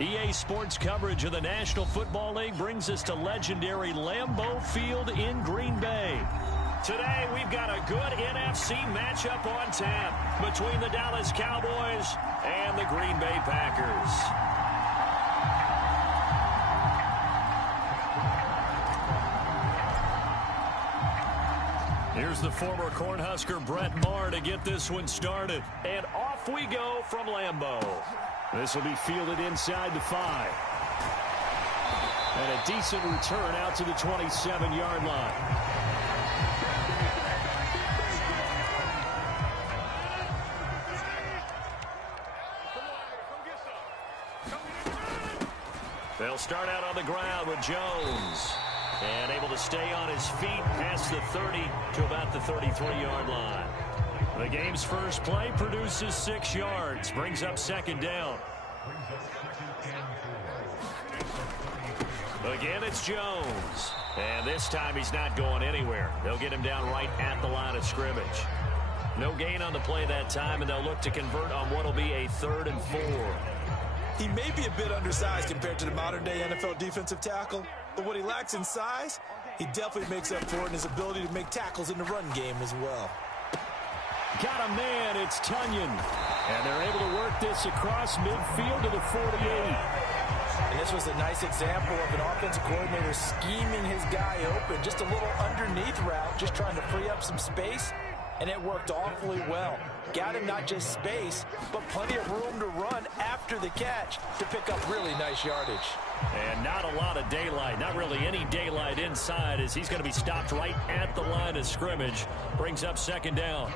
EA Sports coverage of the National Football League brings us to legendary Lambeau Field in Green Bay. Today, we've got a good NFC matchup on tap between the Dallas Cowboys and the Green Bay Packers. Here's the former Cornhusker Brett Maher to get this one started. And off we go from Lambeau. This will be fielded inside the 5. And a decent return out to the 27-yard line. They'll start out on the ground with Jones. And able to stay on his feet past the 30 to about the 33-yard line. The game's first play produces 6 yards. Brings up second down. Again, it's Jones. And this time he's not going anywhere. They'll get him down right at the line of scrimmage. No gain on the play that time, and they'll look to convert on what will be a 3rd and 4. He may be a bit undersized compared to the modern-day NFL defensive tackle, but what he lacks in size, he definitely makes up for it in his ability to make tackles in the run game as well. Got a man, it's Tunyon. And they're able to work this across midfield to the 48. And this was a nice example of an offensive coordinator scheming his guy open. Just a little underneath route, just trying to free up some space. And it worked awfully well. Got him not just space, but plenty of room to run after the catch to pick up really nice yardage. And not a lot of daylight, not really any daylight inside, as he's going to be stopped right at the line of scrimmage. Brings up second down.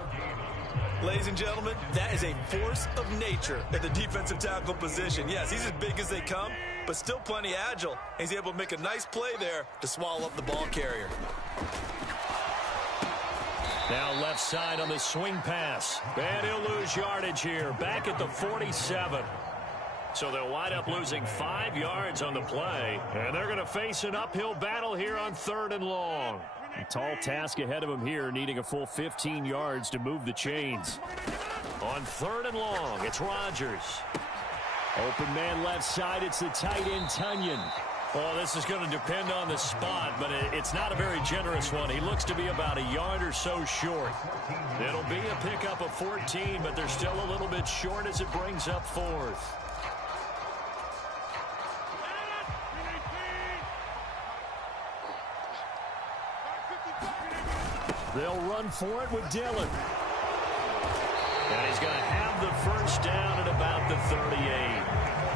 Ladies and gentlemen, that is a force of nature at the defensive tackle position. Yes, he's as big as they come, but still plenty agile. He's able to make a nice play there to swallow up the ball carrier. Now left side on the swing pass. And he'll lose yardage here, back at the 47. So they'll wind up losing 5 yards on the play. And they're going to face an uphill battle here on 3rd and long. A tall task ahead of him here, needing a full 15 yards to move the chains. On 3rd and long, it's Rodgers. Open man left side, it's the tight end Tunyon. Well, this is going to depend on the spot, but it's not a very generous one. He looks to be about a yard or so short. It'll be a pickup of 14, but they're still a little bit short as it brings up 4th. They'll run for it with Dillon. And he's going to have the first down at about the 38.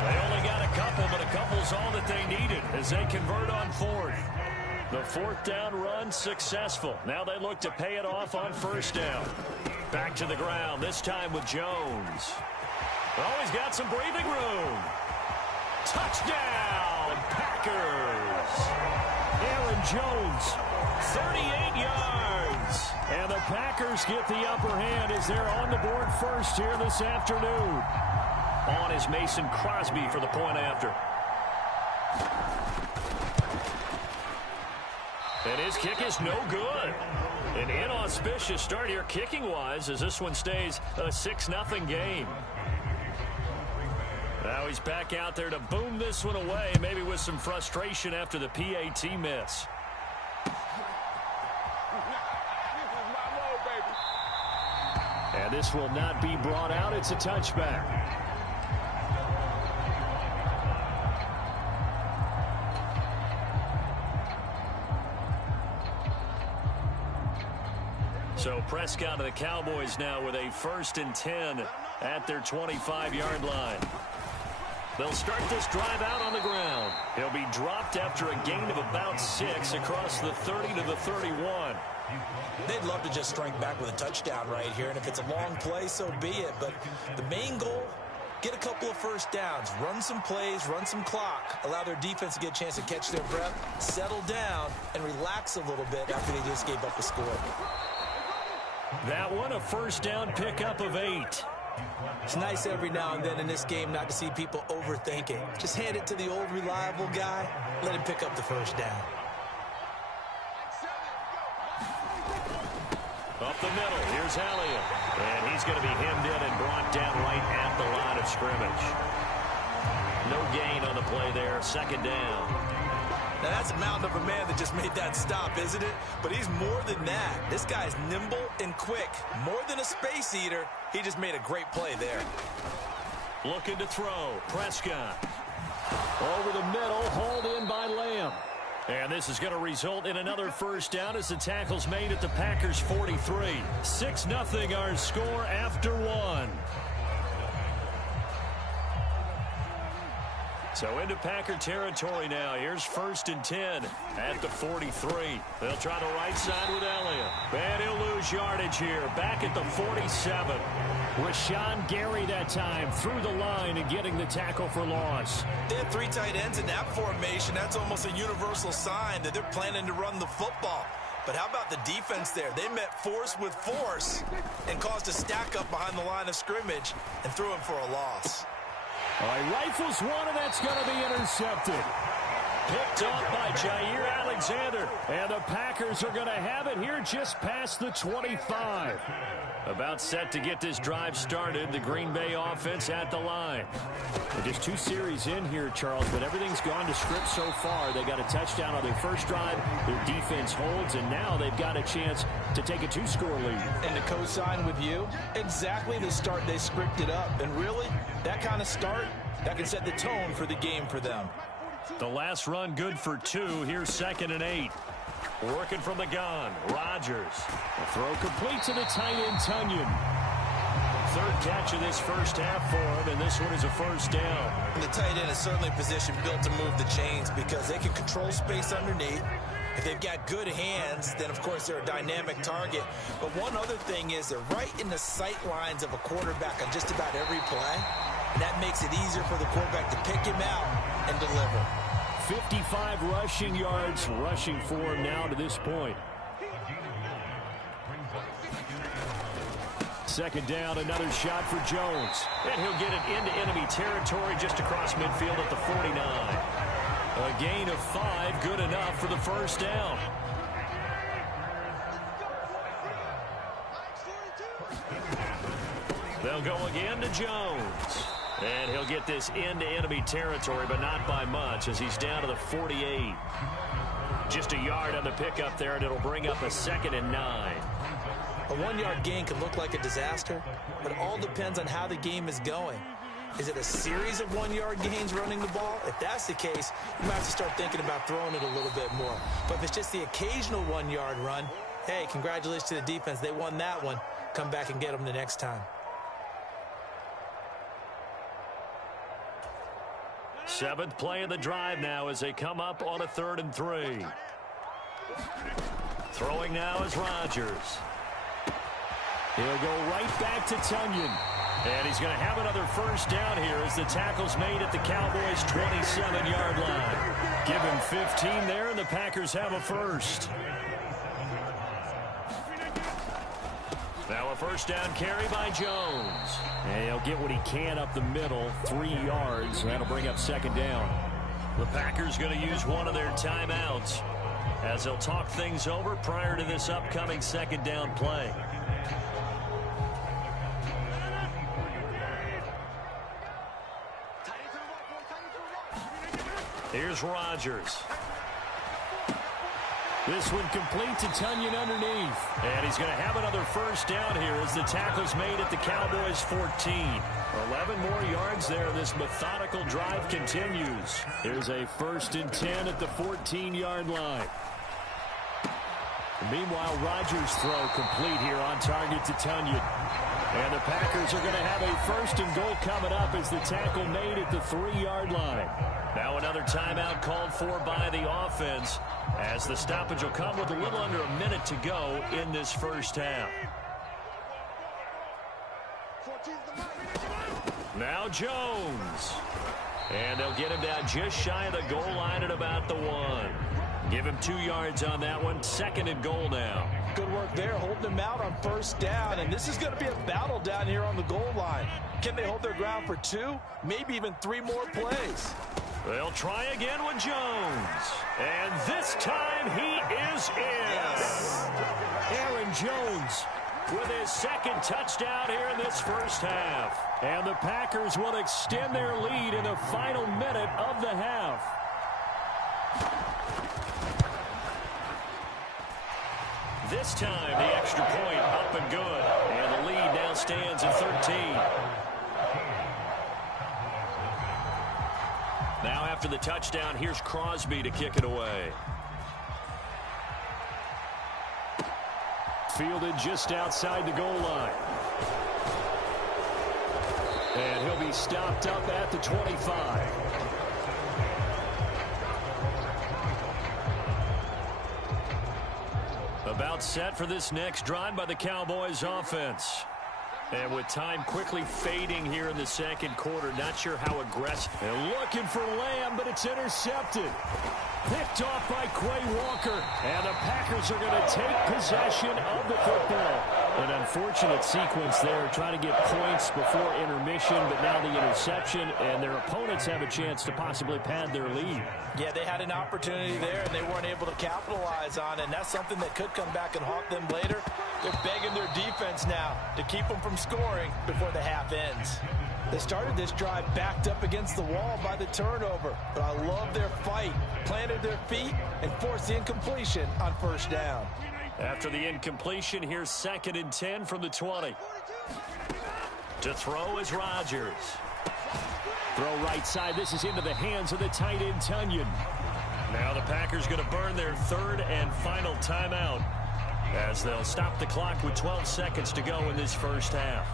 They only got a couple, but a couple's all that they needed as they convert on 4th. The 4th down run successful. Now they look to pay it off on 1st down. Back to the ground, this time with Jones. Oh, he's got some breathing room. Touchdown, Packers. Aaron Jones, 38 yards. And the Packers get the upper hand as they're on the board first here this afternoon. On is Mason Crosby for the point after. And his kick is no good. An inauspicious start here kicking-wise as this one stays a 6-0 game. Now he's back out there to boom this one away, maybe with some frustration after the PAT miss. And this will not be brought out. It's a touchback. So Prescott and the Cowboys now with a 1st and 10 at their 25-yard line. They'll start this drive out on the ground. He'll be dropped after a gain of about 6 across the 30 to the 31. They'd love to just strike back with a touchdown right here, and if it's a long play, so be it. But the main goal, get a couple of first downs, run some plays, run some clock, allow their defense to get a chance to catch their breath, settle down, and relax a little bit after they just gave up a score. That one, a 1st down pickup of 8. It's nice every now and then in this game not to see people overthink it. Just hand it to the old reliable guy, let him pick up the 1st down. Up the middle, here's Elliott. And he's going to be hemmed in and brought down right at the line of scrimmage. No gain on the play there. Second down. Now, that's a mountain of a man that just made that stop, isn't it? But he's more than that. This guy's nimble and quick. More than a space eater. He just made a great play there. Looking to throw. Prescott. Over the middle. Hauled in by Lamb. And this is going to result in another first down as the tackle's made at the Packers 43. 6-0 our score after one. So into Packer territory now. Here's 1st and 10 at the 43. They'll try the right side with Elliott. And he'll lose yardage here. Back at the 47. Rashawn Gary that time through the line and getting the tackle for loss. They had 3 tight ends in that formation. That's almost a universal sign that they're planning to run the football. But how about the defense there? They met force with force and caused a stack up behind the line of scrimmage and threw him for a loss. All right, rifles one, and that's going to be intercepted. Picked up by Jair Alexander. And the Packers are going to have it here just past the 25. About set to get this drive started. The Green Bay offense at the line. They're just 2 series in here, Charles, but everything's gone to script so far. They got a touchdown on their first drive. Their defense holds, and now they've got a chance to take a 2-score lead. And to co-sign with you, exactly the start they scripted up. And really, that kind of start, that can set the tone for the game for them. The last run good for 2. Here's 2nd and 8. Working from the gun. Rodgers. The throw complete to the tight end, Tunyon. 3rd catch of this first half for him, and this one is a first down. And the tight end is certainly a position built to move the chains because they can control space underneath. If they've got good hands, then, of course, they're a dynamic target. But one other thing is they're right in the sight lines of a quarterback on just about every play. And that makes it easier for the quarterback to pick him out and deliver. 55 rushing yards rushing for him now to this point. 2nd down, another shot for Jones. And he'll get it into enemy territory just across midfield at the 49. A gain of 5, good enough for the first down. They'll go again to Jones. And he'll get this into enemy territory, but not by much as he's down to the 48. Just a yard on the pickup there, and it'll bring up a 2nd and 9. A 1-yard gain can look like a disaster, but it all depends on how the game is going. Is it a series of 1-yard gains running the ball? If that's the case, you might have to start thinking about throwing it a little bit more. But if it's just the occasional 1-yard run, hey, congratulations to the defense. They won that one. Come back and get them the next time. 7th play of the drive now as they come up on a 3rd and 3. Throwing now is Rodgers. He'll go right back to Tunyon. And he's going to have another first down here as the tackle's made at the Cowboys' 27-yard line. Give him 15 there, and the Packers have a first. Now a first down carry by Jones. And he'll get what he can up the middle, 3 yards. That'll bring up 2nd down. The Packers going to use one of their timeouts as they'll talk things over prior to this upcoming 2nd down play. Here's Rodgers. This one complete to Tunyon underneath. And he's going to have another first down here as the tackle's made at the Cowboys' 14. 11 more yards there. This methodical drive continues. Here's a 1st and 10 at the 14-yard line. Meanwhile, Rodgers' throw complete here on target to Tunyon. And the Packers are going to have a 1st and goal coming up as the tackle made at the 3-yard line. Now another timeout called for by the offense as the stoppage will come with a little under a minute to go in this first half. Now Jones. And they'll get him down just shy of the goal line at about the 1. Give him 2 yards on that one. 2nd and goal now. Good work there, holding them out on first down. And this is going to be a battle down here on the goal line. Can they hold their ground for 2, maybe even 3 more plays? They'll try again with Jones. And this time he is in. Yes. Aaron Jones with his second touchdown here in this first half. And the Packers will extend their lead in the final minute of the half. This time, the extra point up and good. And the lead now stands at 13. Now after the touchdown, here's Crosby to kick it away. Fielded just outside the goal line. And he'll be stopped up at the 25. About set for this next drive by the Cowboys offense. And with time quickly fading here in the second quarter, not sure how aggressive. And looking for Lamb, but it's intercepted. Picked off by Quay Walker. And the Packers are going to take possession of the football. An unfortunate sequence there, trying to get points before intermission, but now the interception, and their opponents have a chance to possibly pad their lead. Yeah, they had an opportunity there, and they weren't able to capitalize on it, and that's something that could come back and haunt them later. They're begging their defense now to keep them from scoring before the half ends. They started this drive backed up against the wall by the turnover, but I love their fight, planted their feet, and forced the incompletion on first down. After the incompletion, here's 2nd and 10 from the 20. To throw is Rodgers. Throw right side. This is into the hands of the tight end, Tunyon. Now the Packers going to burn their 3rd and final timeout as they'll stop the clock with 12 seconds to go in this first half.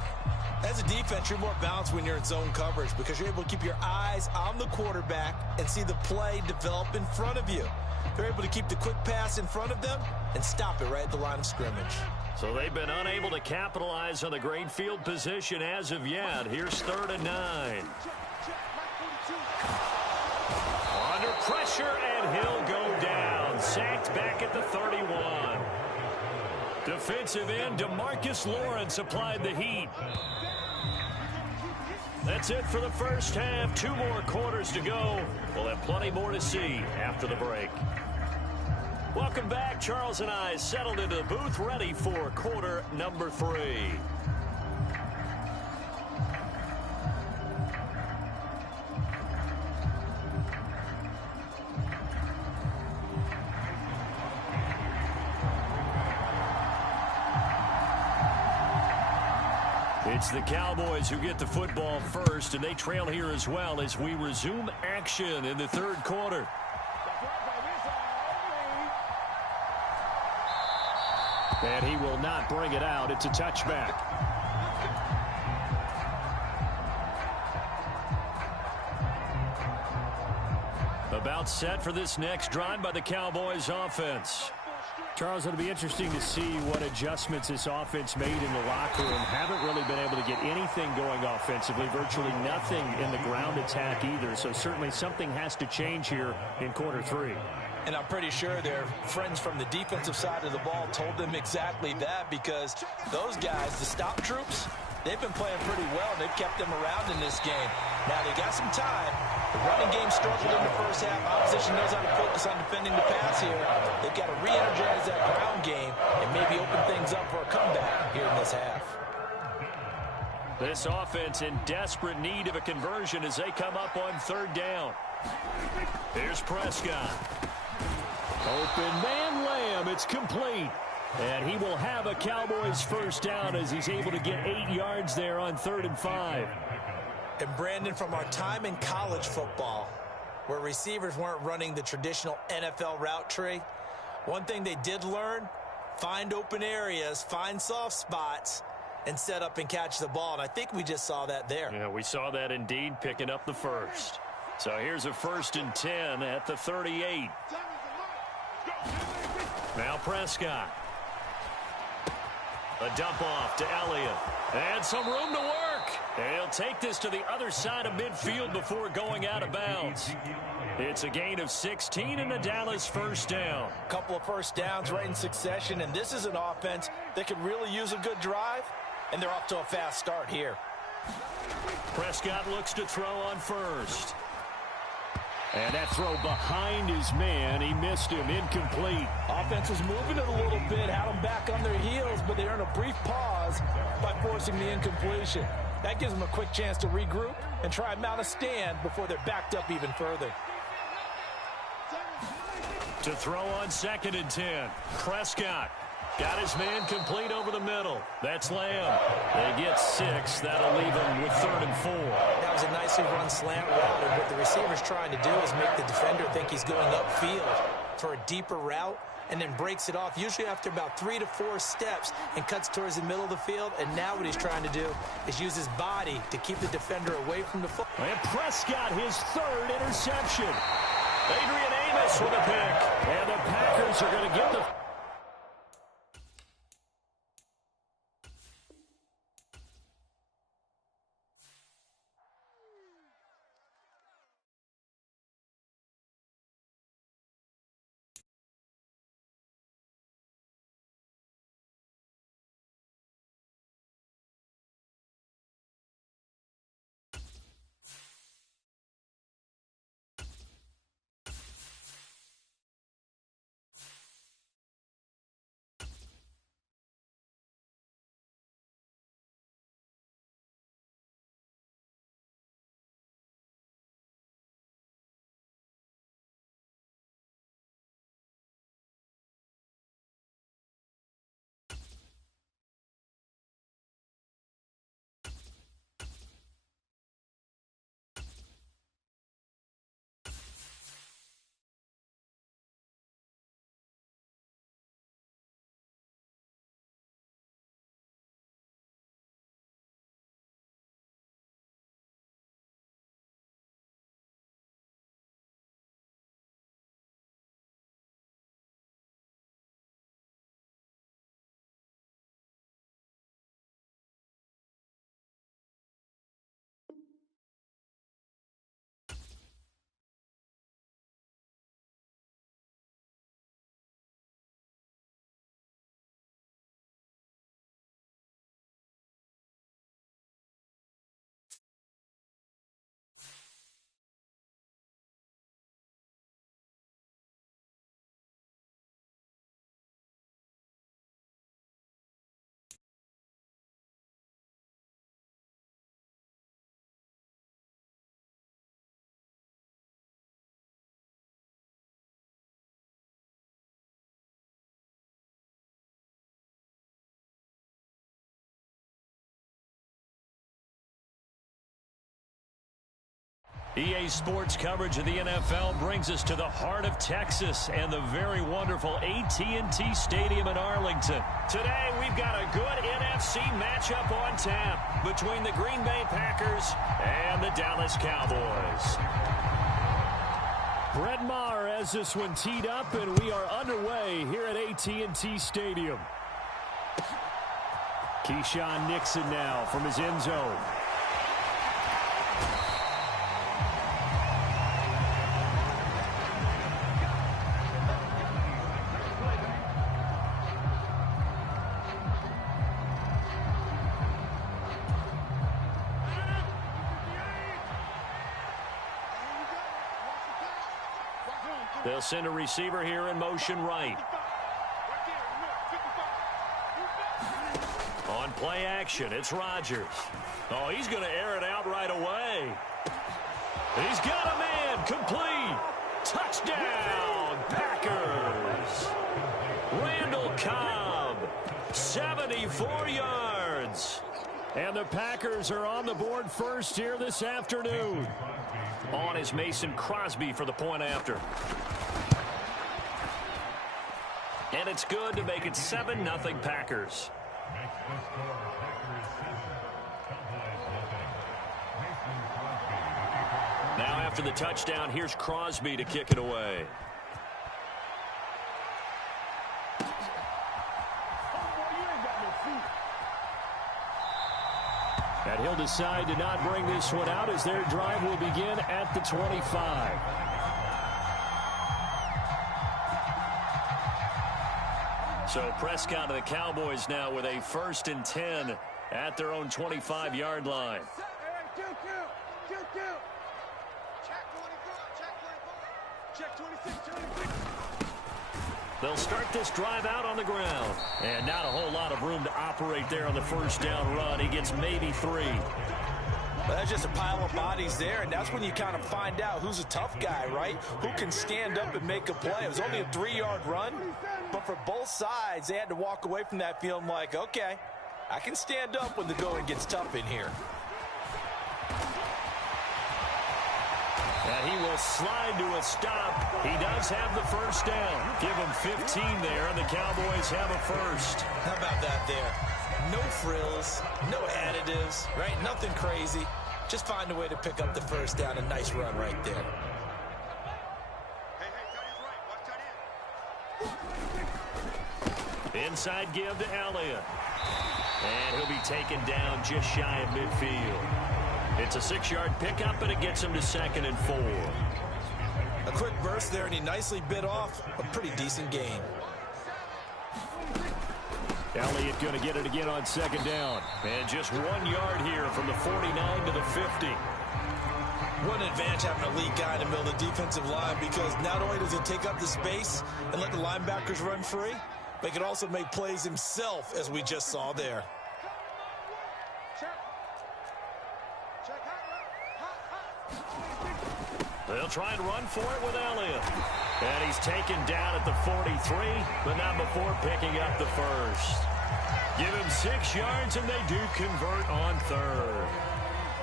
As a defense, you're more balanced when you're in zone coverage because you're able to keep your eyes on the quarterback and see the play develop in front of you. They're able to keep the quick pass in front of them and stop it right at the line of scrimmage. So they've been unable to capitalize on the great field position as of yet. Here's 3rd and 9. Under pressure, and he'll go down. Sacked back at the 31. Defensive end DeMarcus Lawrence applied the heat. That's it for the first half. 2 more quarters to go. We'll have plenty more to see after the break. Welcome back. Charles and I settled into the booth, ready for quarter number 3. It's the Cowboys who get the football first, and they trail here as well as we resume action in the 3rd quarter. And he will not bring it out. It's a touchback. About set for this next drive by the Cowboys offense. Charles, it'll be interesting to see what adjustments this offense made in the locker room. Haven't really been able to get anything going offensively, virtually nothing in the ground attack either. So certainly something has to change here in quarter 3. And I'm pretty sure their friends from the defensive side of the ball told them exactly that, because those guys, the stop troops, they've been playing pretty well. They've kept them around in this game. Now they got some time. The running game struggled in the first half. Opposition knows how to focus on defending the pass here. They've got to re-energize that ground game and maybe open things up for a comeback here in this half. This offense in desperate need of a conversion as they come up on 3rd down. Here's Prescott. Open man Lamb. It's complete. And he will have a Cowboys first down as he's able to get 8 yards there on 3rd and 5. And Brandon, from our time in college football, where receivers weren't running the traditional NFL route tree, one thing they did learn, find open areas, find soft spots, and set up and catch the ball. And I think we just saw that there. Yeah, we saw that indeed, picking up the first. So here's a 1st and 10 at the 38. Now Prescott. A dump off to Elliott. And some room to work. And he'll take this to the other side of midfield before going out of bounds. It's a gain of 16 and a Dallas first down. A couple of first downs right in succession, and this is an offense that could really use a good drive, and they're off to a fast start here. Prescott looks to throw on first. And that throw behind his man, he missed him, incomplete. Offense was moving it a little bit, had them back on their heels, but they earned a brief pause by forcing the incompletion. That gives them a quick chance to regroup and try and mount a stand before they're backed up even further. To throw on 2nd and 10, Prescott. Got his man complete over the middle. That's Lamb. They get 6. That'll leave him with 3rd and 4. That was a nicely run slant route, and what the receiver's trying to do is make the defender think he's going upfield for a deeper route, and then breaks it off, usually after about 3 to 4 steps, and cuts towards the middle of the field. And now what he's trying to do is use his body to keep the defender away from the football. And Prescott, his 3rd interception. Adrian Amos with a pick. And the Packers are going to get the... EA Sports coverage of the NFL brings us to the heart of Texas and the very wonderful AT&T Stadium in Arlington. Today, we've got a good NFC matchup on tap between the Green Bay Packers and the Dallas Cowboys. Brett Maher has this one teed up, and we are underway here at AT&T Stadium. Keyshawn Nixon now from his end zone. They'll send a receiver here in motion right. On play action, it's Rodgers. Oh, he's going to air it out right away. He's got a man, complete. Touchdown, Packers. Randall Cobb, 74 yards. And the Packers are on the board first here this afternoon. On is Mason Crosby for the point after. And it's good to make it 7-0 Packers. Now after the touchdown, here's Crosby to kick it away. And he'll decide to not bring this one out as their drive will begin at the 25. So Prescott and the Cowboys now with a 1st and 10 at their own 25-yard line. They'll start this drive out on the ground. And not a whole lot of room to operate there on the first down run. He gets maybe 3. Well, that's just a pile of bodies there, and that's when you kind of find out who's a tough guy, right? Who can stand up and make a play. It was only a 3-yard run, but for both sides, they had to walk away from that feeling like, okay, I can stand up when the going gets tough in here. And he will slide to a stop. He does have the first down. Give him 15 there, and the Cowboys have a first. How about that there? No frills, no additives, right? Nothing crazy. Just find a way to pick up the first down. A nice run right there. Inside give to Elliott. And he'll be taken down just shy of midfield. It's a 6-yard pickup, and it gets him to 2nd and 4. A quick burst there, and he nicely bit off a pretty decent gain. Elliott going to get it again on 2nd down. And just 1 yard here from the 49 to the 50. What an advantage having a lead guy in the middle of the defensive line, because not only does he take up the space and let the linebackers run free, but he can also make plays himself, as we just saw there. They'll try and run for it with Elliott. And he's taken down at the 43, but not before picking up the first. Give him 6 yards, and they do convert on 3rd.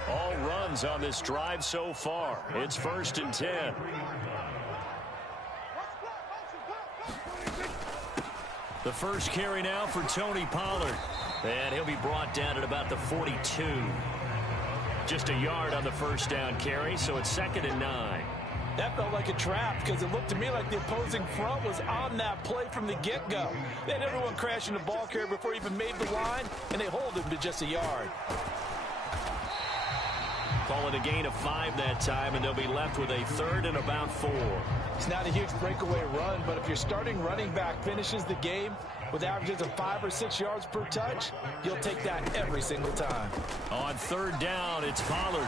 All runs on this drive so far. It's 1st and 10. The first carry now for Tony Pollard. And he'll be brought down at about the 42. Just a yard on the first down carry, so it's 2nd and 9. That felt like a trap, because it looked to me like the opposing front was on that play from the get-go. They had everyone crashing the ball carrier before he even made the line, and they hold him to just a yard. Call it a gain of 5 that time, and they'll be left with a 3rd and about 4. It's not a huge breakaway run, but if your starting running back finishes the game with averages of 5 or 6 yards per touch, you'll take that every single time. On 3rd down, it's Pollard.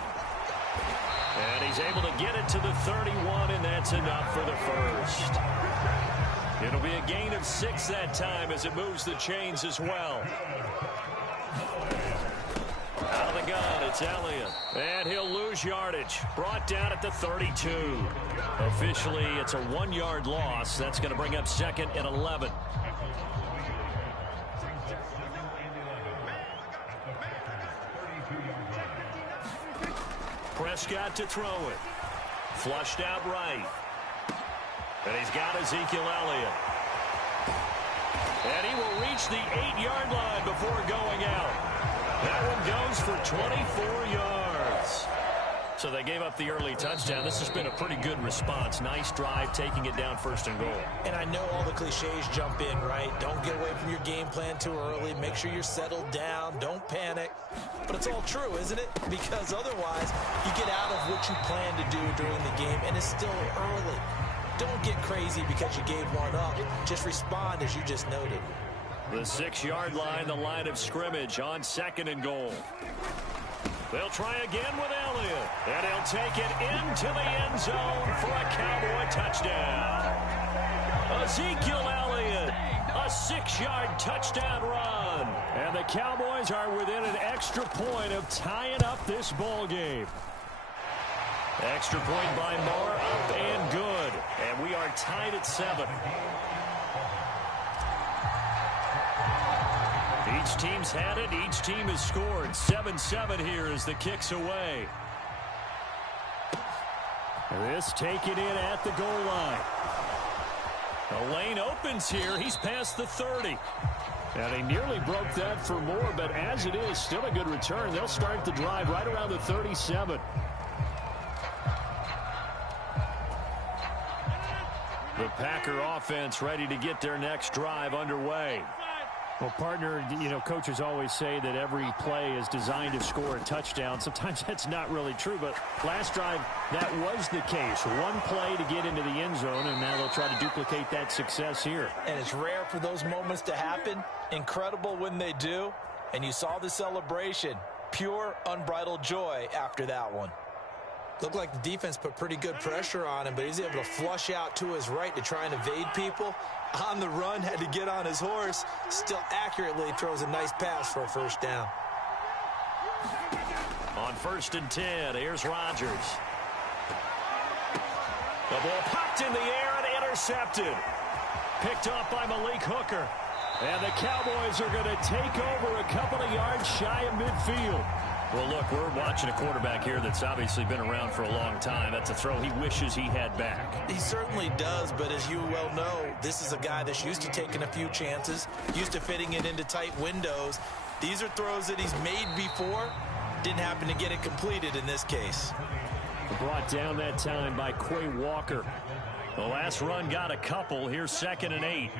And he's able to get it to the 31, and that's enough for the first. It'll be a gain of 6 that time as it moves the chains as well. Out of the gun, it's Elliott. And he'll lose yardage. Brought down at the 32. Officially, it's a 1-yard loss. That's going to bring up 2nd and 11. Prescott to throw it. Flushed out right. And he's got Ezekiel Elliott. And he will reach the 8-yard line before going out. That one goes for 24 yards. So they gave up the early touchdown. This has been a pretty good response. Nice drive, taking it down 1st and goal. And I know all the cliches jump in, right? Don't get away from your game plan too early. Make sure you're settled down. Don't panic. But it's all true, isn't it? Because otherwise, you get out of what you plan to do during the game, and it's still early. Don't get crazy because you gave one up. Just respond as you just noted. The 6-yard line, the line of scrimmage on 2nd and goal. They'll try again with Elliott. And he'll take it into the end zone for a Cowboy touchdown. Ezekiel Elliott, a 6-yard touchdown run. And the Cowboys are within an extra point of tying up this ball game. Extra point by Moore, up and good. And we are tied at 7. Each team's had it. Each team has scored. 7-7 here as the kick's away. This taken in at the goal line. The lane opens here. He's past the 30. And he nearly broke that for Moore, but as it is, still a good return. They'll start the drive right around the 37. The Packer offense ready to get their next drive underway. Well, partner, you know, coaches always say that every play is designed to score a touchdown. Sometimes that's not really true, but last drive, that was the case. One play to get into the end zone, and now they'll try to duplicate that success here. And it's rare for those moments to happen. Incredible when they do. And you saw the celebration. Pure, unbridled joy after that one. Looked like the defense put pretty good pressure on him, but he's able to flush out to his right to try and evade people. On the run, had to get on his horse. Still accurately throws a nice pass for a first down. On 1st and 10, here's Rodgers. The ball popped in the air and intercepted. Picked off by Malik Hooker. And the Cowboys are going to take over a couple of yards shy of midfield. Well, look, we're watching a quarterback here that's obviously been around for a long time. That's a throw he wishes he had back. He certainly does, but as you well know, this is a guy that's used to taking a few chances, used to fitting it into tight windows. These are throws that he's made before. Didn't happen to get it completed in this case. Brought down that time by Quay Walker. The last run got a couple. Here's 2nd and 8.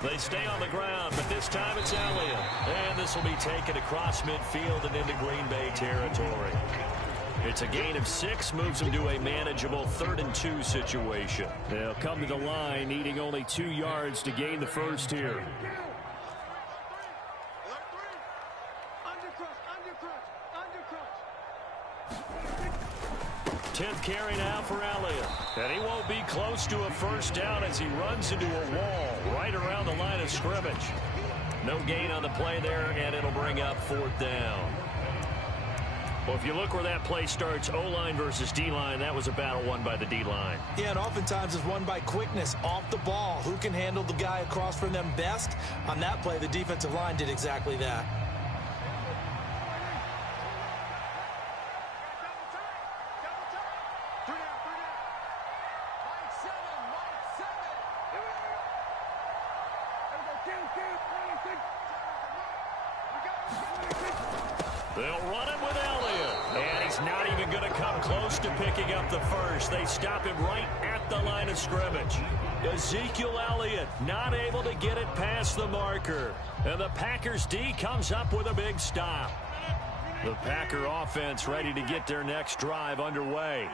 They stay on the ground, but this time it's Elliott. And this will be taken across midfield and into Green Bay territory. It's a gain of 6, moves them to a manageable 3rd and 2 situation. They'll come to the line, needing only 2 yards to gain the first here. 10th carry now for Elliott. And he won't be close to a first down as he runs into a wall right around the line of scrimmage. No gain on the play there, and it'll bring up 4th down. Well, if you look where that play starts, O-line versus D-line, that was a battle won by the D-line. Yeah, and oftentimes it's won by quickness off the ball. Who can handle the guy across from them best? On that play, the defensive line did exactly that. They'll run it with Elliott. And he's not even going to come close to picking up the first. They stop him right at the line of scrimmage. Ezekiel Elliott not able to get it past the marker. And the Packers D comes up with a big stop. The Packer offense ready to get their next drive underway.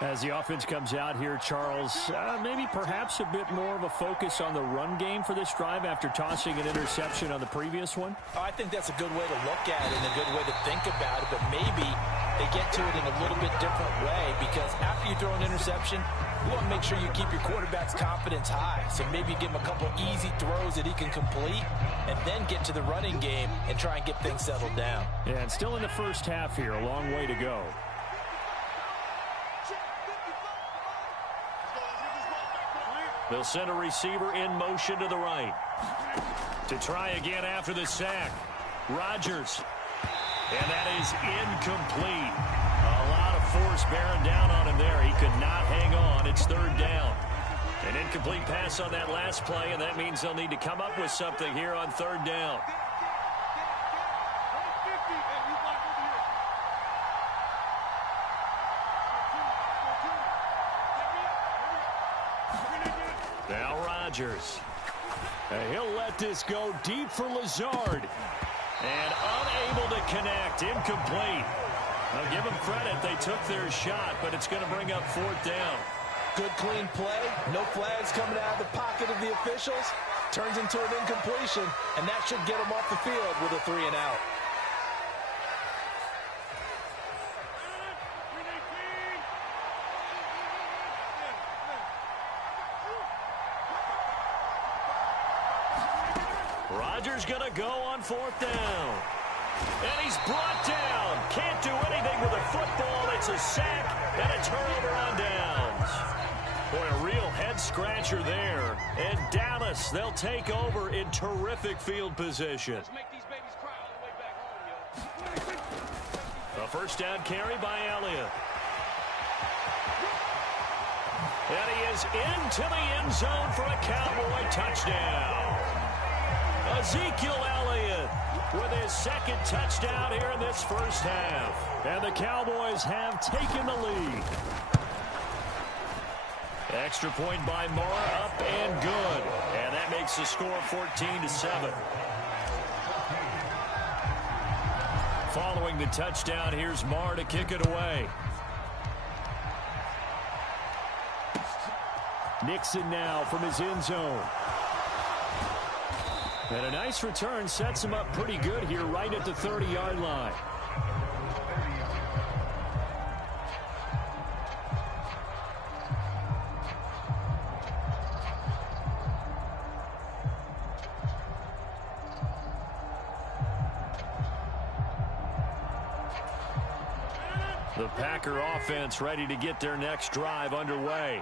As the offense comes out here, Charles, maybe perhaps a bit more of a focus on the run game for this drive after tossing an interception on the previous one? I think that's a good way to look at it and a good way to think about it, but maybe they get to it in a little bit different way, because after you throw an interception, you want to make sure you keep your quarterback's confidence high. So maybe you give him a couple easy throws that he can complete and then get to the running game and try and get things settled down. Yeah, and still in the first half here, a long way to go. They'll send a receiver in motion to the right. To try again after the sack. Rodgers. And that is incomplete. A lot of force bearing down on him there. He could not hang on. It's 3rd down. An incomplete pass on that last play, and that means they'll need to come up with something here on 3rd down. Now Rodgers. And he'll let this go deep for Lazard. And unable to connect. Incomplete. I'll give them credit. They took their shot, but it's going to bring up 4th down. Good, clean play. No flags coming out of the pocket of the officials. Turns into an incompletion, and that should get them off the field with a 3-and-out. Rodgers going to go on 4th down. And he's brought down. Can't do anything with a football. It's a sack and a turnover on downs. Boy, a real head-scratcher there. And Dallas, they'll take over in terrific field position. Let's make these babies cry all the way back home, yo. A first down carry by Elliott. And he is into the end zone for a Cowboy touchdown. Ezekiel Elliott with his 2nd touchdown here in this first half. And the Cowboys have taken the lead. Extra point by Moore, up and good. And that makes the score 14-7. Following the touchdown, here's Moore to kick it away. Nixon now from his end zone. And a nice return sets him up pretty good here right at the 30-yard line. The Packer offense ready to get their next drive underway.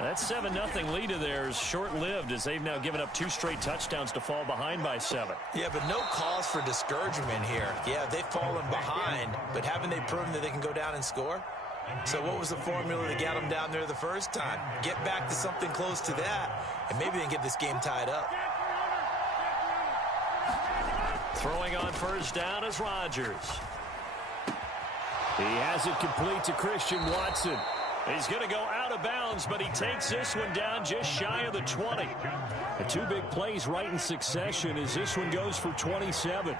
That 7-0 lead of theirs short-lived as they've now given up 2 straight touchdowns to fall behind by 7. Yeah, but no cause for discouragement here. Yeah, they've fallen behind, but haven't they proven that they can go down and score? So what was the formula that got them down there the first time? Get back to something close to that, and maybe they can get this game tied up. Throwing on first down is Rodgers. He has it complete to Christian Watson. He's going to go out of bounds, but he takes this one down just shy of the 20. The 2 big plays right in succession as this one goes for 27.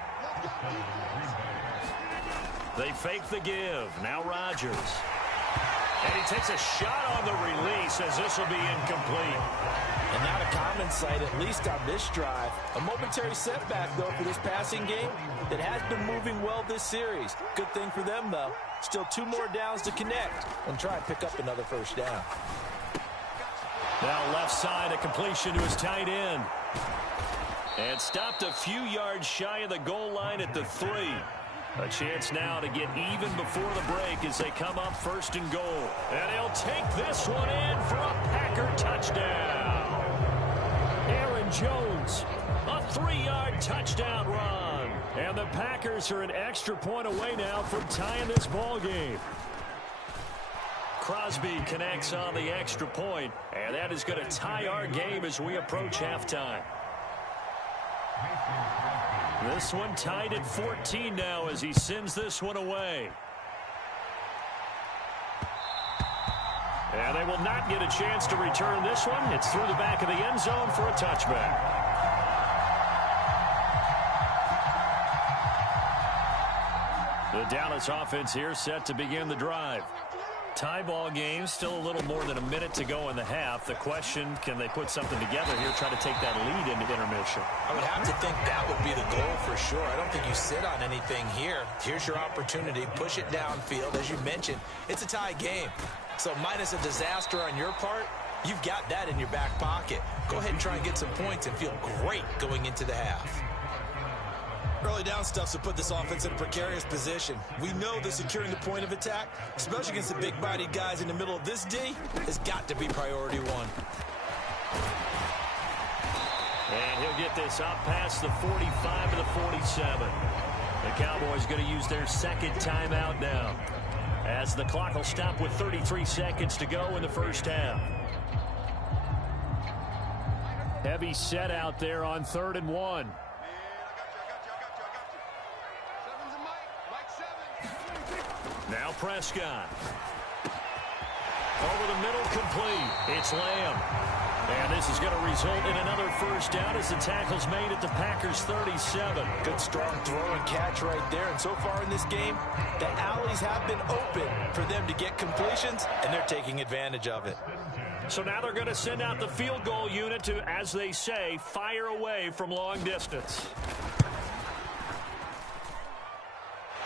They fake the give. Now Rodgers. And he takes a shot on the release as this will be incomplete. And not a common sight, at least on this drive. A momentary setback, though, for this passing game that has been moving well this series. Good thing for them, though. Still 2 more downs to connect and try and pick up another first down. Now left side, a completion to his tight end. And stopped a few yards shy of the goal line at the 3. A chance now to get even before the break as they come up first and goal. And he'll take this one in for a Packer touchdown. Aaron Jones. A 3-yard touchdown run. And the Packers are an extra point away now from tying this ball game. Crosby connects on the extra point, and that is going to tie our game as we approach halftime. This one tied at 14 now as he sends this one away. And they will not get a chance to return this one. It's through the back of the end zone for a touchback. The Dallas offense here set to begin the drive. Tie ball game, still a little more than a minute to go in the half. The question, can they put something together here, try to take that lead into intermission? I would have to think that would be the goal for sure. I don't think you sit on anything here. Here's your opportunity. Push it downfield. As you mentioned, it's a tie game. So minus a disaster on your part, you've got that in your back pocket. Go ahead and try and get some points and feel great going into the half. Early down stuffs to put this offense in a precarious position. We know that securing the point of attack, especially against the big-bodied guys in the middle of this D, has got to be priority 1. And he'll get this up past the 45 to the 47. The Cowboys going to use their second timeout now, as the clock will stop with 33 seconds to go in the first half. Heavy set out there on 3rd and 1. Now Prescott. Over the middle, complete. It's Lamb. And this is going to result in another first down as the tackle's made at the Packers' 37. Good strong throw and catch right there. And so far in this game, the alleys have been open for them to get completions, and they're taking advantage of it. So now they're going to send out the field goal unit to, as they say, fire away from long distance.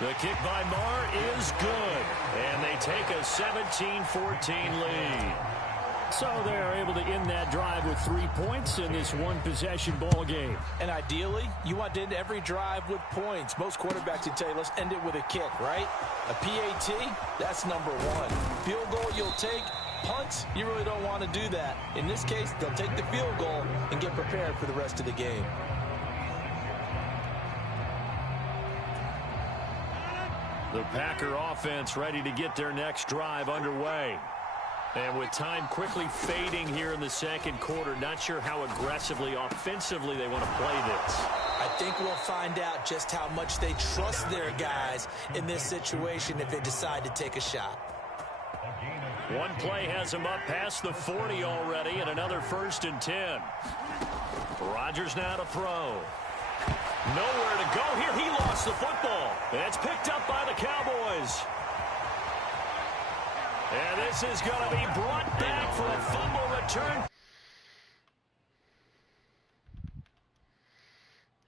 The kick by Marr is good, and they take a 17-14 lead. So they're able to end that drive with 3 points in this one-possession ball game. And ideally, you want to end every drive with points. Most quarterbacks would tell you, let's end it with a kick, right? A PAT, that's number 1. Field goal you'll take. Punts, you really don't want to do that. In this case, they'll take the field goal and get prepared for the rest of the game. The Packer offense ready to get their next drive underway. And with time quickly fading here in the second quarter, not sure how aggressively, offensively they want to play this. I think we'll find out just how much they trust their guys in this situation if they decide to take a shot. One play has them up past the 40 already, and another 1st and 10. Rodgers now to throw. Nowhere to go here. He lost the football. And it's picked up by the Cowboys. And this is going to be brought back for a fumble return.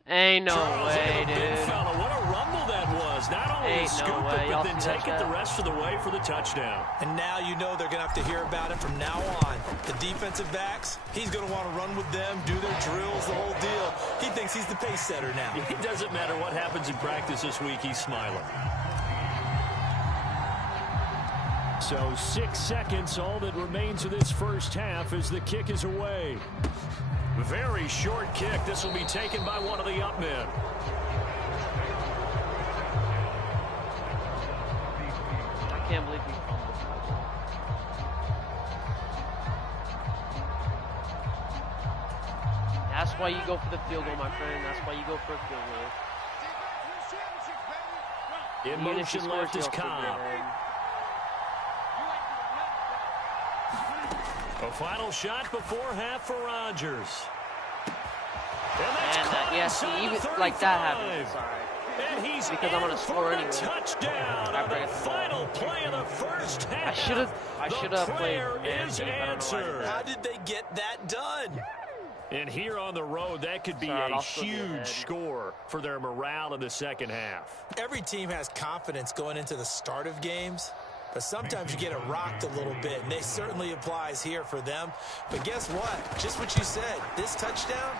Ain't no Charles, way, dude. Big fella. What a rumble that was. Not only Ain't scoop no way. it, but then take it the rest of the way for the touchdown. And now you know they're going to have to hear about it from now on. The defensive backs, he's going to want to run with them, do their drills, the whole deal. He thinks he's the pace setter now. It doesn't matter what happens in practice this week. He's smiling. So 6 seconds, all that remains of this first half as the kick is away. Very short kick. This will be taken by one of the up men. I can't believe he fumbled. That's why you go for the field goal, my friend. That's why you go for a field goal. In motion left is Cobb. A final shot before half for Rodgers. And that's yeah, see, even like that happens. It's all right. And he's because I'm gonna score anyway. Touchdown on the final play of the first half. I should have played. Is answered. How did they get that done? And here on the road, that could be a huge score for their morale in the second half. Every team has confidence going into the start of games, but sometimes you get it rocked a little bit, and they certainly applies here for them. But guess what? Just what you said, this touchdown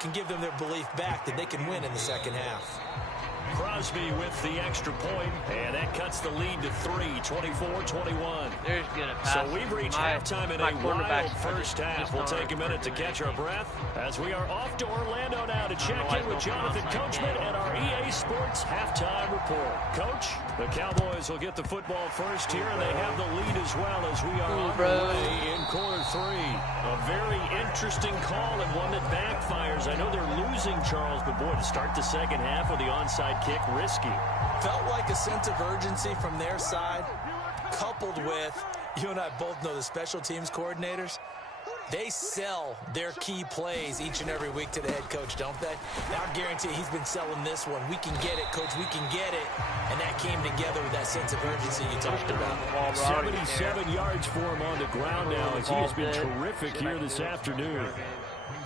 can give them their belief back that they can win in the second half. Crosby with the extra point, and that cuts the lead to 3, 24-21. There's good at So we've reached halftime in a wild first half. We'll take a minute to catch our breath as we are off to Orlando now to check in with Jonathan Coachman and our EA Sports halftime report. Coach, the Cowboys will get the football first here, and they have the lead as well as we are underway in quarter 3. A very interesting call and one that backfires. I know they're losing, Charles, but boy, to start the second half with the onside kick, risky. Felt like a sense of urgency from their side, coupled with, you and I both know the special teams coordinators, they sell their key plays each and every week to the head coach, don't they? Now, I guarantee he's been selling this one. We can get it, coach, we can get it. And that came together with that sense of urgency you talked about. 77 yards for him on the ground now as he has been terrific here this afternoon.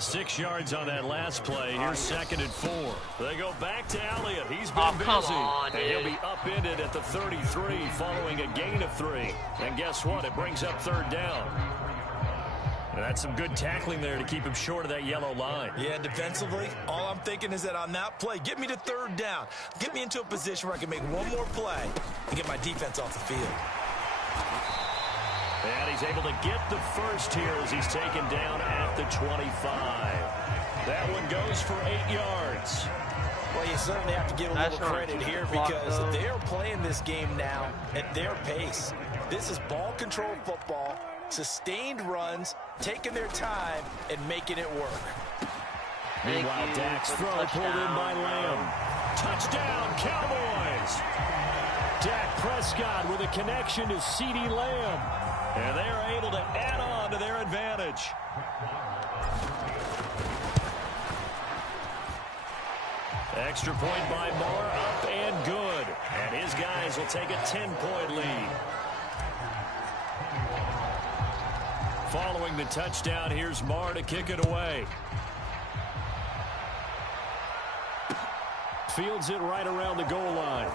6 yards on that last play. Here's 2nd and 4. They go back to Elliott. He's been busy. And he'll be upended at the 33 following a gain of 3. And guess what? It brings up 3rd down. And that's some good tackling there to keep him short of that yellow line. Yeah, defensively, all I'm thinking is that on that play, get me to 3rd down. Get me into a position where I can make one more play and get my defense off the field. And he's able to get the first here as he's taken down at the 25. That one goes for 8 yards. Well, you certainly have to give a little credit here because they're playing this game now at their pace. This is ball control football, sustained runs, taking their time, and making it work. Meanwhile, Dak's throw pulled in by Lamb. Touchdown, Cowboys! Dak Prescott with a connection to CeeDee Lamb. And they're able to add on to their advantage. Extra point by Moore, up and good. And his guys will take a 10-point lead. Following the touchdown, here's Moore to kick it away. Fields it right around the goal line.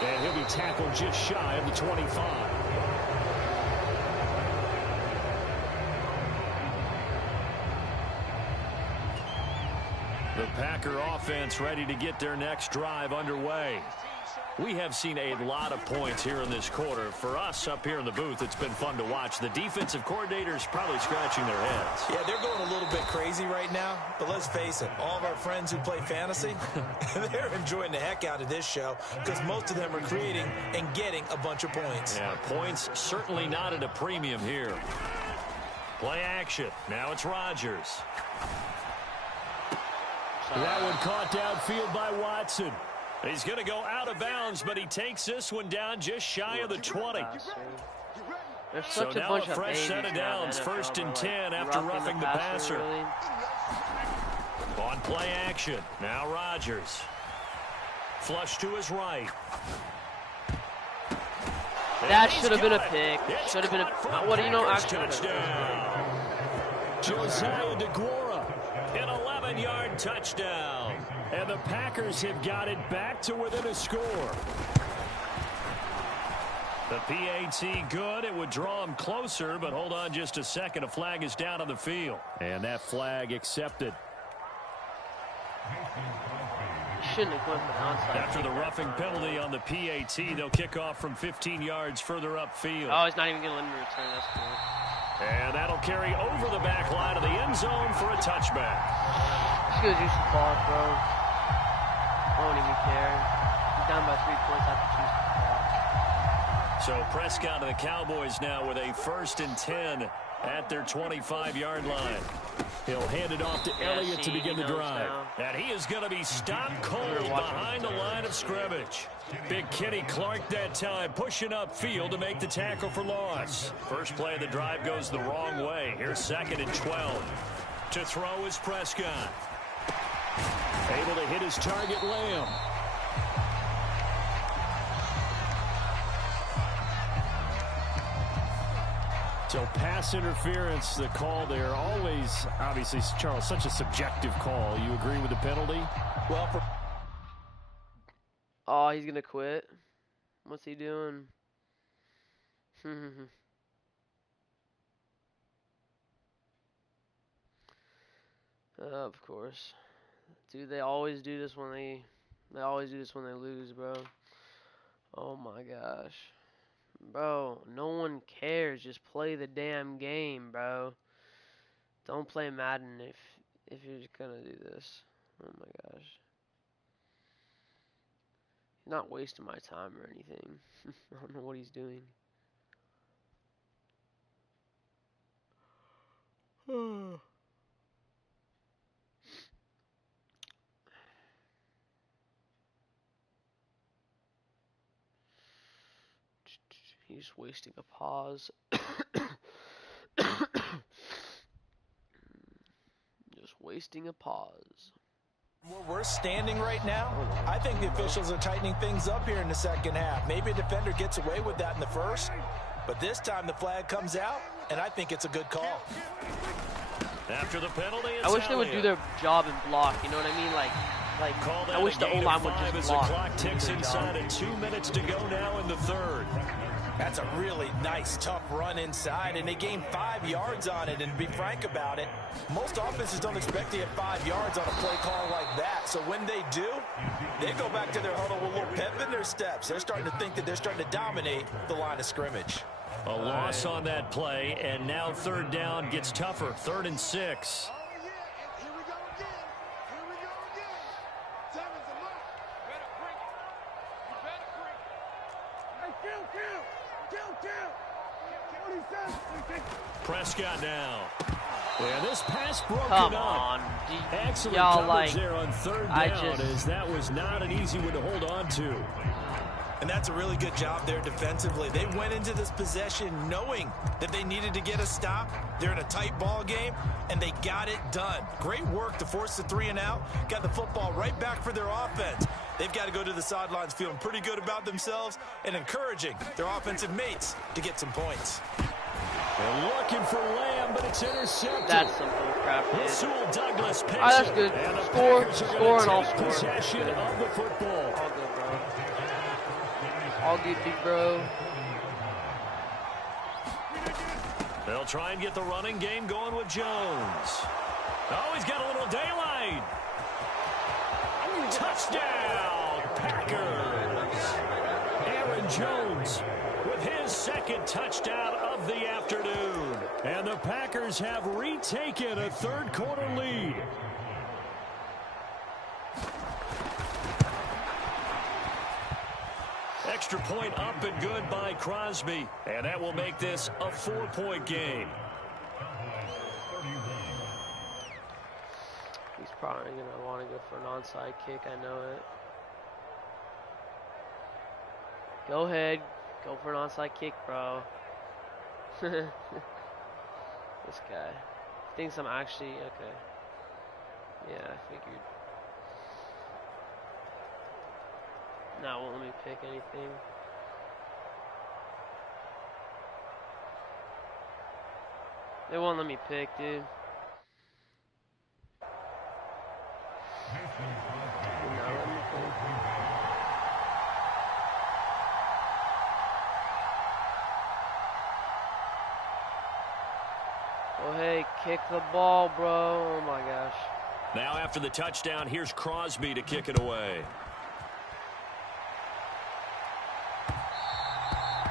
And he'll be tackled just shy of the 25. The Packer offense ready to get their next drive underway. We have seen a lot of points here in this quarter. For us up here in the booth, it's been fun to watch. The defensive coordinators probably scratching their heads. Yeah, they're going a little bit crazy right now. But let's face it, all of our friends who play fantasy, they're enjoying the heck out of this show because most of them are creating and getting a bunch of points. Yeah, points certainly not at a premium here. Play action. Now it's Rodgers. That one caught downfield by Watson. He's going to go out of bounds, but he takes this one down just shy of the 20. So now a fresh set of downs, 1st and 10 after roughing the passer. On play action, now Rodgers. Flush to his right. That should have been a pick. Should have been a. What do you know? Actually, Josiah DeGuara. An 11-yard touchdown. And the Packers have got it back to within a score. The PAT good. It would draw him closer, but hold on just a second. A flag is down on the field. And that flag accepted. Shouldn't have went for the onside. After the roughing penalty on the PAT, they'll kick off from 15 yards further upfield. Oh, he's not even going to let me return. That's cool. And that'll carry over the back line of the end zone for a touchback. Just gonna use the ball, bro. I don't even care. He's down by 3 points after choosing the ball. So Prescott and the Cowboys now with a 1st and 10 at their 25-yard line. He'll hand it off to Elliott to begin the drive. And he is going to be stopped cold behind the line of scrimmage. Big Kenny Clark that time pushing upfield to make the tackle for loss. First play of the drive goes the wrong way. Here's 2nd and 12. To throw is Prescott. Able to hit his target, Lamb. So pass interference, the call there, always, obviously, Charles, such a subjective call. You agree with the penalty? Well, Oh, he's going to quit. What's he doing? Of course. Dude, they always do this when they always do this when they lose, bro. Oh my gosh. Bro, no one cares. Just play the damn game, bro. Don't play Madden if you're just gonna do this. Oh my gosh. He's not wasting my time or anything. I don't know what he's doing. He's wasting a pause. Just wasting a pause. Where we're standing right now, I think the officials are tightening things up here in the second half. Maybe a defender gets away with that in the first, but this time the flag comes out, and I think it's a good call. After the penalty, I wish they would do their job and block. You know what I mean? Like I wish the O-line would just block. As the clock ticks inside of 2 minutes to go now in the third. That's a really nice, tough run inside, and they gained 5 yards on it. And to be frank about it, most offenses don't expect to get 5 yards on a play call like that. So when they do, they go back to their huddle with a little pep in their steps. They're starting to think that they're starting to dominate the line of scrimmage. A loss on that play, and now third down gets tougher. 3rd and 6. Prescott now. Yeah, this pass broken Come up. on. Excellent Y'all coverage there on third down, as that was not an easy one to hold on to. And that's a really good job there defensively. They went into this possession knowing that they needed to get a stop. They're in a tight ball game, and they got it done. Great work to force the 3 and out. Got the football right back for their offense. They've got to go to the sidelines feeling pretty good about themselves and encouraging their offensive mates to get some points. They're looking for Lamb, but it's intercepted. That's some bull crap, dude. Rasul Douglas picks that's good. Score, and I'll score. Possession of the football. All good, bro. All good, big bro. They'll try and get the running game going with Jones. Oh, he's got a little daylight. Touchdown, Packers. Aaron Jones with his 2nd touchdown of the afternoon. And the Packers have retaken a third-quarter lead. Extra point up and good by Crosby. And that will make this a 4-point game. He's probably going to want to go for an onside kick. I know it. Go ahead. Go for an onside kick, bro. This guy thinks I'm actually okay. Yeah, I figured. Now won't let me pick anything. They won't let me pick, dude. Oh, hey, kick the ball, bro. Oh, my gosh. Now after the touchdown, here's Crosby to kick it away.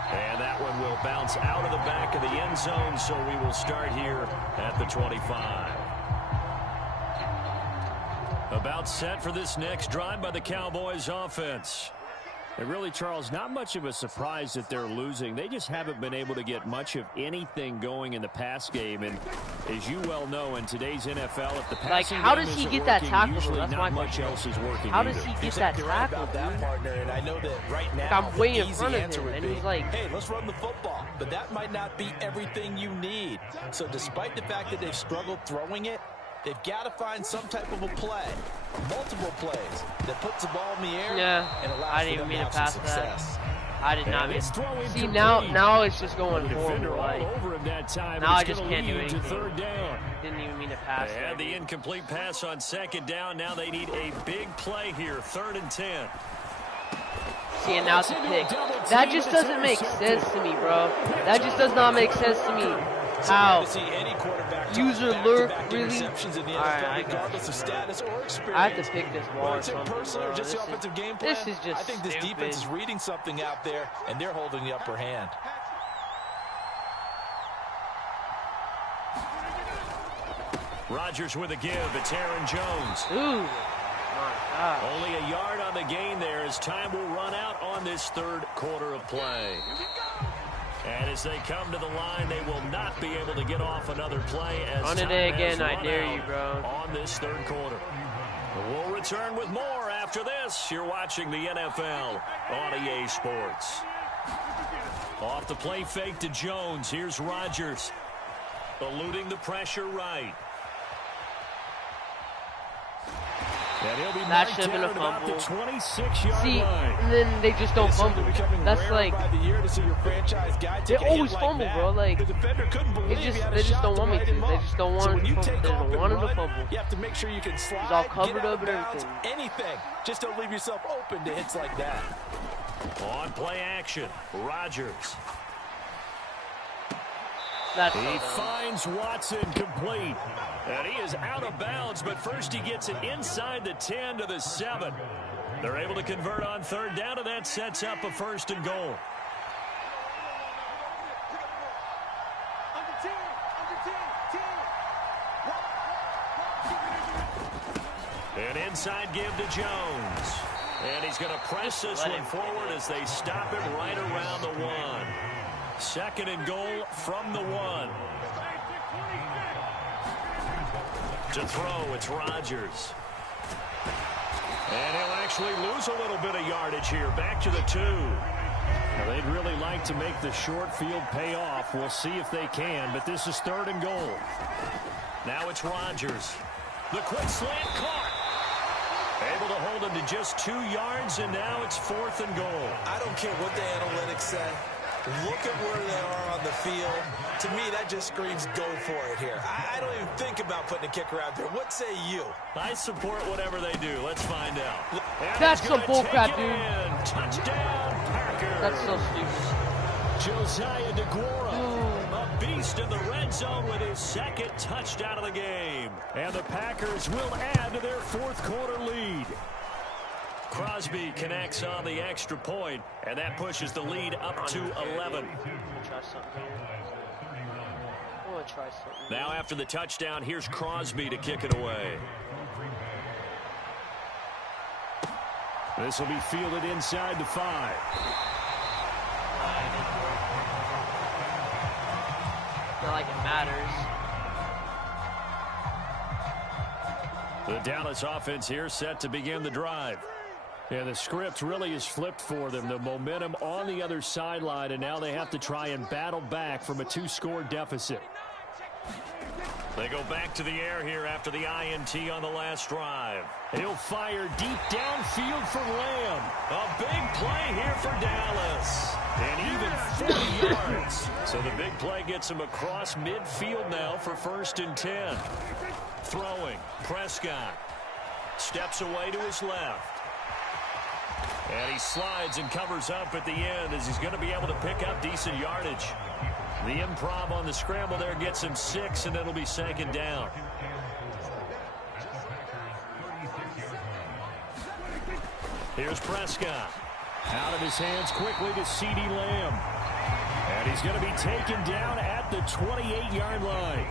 And that one will bounce out of the back of the end zone, so we will start here at the 25. About set for this next drive by the Cowboys offense. And really, Charles, not much of a surprise that they're losing. They just haven't been able to get much of anything going in the pass game. And as you well know, in today's NFL, if the passing how game does he isn't get that working, tackle? usually That's not my much question. else is working How either. does he get You're that exactly right tackle, about that, dude? partner, and I know that right now I'm way the in easy front of answer him, would and be, he's like, hey, let's run the football. But that might not be everything you need. So despite the fact that they've struggled throwing it, they've got to find some type of a play, multiple plays, that puts the ball in the air and allows I didn't for them mean to to have some pass that. success. I did not mean. It's throwing See, complete. now it's just going The defender horrible. all Like, over him that time. now I It's just gonna can't do lead to anything. third down. didn't even mean to pass They that. had the incomplete pass on second down. Now they need a big play here, 3rd and 10. See, and now it's a pick. That just doesn't make sense to me, bro. That just does not make sense to me. How? To see any quarterback User toss lurk, back-to-back really? interceptions in the Alright, NFL, I got regardless of status or experience. I have to pick this ball Whether or it's in something, person bro. or just This the is- offensive game plan, this is just I think this stupid. defense is reading something out there, and they're holding the upper hand. Rodgers with a give. It's Aaron Jones. Ooh, my God. Only a yard on the gain there as time will run out on this 3rd quarter of play. And as they come to the line, they will not be able to get off another play as Run it time has again, I run dare out you, bro. on this 3rd quarter. We'll return with more after this. You're watching the NFL on EA Sports. Off the play fake to Jones. Here's Rodgers. Eluding the pressure right. And he'll be That marked should have been down a at about the fumble. 26-yard See, line. and then they just don't It's fumble. certainly becoming That's rarer like, by the year to see your franchise guy they take a hit always like fumble, that. bro. Like, The defender couldn't believe he had a they just shot don't want me write to. him They off. just don't So want when you to take fumble. They off don't and want him to run, fumble. you have to make sure you can slide, all covered get out up of and bounds, everything. anything. Just don't leave yourself open to hits like that. On play action, Rodgers. That's He so dumb. finds Watson complete. And he is out of bounds, but first he gets it inside the 10 to the 7. They're able to convert on 3rd down, and that sets up a 1st and goal. An inside give to Jones. And he's going to press this one forward as they stop it right around the 1. 2nd and goal from the 1. To throw, it's Rodgers. And he'll actually lose a little bit of yardage here. Back to the 2. Now, they'd really like to make the short field pay off. We'll see if they can, but this is 3rd and goal. Now it's Rodgers. The quick slant caught. Able to hold him to just 2 yards, and now it's 4th and goal. I don't care what the analytics say. Look at where they are on the field. To me, that just screams go for it here. I don't even think about putting a kicker out there. What say you? I support whatever they do. Let's find out. And That's he's some gonna bullcrap, take it dude. in. Touchdown, Packers. That's so stupid. Josiah DeGuara, a beast in the red zone with his 2nd touchdown of the game. And the Packers will add to their 4th quarter lead. Crosby connects on the extra point, and that pushes the lead up to 11. I'm gonna try something here. I'm gonna try something. Now after the touchdown, here's Crosby to kick it away. This will be fielded inside the 5. Not like it matters. The Dallas offense here set to begin the drive. Yeah, the script really is flipped for them. The momentum on the other sideline, and now they have to try and battle back from a 2-score deficit. They go back to the air here after the INT on the last drive. He'll fire deep downfield for Lamb. A big play here for Dallas. And even 40 yards. So the big play gets him across midfield now for 1st and 10. Throwing. Prescott steps away to his left. And he slides and covers up at the end as he's going to be able to pick up decent yardage. The improv on the scramble there gets him 6, and it'll be 2nd down. Here's Prescott. Out of his hands quickly to CeeDee Lamb. And he's going to be taken down at the 28-yard line.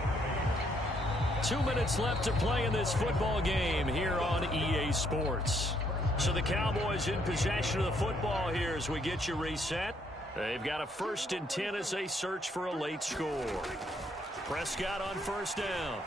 2 minutes left to play in this football game here on EA Sports. So the Cowboys in possession of the football here as we get you reset. They've got a 1st and 10 as they search for a late score. Prescott on 1st down.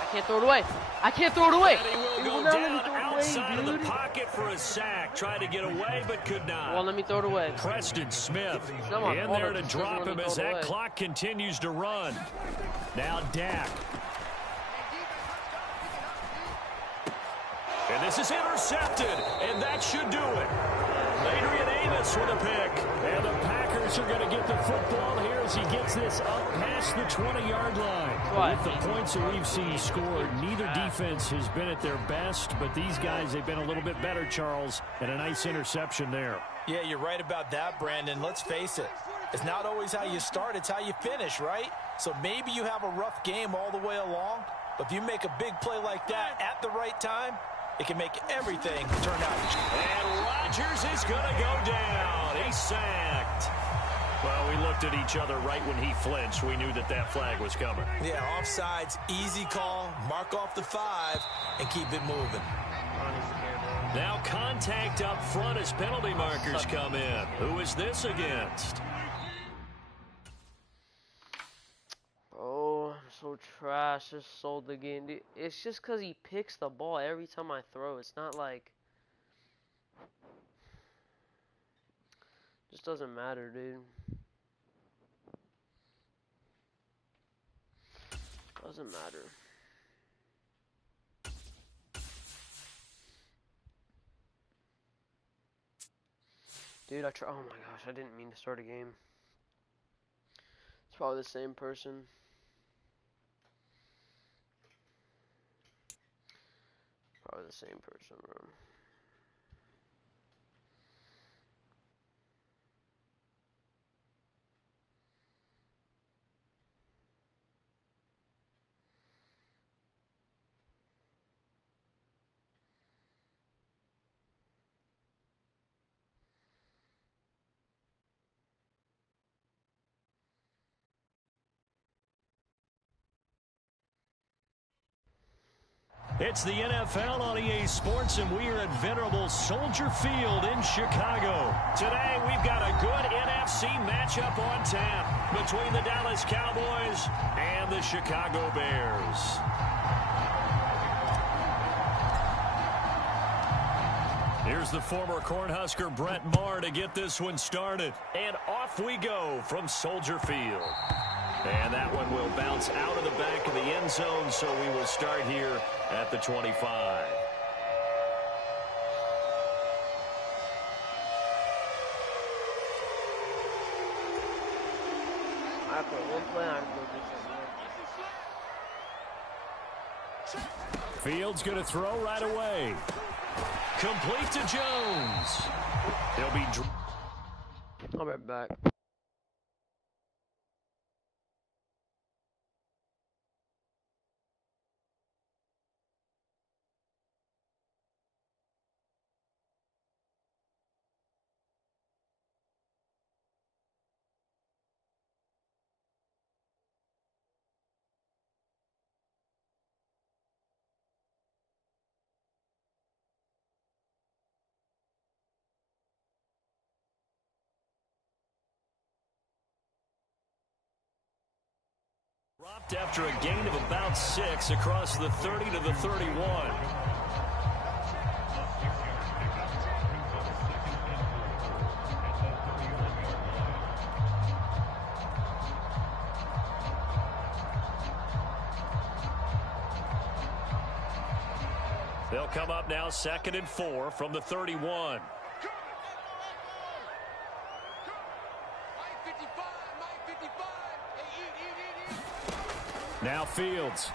I can't throw it away. I can't throw it away. And he will go down outside of the pocket for a sack. Tried to get away, but could not. Well, let me throw it away. Preston Smith Someone in hold there it. to drop him as that away. clock continues to run. Now Dak. And this is intercepted, and that should do it. Adrian Amos with a pick. And the Packers are going to get the football here as he gets this up past the 20-yard line. Right. With the points that we've seen scored, neither defense has been at their best, but these guys, they've been a little bit better, Charles, and a nice interception there. Yeah, you're right about that, Brandon. Let's face it. It's not always how you start, it's how you finish, right? So maybe you have a rough game all the way along, but if you make a big play like that at the right time, it can make everything turn out. And Rodgers is going to go down. He's sacked. Well, we looked at each other right when he flinched. We knew that that flag was coming. Yeah, offsides, easy call, mark off the 5, and keep it moving. Now contact up front as penalty markers come in. Who is this against? Oh, I'm so trash. Just sold the game. Dude, it's just because he picks the ball every time I throw. It's not like... Just doesn't matter, dude. Doesn't matter. Dude, oh my gosh, I didn't mean to start a game. It's probably the same person. Probably the same person, bro. It's the NFL on EA Sports, and we are at venerable Soldier Field in Chicago. Today, we've got a good NFC matchup on tap between the Dallas Cowboys and the Chicago Bears. Here's the former Cornhusker Brett Maher to get this one started. And off we go from Soldier Field. And that one will bounce out of the back of the end zone, so we will start here at the 25. I put one play, I go do something. Fields going to throw right away. Complete to Jones. He'll be... I'll be right back. Dropped after a gain of about 6 across the 30 to the 31. They'll come up now 2nd and 4 from the 31. Now Fields.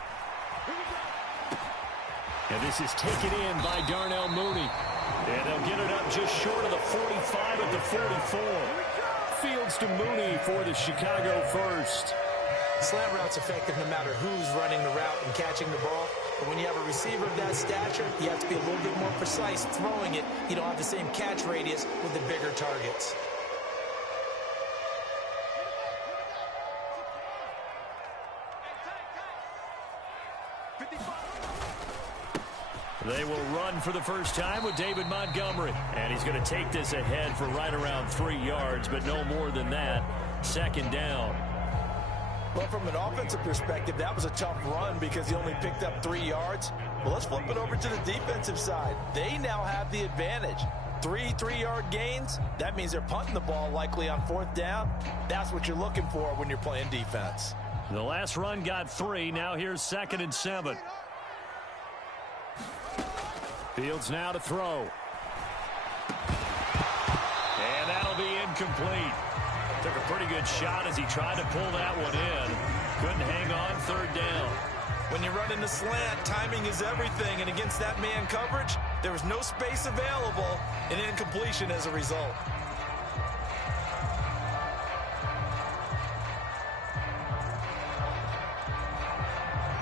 And this is taken in by Darnell Mooney. And they'll get it up just short of the 45 at the 44. Fields to Mooney for the Chicago first. Slant route's effective no matter who's running the route and catching the ball. But when you have a receiver of that stature, you have to be a little bit more precise throwing it. You don't have the same catch radius with the bigger targets. They will run for the first time with David Montgomery. And he's going to take this ahead for right around 3 yards, but no more than that. Second down. Well, from an offensive perspective, that was a tough run because he only picked up 3 yards. Well, let's flip it over to the defensive side. They now have the advantage. 3 3-yard gains. That means they're punting the ball likely on 4th down. That's what you're looking for when you're playing defense. The last run got 3. Now here's 2nd and 7. Fields now to throw. And that'll be incomplete. Took a pretty good shot as he tried to pull that one in. Couldn't hang on 3rd down. When you run in the slant, timing is everything. And against that man coverage, there was no space available, and incompletion as a result.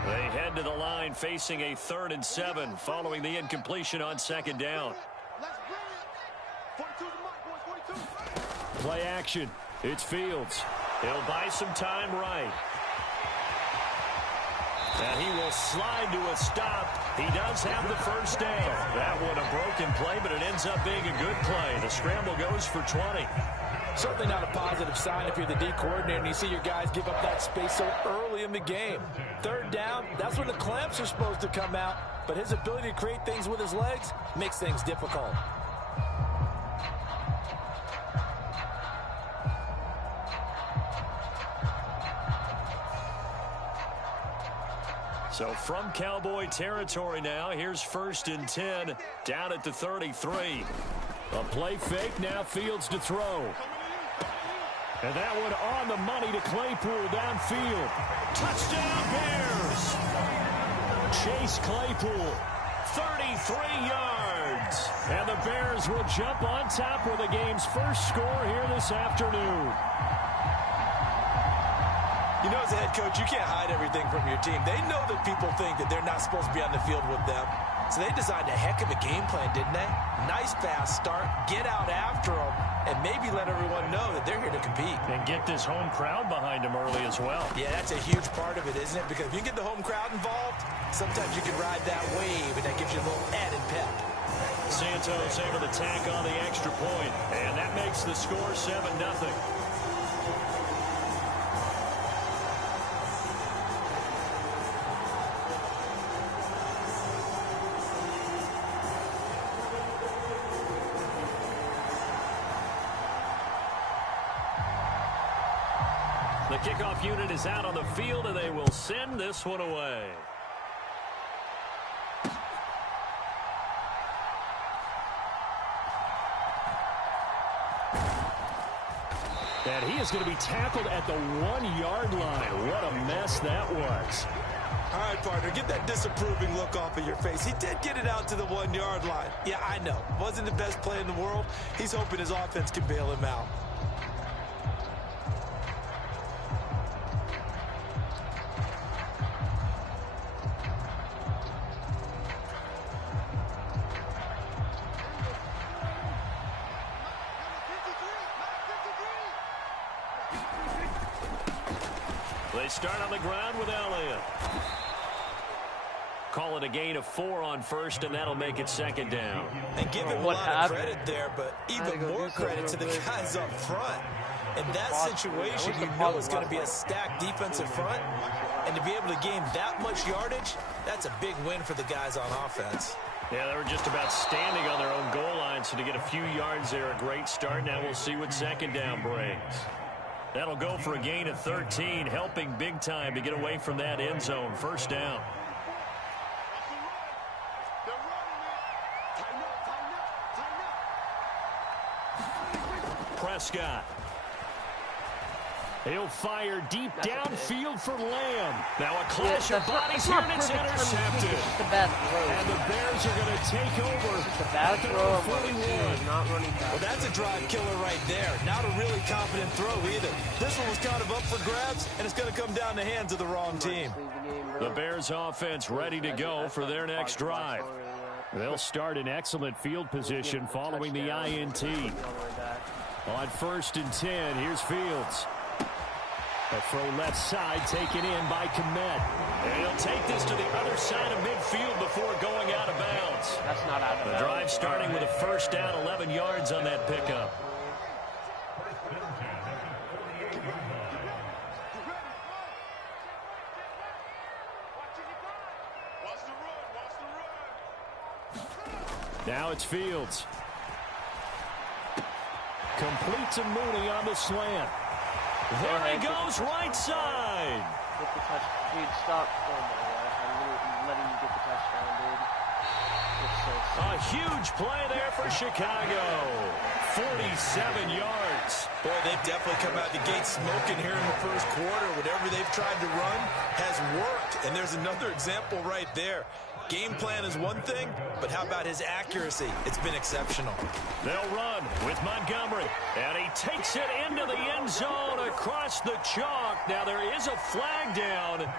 They head to the line facing a 3rd and 7 following the incompletion on 2nd down. Play action. It's Fields. He'll buy some time right. And he will slide to a stop. He does have the first down. That one a broken play, but it ends up being a good play. The scramble goes for 20. Certainly not a positive sign if you're the D coordinator and you see your guys give up that space so early in the game. 3rd down, that's when the clamps are supposed to come out, but his ability to create things with his legs makes things difficult. So from Cowboy territory now, here's 1st and 10 down at the 33. A play fake, now Fields to throw. And that one on the money to Claypool downfield. Touchdown Bears! Chase Claypool, 33 yards. And the Bears will jump on top with the game's first score here this afternoon. You know, as a head coach, you can't hide everything from your team. They know that people think that they're not supposed to be on the field with them. So they designed a heck of a game plan, didn't they? Nice fast start, get out after them, and maybe let everyone know that they're here to compete. And get this home crowd behind them early as well. Yeah, that's a huge part of it, isn't it? Because if you get the home crowd involved, sometimes you can ride that wave, and that gives you a little added pep. Santos able to tack on the extra point, and that makes the score 7-0. The kickoff unit is out on the field, and they will send this one away. And he is going to be tackled at the 1-yard line. What a mess that was. All right, partner, get that disapproving look off of your face. He did get it out to the 1-yard line. Yeah, I know. Wasn't the best play in the world. He's hoping his offense can bail him out. They start on the ground with Elliott. Call it a gain of 4 on 1st, and that'll make it 2nd down. And give him a lot of credit there, but even more credit to the guys up front. In that situation, you know it's going to be a stacked defensive front. And to be able to gain that much yardage, that's a big win for the guys on offense. Yeah, they were just about standing on their own goal line, so to get a few yards there, a great start. Now we'll see what 2nd down brings. That'll go for a gain of 13, helping big time to get away from that end zone. 1st down. Prescott. He'll fire deep downfield for Lamb. Now a clash of bodies here, and it's intercepted. It's a bad throw. And the Bears are going to take over. It's a bad throw of 41. Not running back. Well, that's a drive killer right there. Not a really confident throw either. This one was kind of up for grabs, and it's going to come down the hands of the wrong team. The Bears offense ready to go for their next drive. They'll start in excellent field position following the INT. On 1st and 10, here's Fields. A throw left side taken in by Kmet. And he'll take this to the other side of midfield before going out of bounds. That's not out of bounds. The drive starting with a first down, 11 yards on that pickup. Now it's Fields. Complete to Mooney on the slant. There he goes, right side. Get the touch. Dude, stop. Oh, my gosh. I'm letting you get the touchdown, dude. A huge play there for Chicago. 47 yards. Boy, they've definitely come out the gate smoking here in the first quarter. Whatever they've tried to run has worked. And there's another example right there. Game plan is one thing, but how about his accuracy? It's been exceptional. They'll run with Montgomery, and he takes it into the end zone across the chalk. Now, there is a flag down,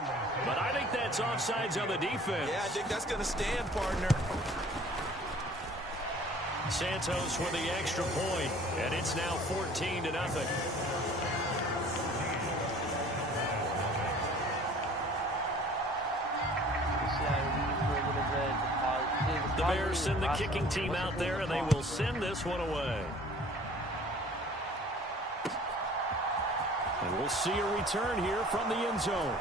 but I think that's offsides on the defense. Yeah, I think that's going to stand, partner. Santos with the extra point, and it's now 14-0. The Bears send the kicking team out there, and they will send this one away. And we'll see a return here from the end zone.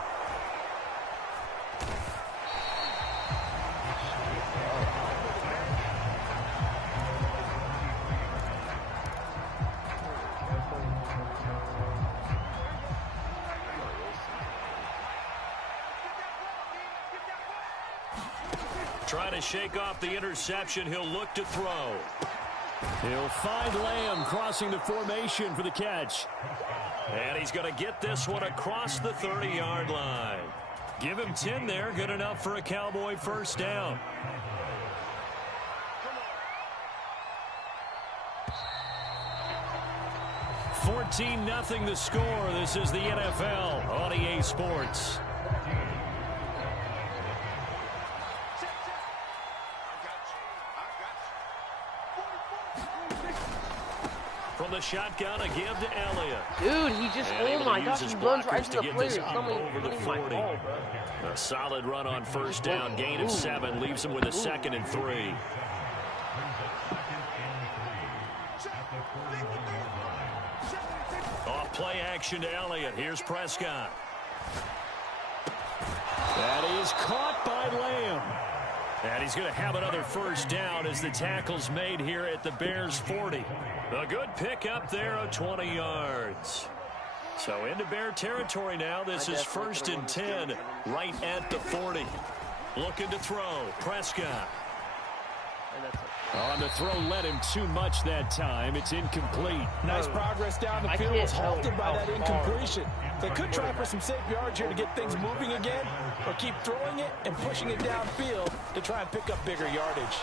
Trying to shake off the interception. He'll look to throw. He'll find Lamb crossing the formation for the catch. And he's going to get this one across the 30-yard line. Give him 10 there. Good enough for a Cowboy first down. $14-0 the score. This is the NFL on EA Sports. From the shotgun, a give to Elliott. Dude, he just, oh my gosh, he runs right into the players. Over the 40. A solid run on first down, gain of 7, leaves him with a 2nd and 3. Off play action to Elliott. Here's Prescott. That is caught by Lamb. And he's going to have another first down as the tackle's made here at the Bears 40. A good pick up there of 20 yards. So into Bear territory now. This is 1st and 10 right at the 40. Looking to throw. Prescott. On the throw led him too much that time. It's incomplete. Nice progress down the field. Was halted by that incompletion. They could try for some safe yards here to get things moving again, or keep throwing it and pushing it downfield to try and pick up bigger yardage.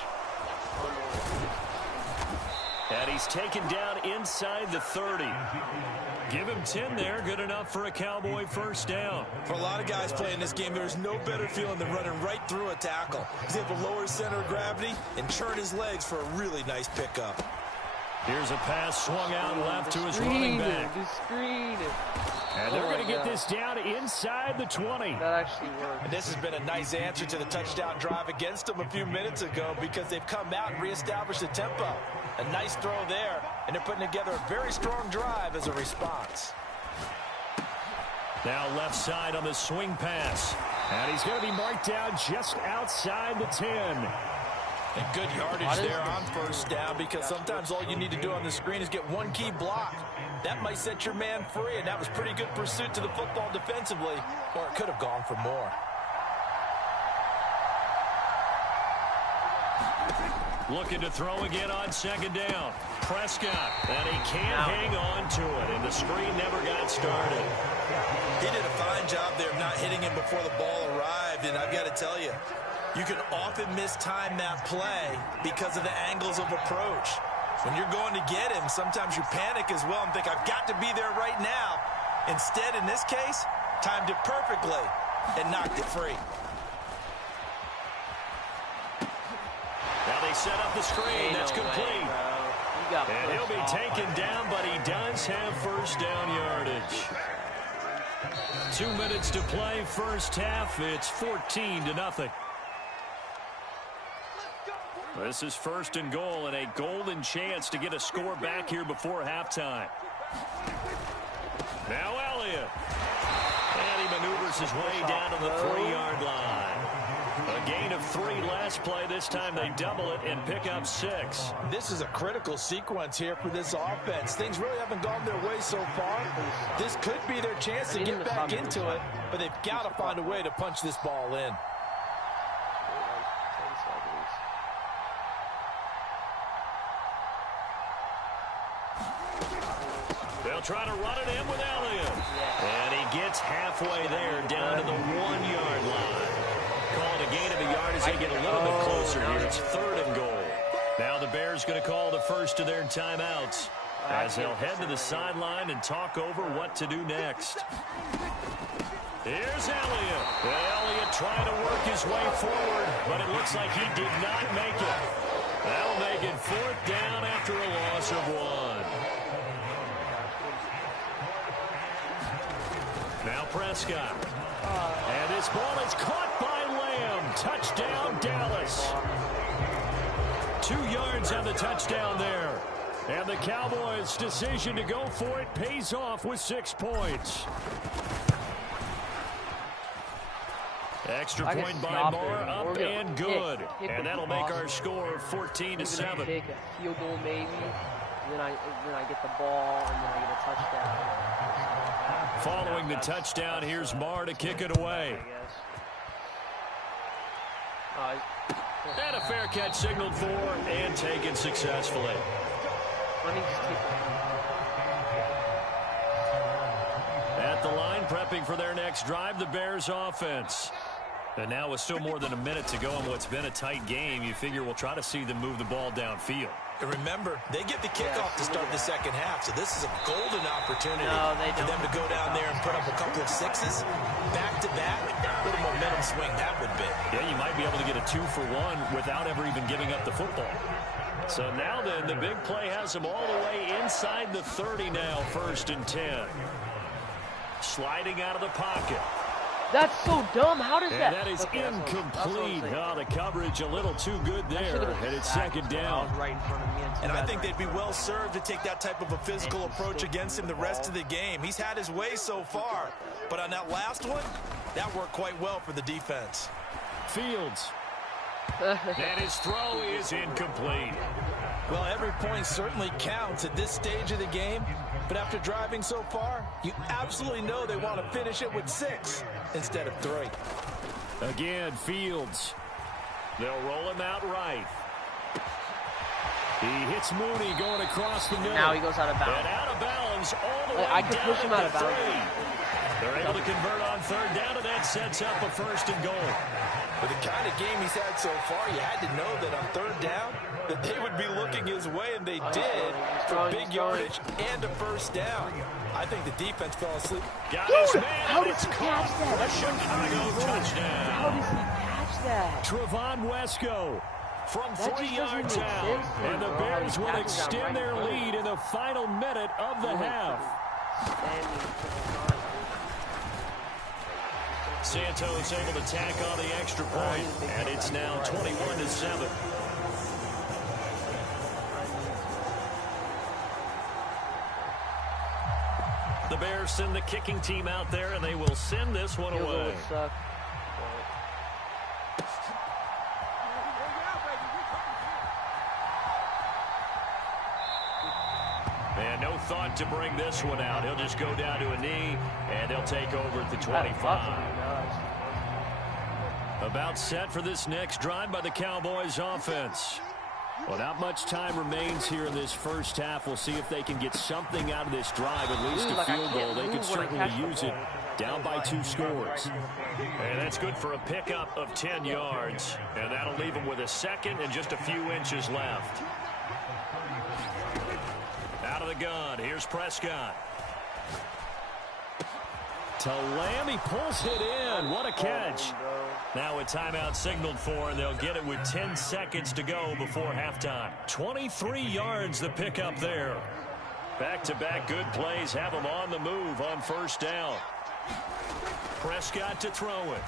And he's taken down inside the 30. Give him 10 there. Good enough for a Cowboy first down. For a lot of guys playing this game, there's no better feeling than running right through a tackle. He's able to lower his center of gravity and churn his legs for a really nice pickup. Here's a pass swung out left to his running back. And they're going to get this down inside the 20. That actually worked. And this has been a nice answer to the touchdown drive against them a few minutes ago, because they've come out and reestablished the tempo. A nice throw there, and they're putting together a very strong drive as a response. Now left side on the swing pass. And he's going to be marked down just outside the 10. And good yardage there on first down, because sometimes all you need to do on the screen is get one key block. That might set your man free, and that was pretty good pursuit to the football defensively, or it could have gone for more. Looking to throw again on second down. Prescott, and he can't hang on to it, and the screen never got started. He did a fine job there of not hitting him before the ball arrived, and I've got to tell you, you can often mistime that play because of the angles of approach. When you're going to get him, sometimes you panic as well and think, I've got to be there right now. Instead, in this case, timed it perfectly and knocked it free. Now they set up the screen. That's complete. And he'll be taken down, but he does have first down yardage. 2 minutes to play, first half. It's 14-0. This is first and goal, and a golden chance to get a score back here before halftime. Now Elliott. And he maneuvers his way down to the 3-yard line. A gain of 3 last play. This time they double it and pick up 6. This is a critical sequence here for this offense. Things really haven't gone their way so far. This could be their chance to get back into it, but they've got to find a way to punch this ball in. They'll try to run it in with Elliott. And he gets halfway there down to the 1-yard line. Call it a gain of a yard as they get a little bit closer here. It's 3rd and goal. Now the Bears going to call the first of their timeouts as they'll head to the sideline and talk over what to do next. Here's Elliott. Elliott trying to work his way forward, but it looks like he did not make it. That'll make it 4th down after a loss of 1. Now Prescott. And this ball is caught by Lamb. Touchdown, Dallas. 2 yards on the touchdown there. And the Cowboys' decision to go for it pays off with 6 points. Extra point by Moore, up and good. And that'll make our score 14-7. Take a field goal maybe, then I get the ball, and then I get a touchdown. Following the touchdown, here's Moore to kick it away. And a fair catch signaled for and taken successfully. At the line, prepping for their next drive, the Bears offense. And now with still more than a minute to go in what's been a tight game, you figure we'll try to see them move the ball downfield. And remember, they get the kickoff to start the second half, so this is a golden opportunity for them to go down there and put up a couple of 6s back-to-back. What a momentum swing that would be. Yeah, you might be able to get a 2-for-1 without ever even giving up the football. So now then, the big play has them all the way inside the 30 now, 1st and 10. Sliding out of the pocket. That's so dumb. How does that? And that is incomplete. Oh, the coverage a little too good there. And it's 2nd down. Right in front of me. And I think they'd be well served to take that type of a physical approach against him the rest of the game. He's had his way so far. But on that last one, that worked quite well for the defense. Fields. And his throw is incomplete. Well, every point certainly counts at this stage of the game. But after driving so far, you absolutely know they want to finish it with 6 instead of 3. Again, Fields. They'll roll him out right. He hits Mooney going across the middle. Now he goes out of bounds. And out of bounds all the way I could down push him out of bounds. 3. They're able to convert on 3rd down, and that sets up a 1st and goal. With the kind of game he's had so far, you had to know that on 3rd down, that they would be looking his way, and they did for big yardage and a 1st down. I think the defense fell asleep. Got his man, how did he catch that? That's Chicago touchdown. How does he catch that? Trevon Wesco from 3 yards out. And the Bears will extend their lead in the final minute of the half. Santos able to tack on the extra point, and it's now 21-7. The Bears send the kicking team out there, and they will send this one away. And no thought to bring this one out. He'll just go down to a knee, and they'll take over at the 25. About set for this next drive by the Cowboys offense. Well, not much time remains here in this first half. We'll see if they can get something out of this drive, at least a field goal. They can certainly use it. Down by 2 scores. And that's good for a pickup of 10 yards. And that'll leave them with a second and just a few inches left. Out of the gun, here's Prescott. To Lamb, he pulls it in. What a catch. Now a timeout signaled for, and they'll get it with 10 seconds to go before halftime. 23 yards the pickup there. Back-to-back good plays have them on the move on first down. Prescott to throw it.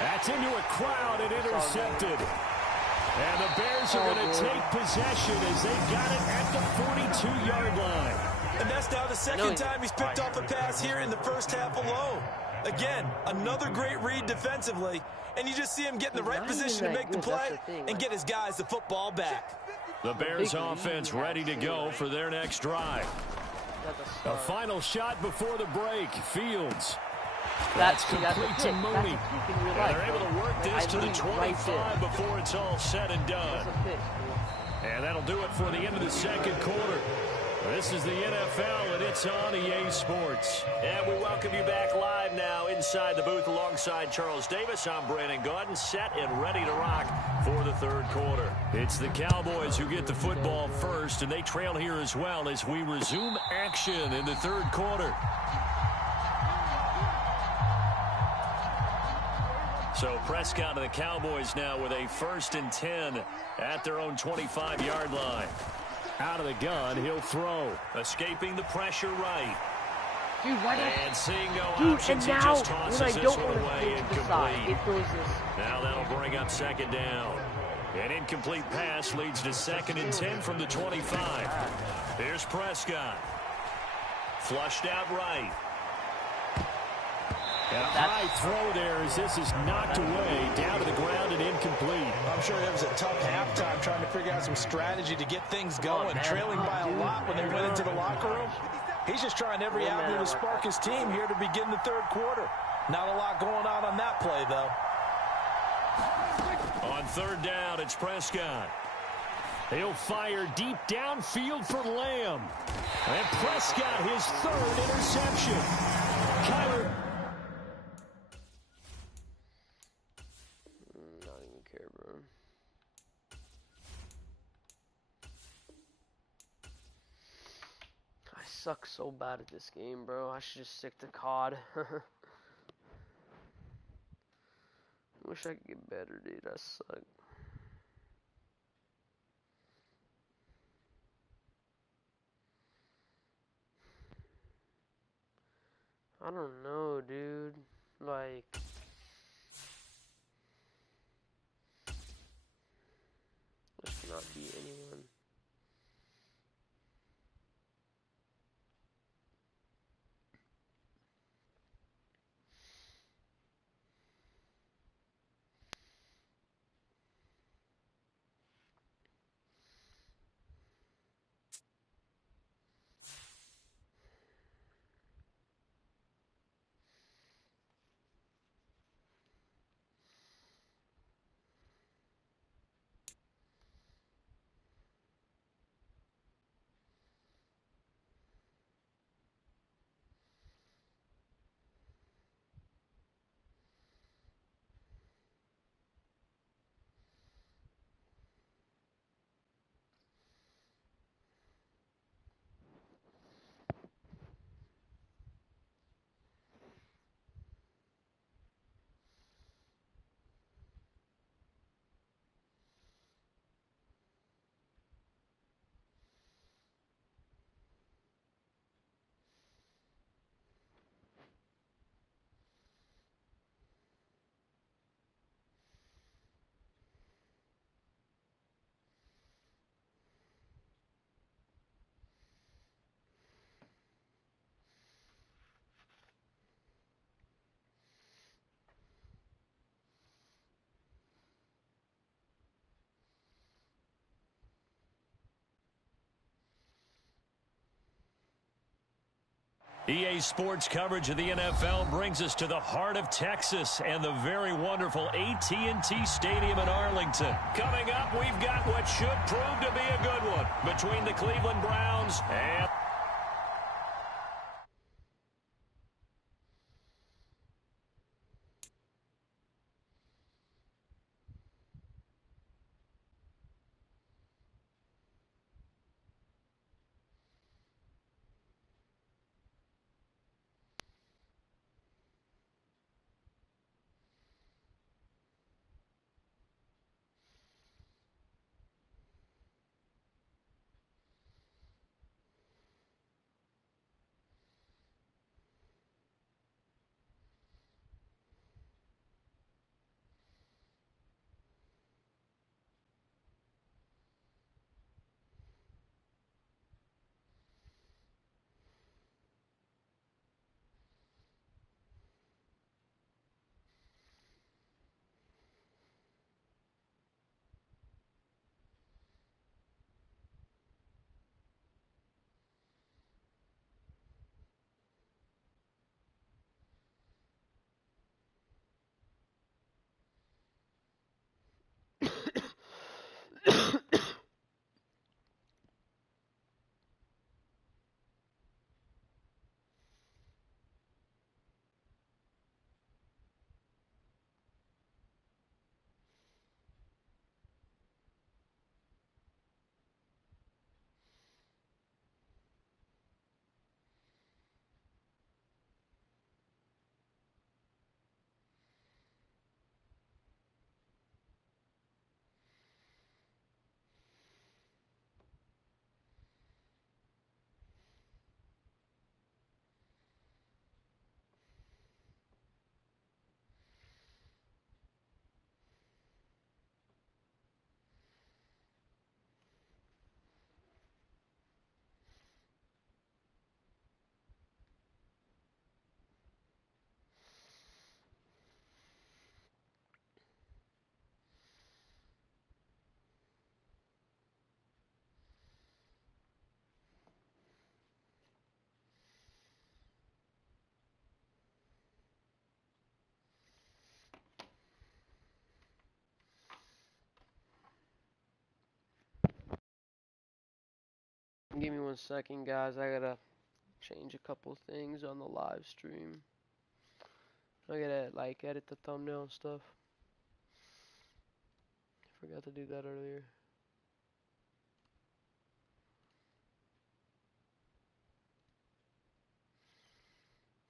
That's into a crowd and intercepted. And the Bears are going to take possession as they've got it at the 42-yard line. And that's now the second time he's picked off a pass here in the first half alone. Again, another great read defensively, and you just see him get in the right position to make the play and get his guys the football back. The Bears offense ready to go for their next drive. A final shot before the break. Fields. That's complete to Mooney. And they're able to work this to the 25 before it's all said and done. And that'll do it for the end of the second quarter. This is the NFL, and it's on EA Sports. And we welcome you back live now inside the booth alongside Charles Davis. I'm Brandon Gaudin, set and ready to rock for the third quarter. It's the Cowboys who get the football first, and they trail here as well as we resume action in the third quarter. So Prescott and the Cowboys now with a 1st and 10 at their own 25-yard line. Out of the gun, he'll throw. Escaping the pressure right. Dude, why not? And seeing no Dude, options, and he now, just tosses when I this don't one want to away throw to the side, incomplete. it throws this. Now that'll bring up second down. An incomplete pass leads to 2nd and 10 from the 25. Here's Prescott. Flushed out right. And a high throw there as this is knocked away, down to the ground and incomplete. I'm sure it was a tough halftime trying to figure out some strategy to get things going, trailing by a lot when they went into the locker room. He's just trying every avenue to spark his team here to begin the third quarter. Not a lot going on that play, though. On third down, it's Prescott. He'll fire deep downfield for Lamb. And Prescott, his 3rd interception. Kyler. Not even care, bro. I suck so bad at this game, bro. I should just stick to COD. Wish I could get better, dude. I suck. I don't know, dude. Like, this cannot be anyone. EA Sports coverage of the NFL brings us to the heart of Texas and the very wonderful AT&T Stadium in Arlington. Coming up, we've got what should prove to be a good one between the Cleveland Browns and... Give me 1 second, guys. I gotta change a couple things on the live stream. I gotta like edit the thumbnail and stuff. Forgot to do that earlier.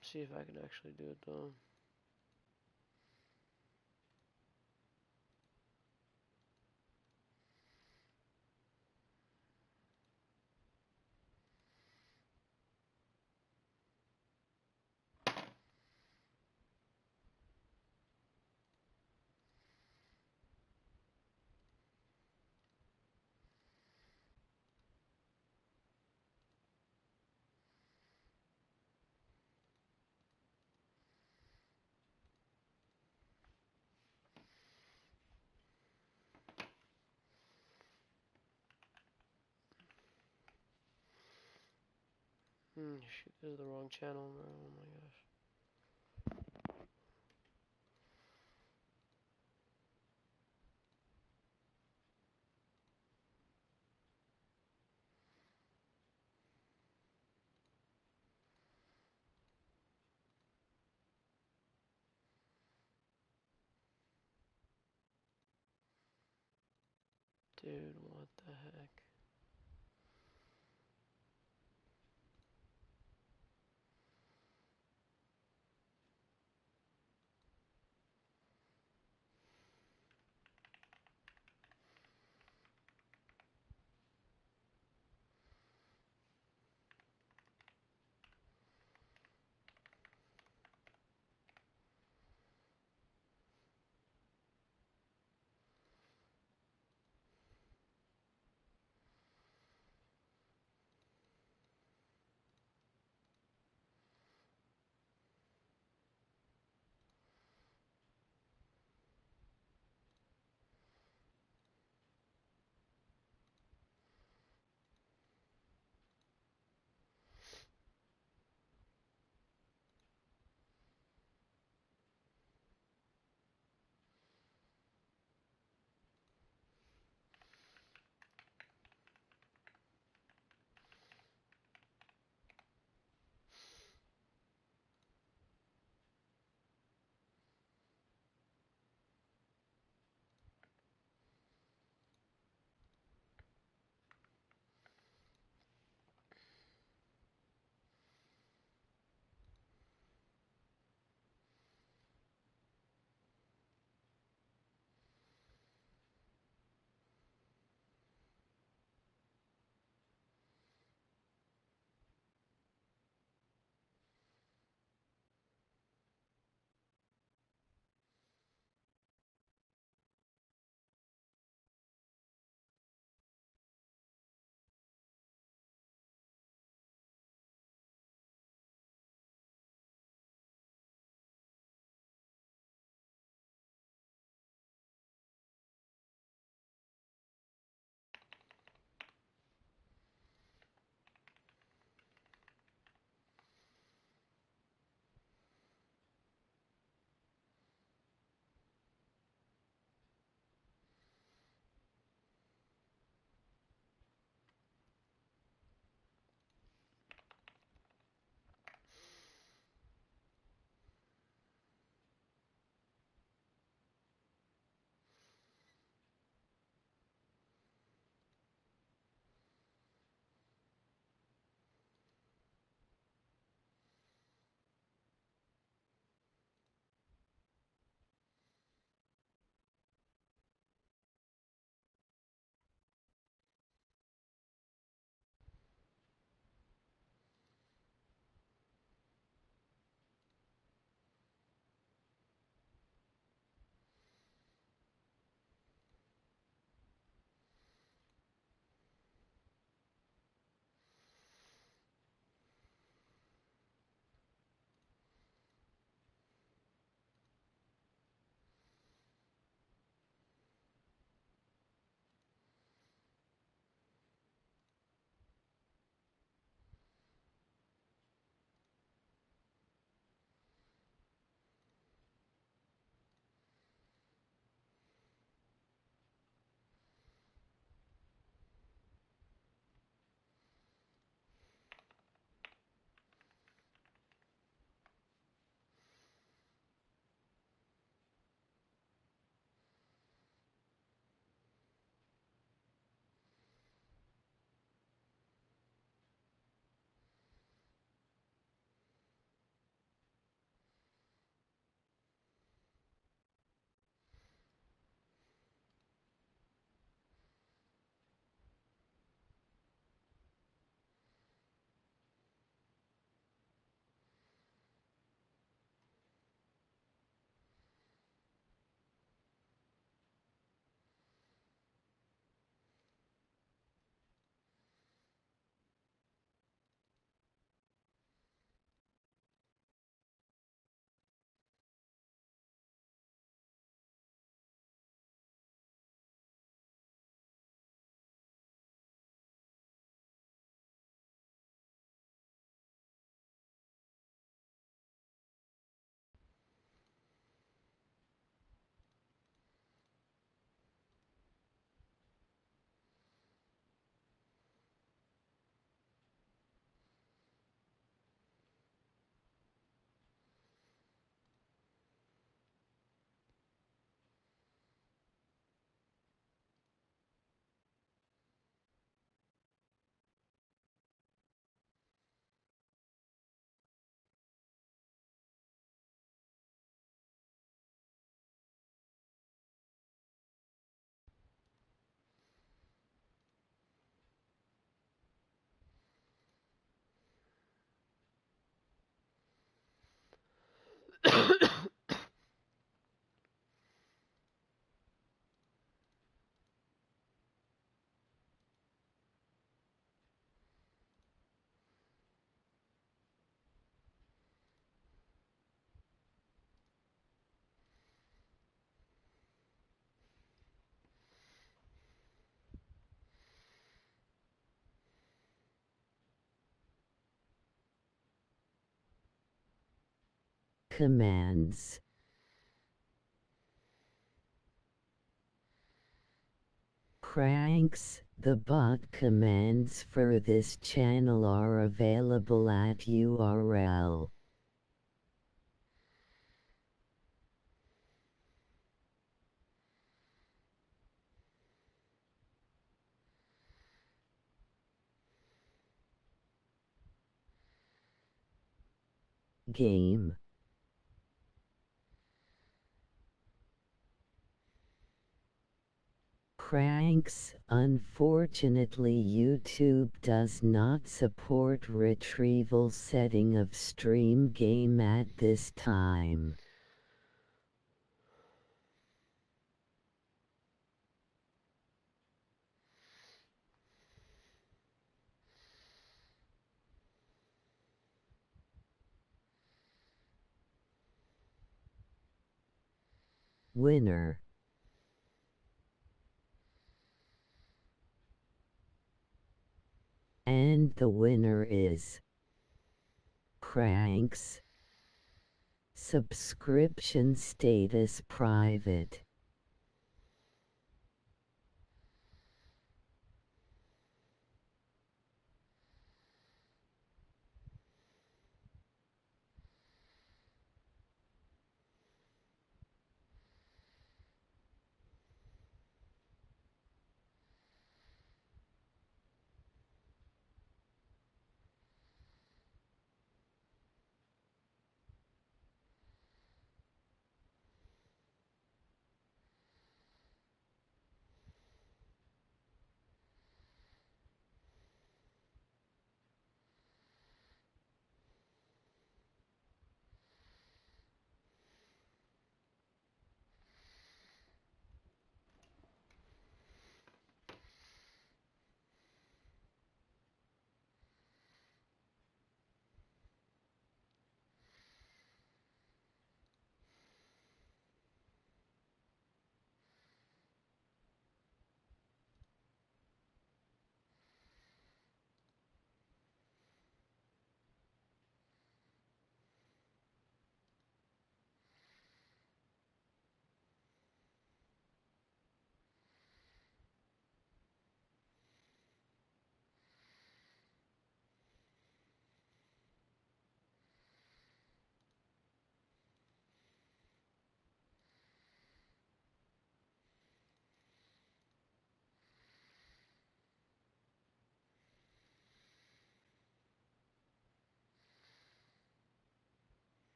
See if I can actually do it though. Shoot, this is the wrong channel, bro. Oh my gosh. Dude, what the heck? commands. Cranks. The bot commands for this channel are available at URL. Game. Cranks. Unfortunately, YouTube does not support retrieval setting of stream game at this time. Winner. And the winner is Cranks. Subscription status private.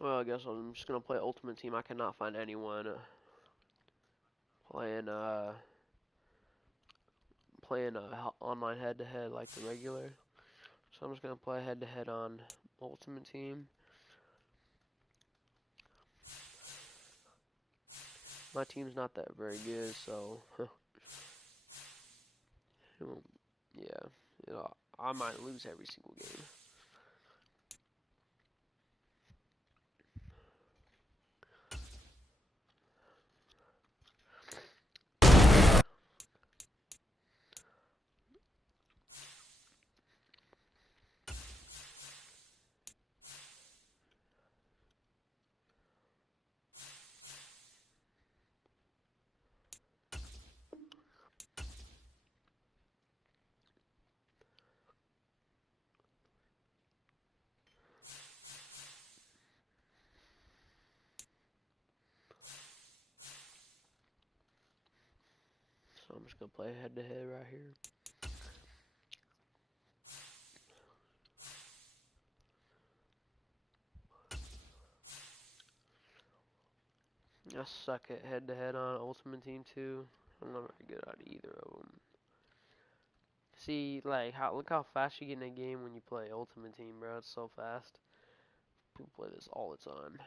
Well, I guess I'm just gonna play Ultimate Team. I cannot find anyone playing online head-to-head like the regular. So I'm just gonna play head-to-head on Ultimate Team. My team's not that very good, so yeah, I might lose every single game. So I'm just gonna play head-to-head right here. I suck at head-to-head on Ultimate Team too. I'm not very good at either of them. See, like, look how fast you get in a game when you play Ultimate Team, bro. It's so fast. People play this all the time.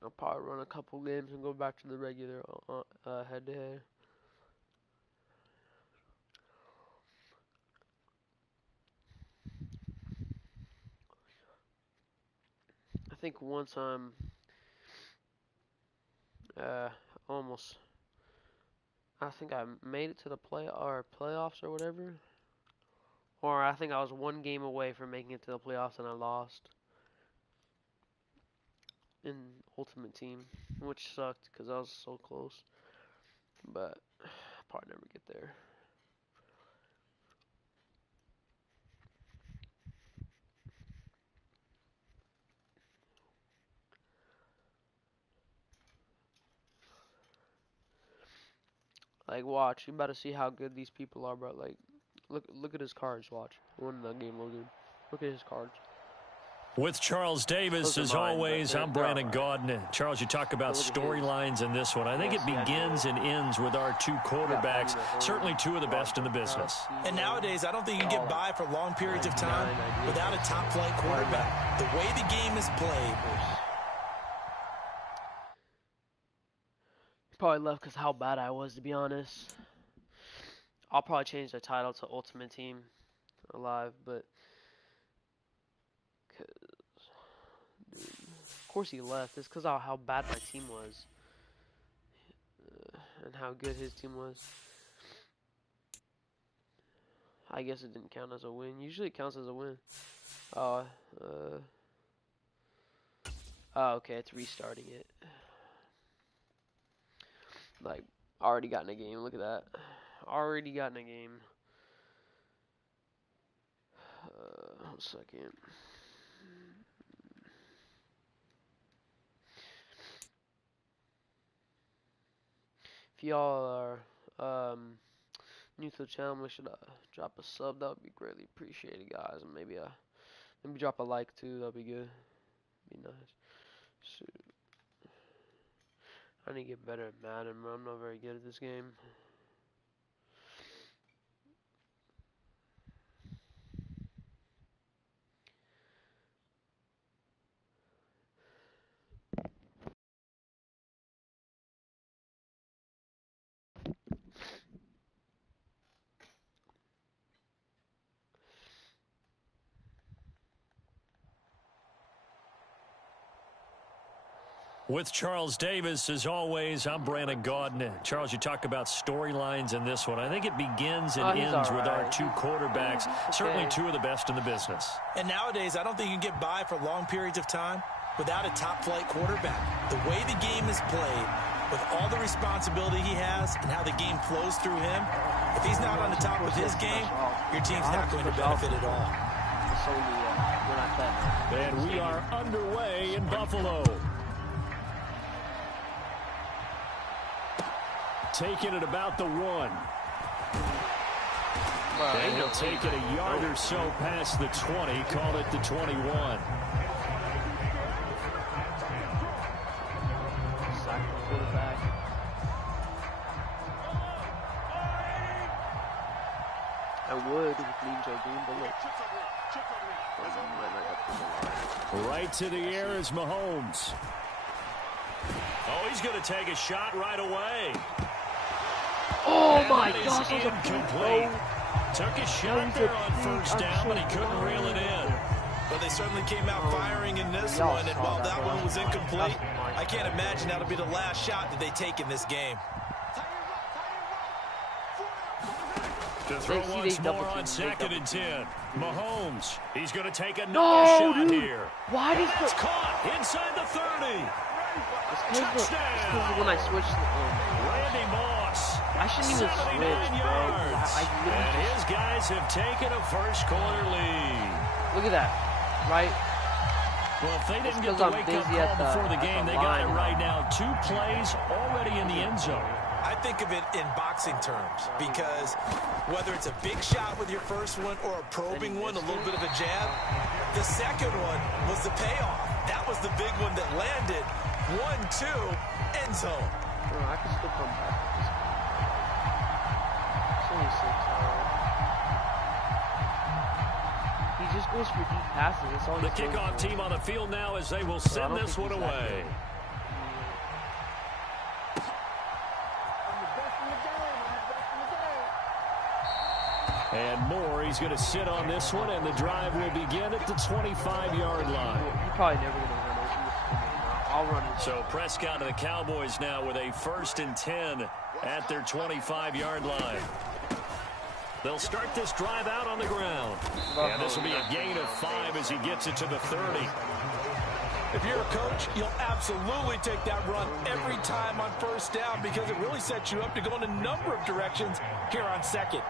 I'll probably run a couple games and go back to the regular head-to-head. I think once I'm almost, I think I made it to the playoffs or whatever. Or I think I was one game away from making it to the playoffs and I lost in Ultimate Team, which sucked because I was so close. But I'll probably never get there. Like, watch, you about to see how good these people are, bro. Like, look at his cards. Watch, when the game loaded. Look at his cards. With Charles Davis, Those as are mine, always, but I'm they're Brandon alright. Gaudin. Charles, you talk about Look at his. storylines in this one. I think Yes, it yeah, begins and ends with our two quarterbacks, certainly two of the best in the business. And nowadays, I don't think you can get by for long periods of time without a top-flight quarterback. The way the game is played. Probably left because how bad I was, to be honest. I'll probably change the title to Ultimate Team Alive, but dude, of course he left. It's because of how bad my team was and how good his team was. I guess it didn't count as a win. Usually it counts as a win. Oh, okay, it's restarting it. Like, already got in a game. Look at that. Already got in a game. 1 second. If y'all are new to the channel, make sure to drop a sub. That would be greatly appreciated, guys. And maybe drop a like too. That'd be good. Be nice. Shoot. I need to get better at Madden, bro. I'm not very good at this game. With Charles Davis, as always, I'm Brandon Gaudin. Charles, you talk about storylines in this one. I think it begins and ends with our two quarterbacks, certainly two of the best in the business. And nowadays, I don't think you can get by for long periods of time without a top-flight quarterback. The way the game is played, with all the responsibility he has and how the game flows through him, if he's not on the top of his game, your team's not going to benefit at all. And we are underway in Buffalo. Taking it about the 1. And he'll take it a yard or so past the 20, call it the 21. Sack the quarterback. I would with Mean Joe Dean, but look. Right to the air is Mahomes. Oh, he's going to take a shot right away. Oh my That is gosh, that was a incomplete. Took a shot there on first down, but he couldn't reel it in. But they certainly came out firing in this one, and while that one was incomplete, I can't imagine that'll be the last shot that they take in this game. To throw once more on 2nd and 10. Mahomes, he's going to take another shot here. Why did It's caught inside the 30. Touchdown. When I switched Randy Moss. I shouldn't even switch, 79 bro. yards. And his guys have taken a first-quarter lead. Look at that, right? Well, if they didn't get because the I'm wake-up busy call at the- before the at game, the they got it line. right now. 2 plays already in the end zone. I think of it in boxing terms because whether it's a big shot with your first one or a probing one, a little bit of a jab, the second one was the payoff. That was the big one that landed. 1-2, end zone. Bro, I can still come back. It's only 6 hours. He just goes for deep passes. That's all The he's kickoff going for. team on the field now as they will send don't this think one he's that away. good. And Moore, he's going to sit on this one, and the drive will begin at the 25-yard line. You're probably never going to run it. I'll run it. So Prescott and the Cowboys now with a 1st and 10 at their 25-yard line. They'll start this drive out on the ground. And this will be a gain of 5 as he gets it to the 30. If you're a coach, you'll absolutely take that run every time on first down because it really sets you up to go in a number of directions here on 2nd.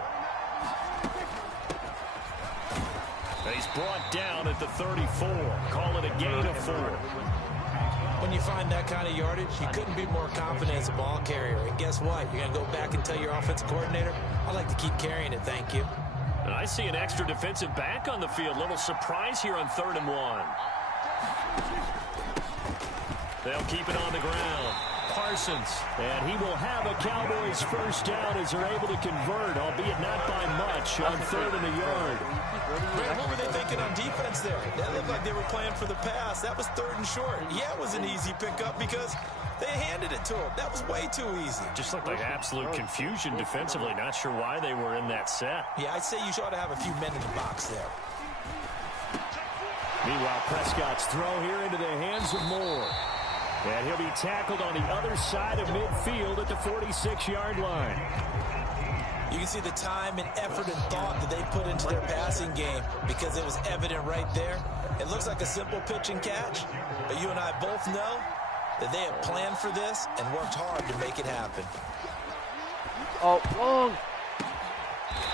He's brought down at the 34. Call it a gain of 4. When you find that kind of yardage, you couldn't be more confident as a ball carrier. And guess what? You're going to go back and tell your offensive coordinator, I'd like to keep carrying it, thank you. And I see an extra defensive back on the field. Little surprise here on 3rd and 1. They'll keep it on the ground. Parsons. And he will have a Cowboys first down as they're able to convert, albeit not by much, on 3rd and a yard. Brad, what were they thinking on defense there? That looked like they were playing for the pass. That was 3rd and short. Yeah, it was an easy pickup because they handed it to him. That was way too easy. Just looked like absolute confusion defensively. Not sure why they were in that set. Yeah, I'd say you ought to have a few men in the box there. Meanwhile, Prescott's throw here into the hands of Moore. And he'll be tackled on the other side of midfield at the 46-yard line. You can see the time and effort and thought that they put into their passing game because it was evident right there. It looks like a simple pitch and catch, but you and I both know that they have planned for this and worked hard to make it happen. Oh, long.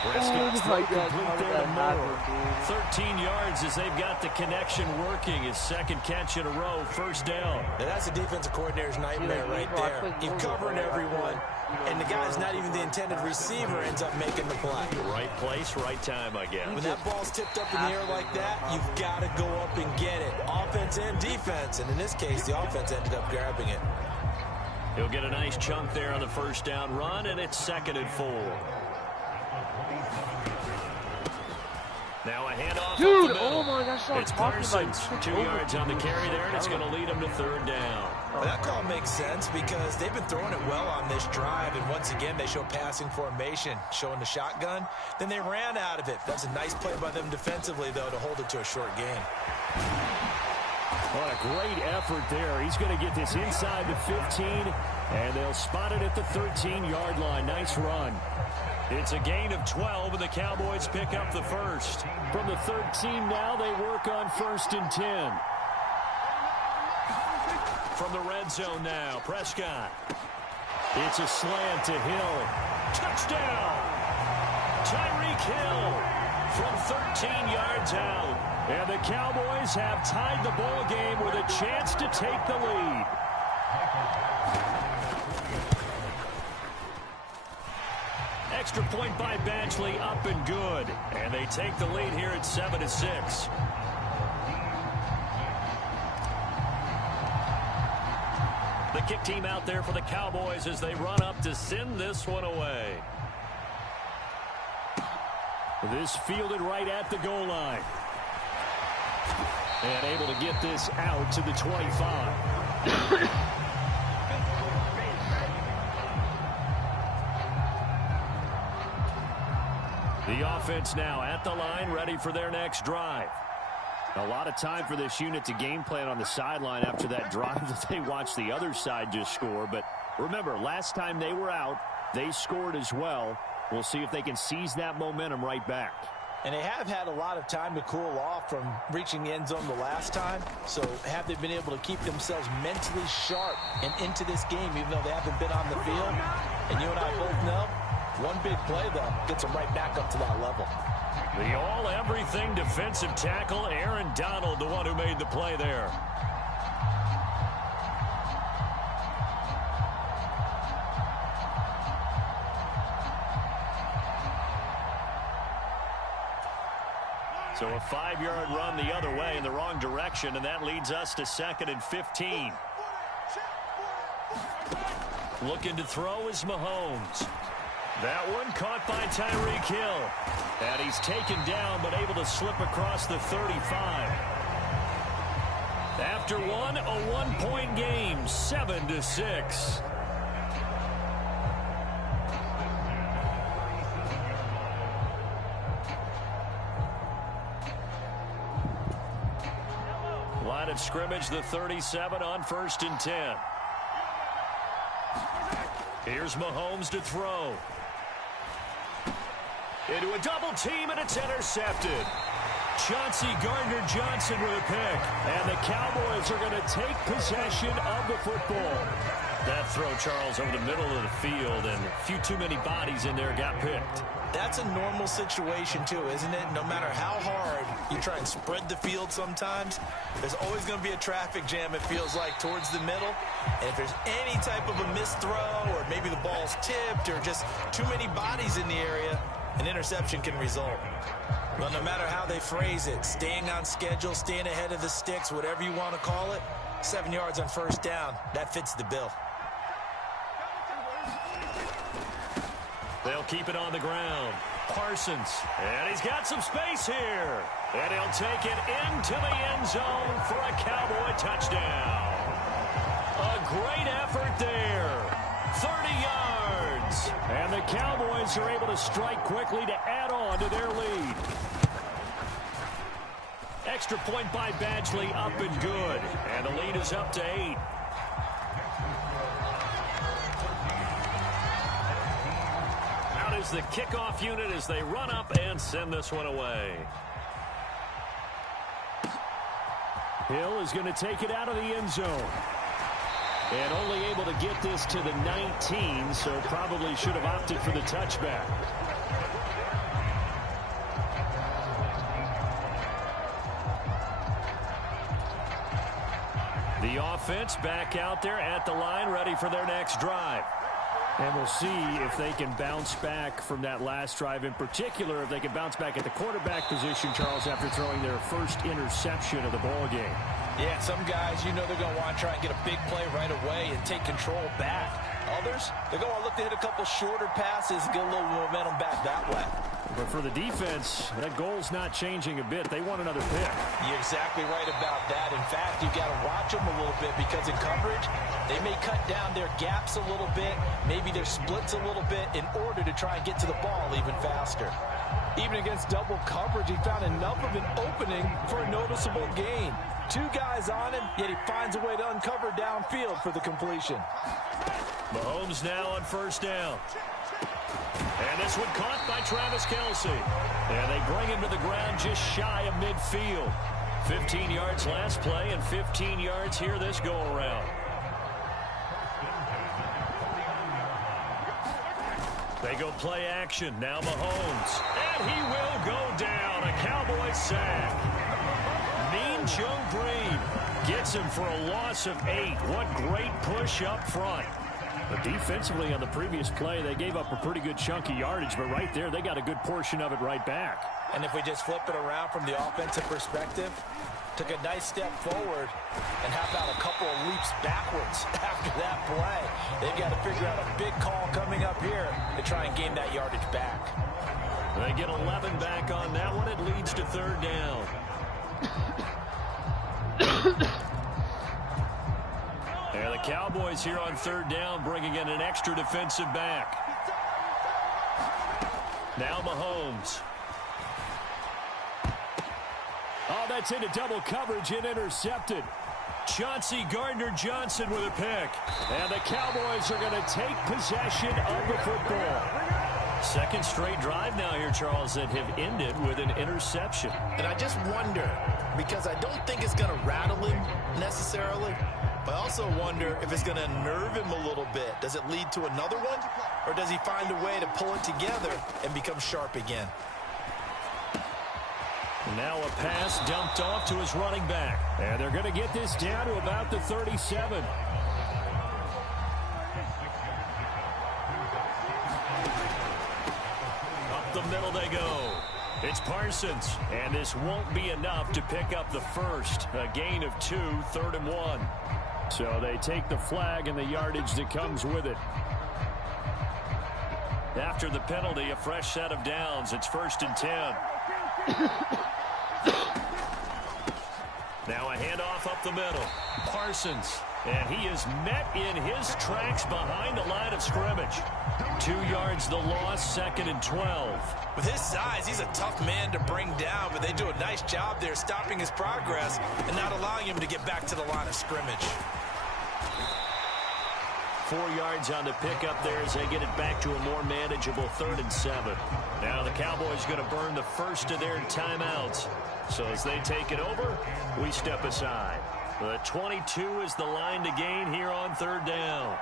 Prescott's Oh throw my God, complete how did there to that Moore. happen, 13 yards as they've got the connection working. His 2nd catch in a row, first down. Now that's a defensive coordinator's nightmare right there. You're covering everyone, and the guy's not even the intended receiver ends up making the play. Right place, right time, I guess. When that ball's tipped up in the air like that, you've got to go up and get it. Offense and defense, and in this case, the offense ended up grabbing it. He'll get a nice chunk there on the first down run, and it's 2nd and 4. Now a handoff. Dude, up the middle. oh my gosh, It's Parsons. 2 yards on the carry there, and it's going to lead him to 3rd down. Well, that call makes sense because they've been throwing it well on this drive, and once again, they show passing formation, showing the shotgun. Then they ran out of it. That's a nice play by them defensively, though, to hold it to a short gain. What a great effort there. He's going to get this inside the 15, and they'll spot it at the 13-yard line. Nice run. It's a gain of 12, and the Cowboys pick up the first. From the 13 now, they work on 1st and 10. From the red zone now, Prescott. It's a slant to Hill. Touchdown! Tyreek Hill from 13 yards out. And the Cowboys have tied the ball game with a chance to take the lead. Extra point by Badgley, up and good. And they take the lead here at 7-6. The kick team out there for the Cowboys as they run up to send this one away. This fielded right at the goal line. And able to get this out to the 25. The offense now at the line, ready for their next drive. A lot of time for this unit to game plan on the sideline after that drive that they watched the other side just score. But remember, last time they were out, they scored as well. We'll see if they can seize that momentum right back. And they have had a lot of time to cool off from reaching the end zone the last time. So have they been able to keep themselves mentally sharp and into this game, even though they haven't been on the field? And you and I both know, one big play, though, gets them right back up to that level. The all-everything defensive tackle, Aaron Donald, the one who made the play there. So a 5-yard run the other way in the wrong direction, and that leads us to 2nd and 15. Looking to throw is Mahomes. That one caught by Tyreek Hill. And he's taken down, but able to slip across the 35. After one, a 1-point game, 7-6. Line of scrimmage, the 37 on 1st and 10. Here's Mahomes to throw. Into a double team, and it's intercepted. Chauncey Gardner-Johnson with a pick. And the Cowboys are going to take possession of the football. That throw, Charles, over the middle of the field, and a few too many bodies in there got picked. That's a normal situation, too, isn't it? No matter how hard you try and spread the field sometimes, there's always going to be a traffic jam, it feels like, towards the middle. And if there's any type of a missed throw, or maybe the ball's tipped, or just too many bodies in the area, an interception can result. Well, no matter how they phrase it, staying on schedule, staying ahead of the sticks, whatever you want to call it, 7 yards on 1st down, that fits the bill. They'll keep it on the ground. Parsons. And he's got some space here. And he'll take it into the end zone for a Cowboy touchdown. A great effort there. 30 yards. And the Cowboys are able to strike quickly to add on to their lead. Extra point by Badgley, up and good. And the lead is up to 8. Out is the kickoff unit as they run up and send this one away. Hill is going to take it out of the end zone. And only able to get this to the 19, so probably should have opted for the touchback. The offense back out there at the line, ready for their next drive. And we'll see if they can bounce back from that last drive. In particular, if they can bounce back at the quarterback position, Charles, after throwing their first interception of the ball game. Yeah, some guys, you know they're going to want to try and get a big play right away and take control back. Others, they're going to look to hit a couple shorter passes and get a little momentum back that way. But for the defense, that goal's not changing a bit. They want another pick. You're exactly right about that. In fact, you got to watch them a little bit because in coverage, they may cut down their gaps a little bit, maybe their splits a little bit in order to try and get to the ball even faster. Even against double coverage, he found enough of an opening for a noticeable gain. 2 guys on him, yet he finds a way to uncover downfield for the completion. Mahomes now on 1st down. And this one caught by Travis Kelce. And they bring him to the ground just shy of midfield. 15 yards last play and 15 yards here this go-around. They go play action. Now Mahomes. And he will go down. A Cowboy sack. Mean Joe Green gets him for a loss of 8. What great push up front. But defensively on the previous play, they gave up a pretty good chunk of yardage, but right there, they got a good portion of it right back. And if we just flip it around from the offensive perspective, took a nice step forward and how about a couple of leaps backwards after that play. They've got to figure out a big call coming up here to try and gain that yardage back. They get 11 back on that one. It leads to third down. And the Cowboys here on third down bringing in an extra defensive back. Now Mahomes. Oh, that's into double coverage and intercepted. Chauncey Gardner-Johnson with a pick. And the Cowboys are going to take possession of the football. Second straight drive now here, Charles, that have ended with an interception. And I just wonder, because I don't think it's going to rattle him necessarily, but I also wonder if it's going to unnerve him a little bit. Does it lead to another one? Or does he find a way to pull it together and become sharp again? Now a pass dumped off to his running back. And they're going to get this down to about the 37. Up the middle they go. It's Parsons. And this won't be enough to pick up the first. A gain of 2, 3rd and 1. So they take the flag and the yardage that comes with it. After the penalty, a fresh set of downs. It's 1st and 10. Now a handoff up the middle. Parsons. And he is met in his tracks behind the line of scrimmage. 2 yards the loss, 2nd and 12. With his size, he's a tough man to bring down, but they do a nice job there stopping his progress and not allowing him to get back to the line of scrimmage. 4 yards on the pickup there as they get it back to a more manageable 3rd and 7. Now the Cowboys going to burn the first of their timeouts. So as they take it over, we step aside. The 22 is the line to gain here on 3rd down.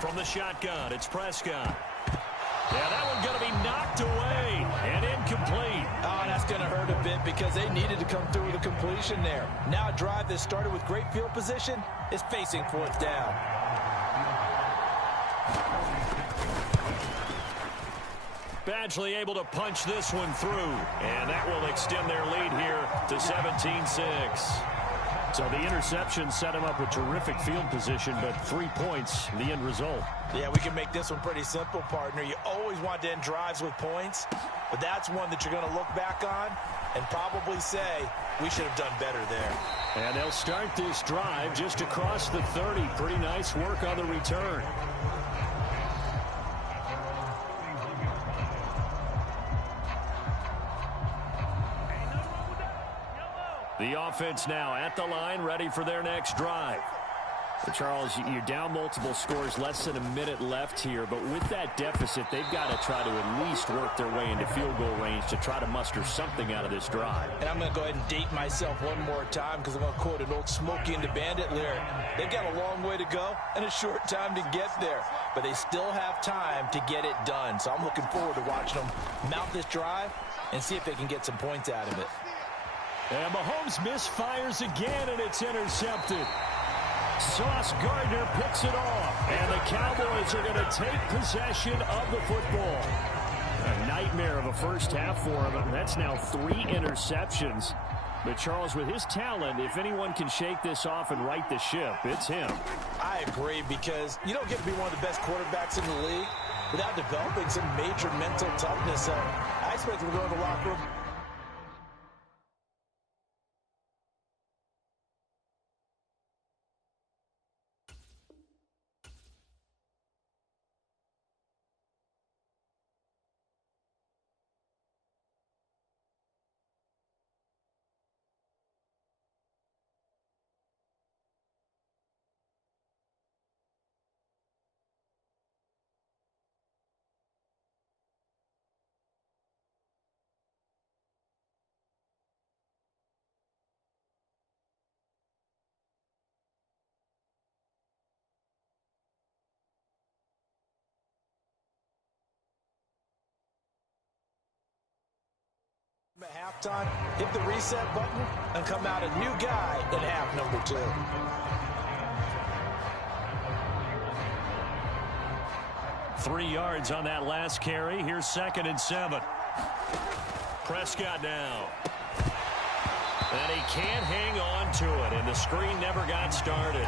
From the shotgun, it's Prescott. Yeah, that one's going to be knocked away and incomplete. Oh, that's going to hurt a bit because they needed to come through with a completion there. Now a drive that started with great field position is facing 4th down. Badgley able to punch this one through, and that will extend their lead here to 17-6. So the interception set him up with terrific field position, but 3 points, the end result. Yeah, we can make this one pretty simple, partner. You always want to end drives with points, but that's one that you're going to look back on and probably say, we should have done better there. And they'll start this drive just across the 30. Pretty nice work on the return. The offense now at the line, ready for their next drive. So Charles, you're down multiple scores, less than a minute left here, but with that deficit, they've got to try to at least work their way into field goal range to try to muster something out of this drive. And I'm going to go ahead and date myself one more time because I'm going to quote an old Smokey and the Bandit lyric. They've got a long way to go and a short time to get there, but they still have time to get it done. So I'm looking forward to watching them mount this drive and see if they can get some points out of it. And Mahomes misfires again, and it's intercepted. Sauce Gardner picks it off, and the Cowboys are going to take possession of the football. A nightmare of a first half for him. That's now 3 interceptions. But Charles, with his talent, if anyone can shake this off and right the ship, it's him. I agree, because you don't get to be one of the best quarterbacks in the league without developing some major mental toughness. So I expect him to go in the locker room. At halftime, hit the reset button, and come out a new guy in half number 2. 3 yards on that last carry. Here's 2nd and 7. Prescott now. And he can't hang on to it, and the screen never got started.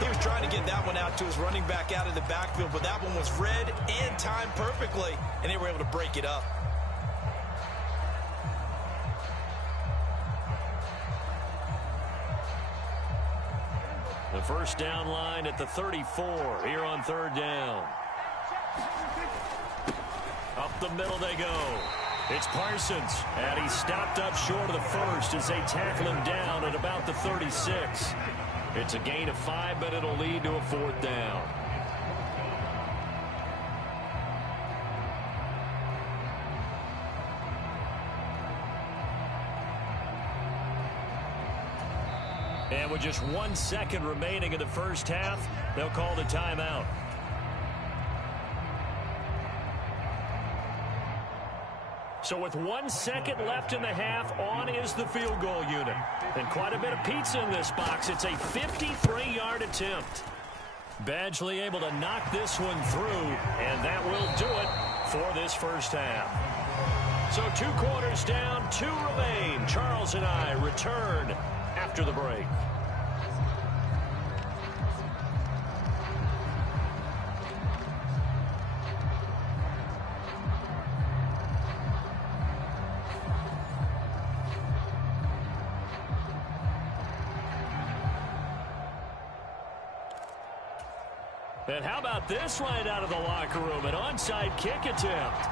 He was trying to get that one out to his running back out of the backfield, but that one was read and timed perfectly, and they were able to break it up. The first down line at the 34 here on 3rd down. Up the middle they go. It's Parsons, and he's stopped up short of the first as they tackle him down at about the 36. It's a gain of 5, but it'll lead to a 4th down. And with just 1 second remaining in the first half, they'll call the timeout. So with 1 second left in the half, on is the field goal unit. And quite a bit of pizza in this box. It's a 53-yard attempt. Badgley able to knock this one through, and that will do it for this first half. So 2 quarters down, 2 remain. Charles and I return after the break. And how about this right out of the locker room? An onside kick attempt.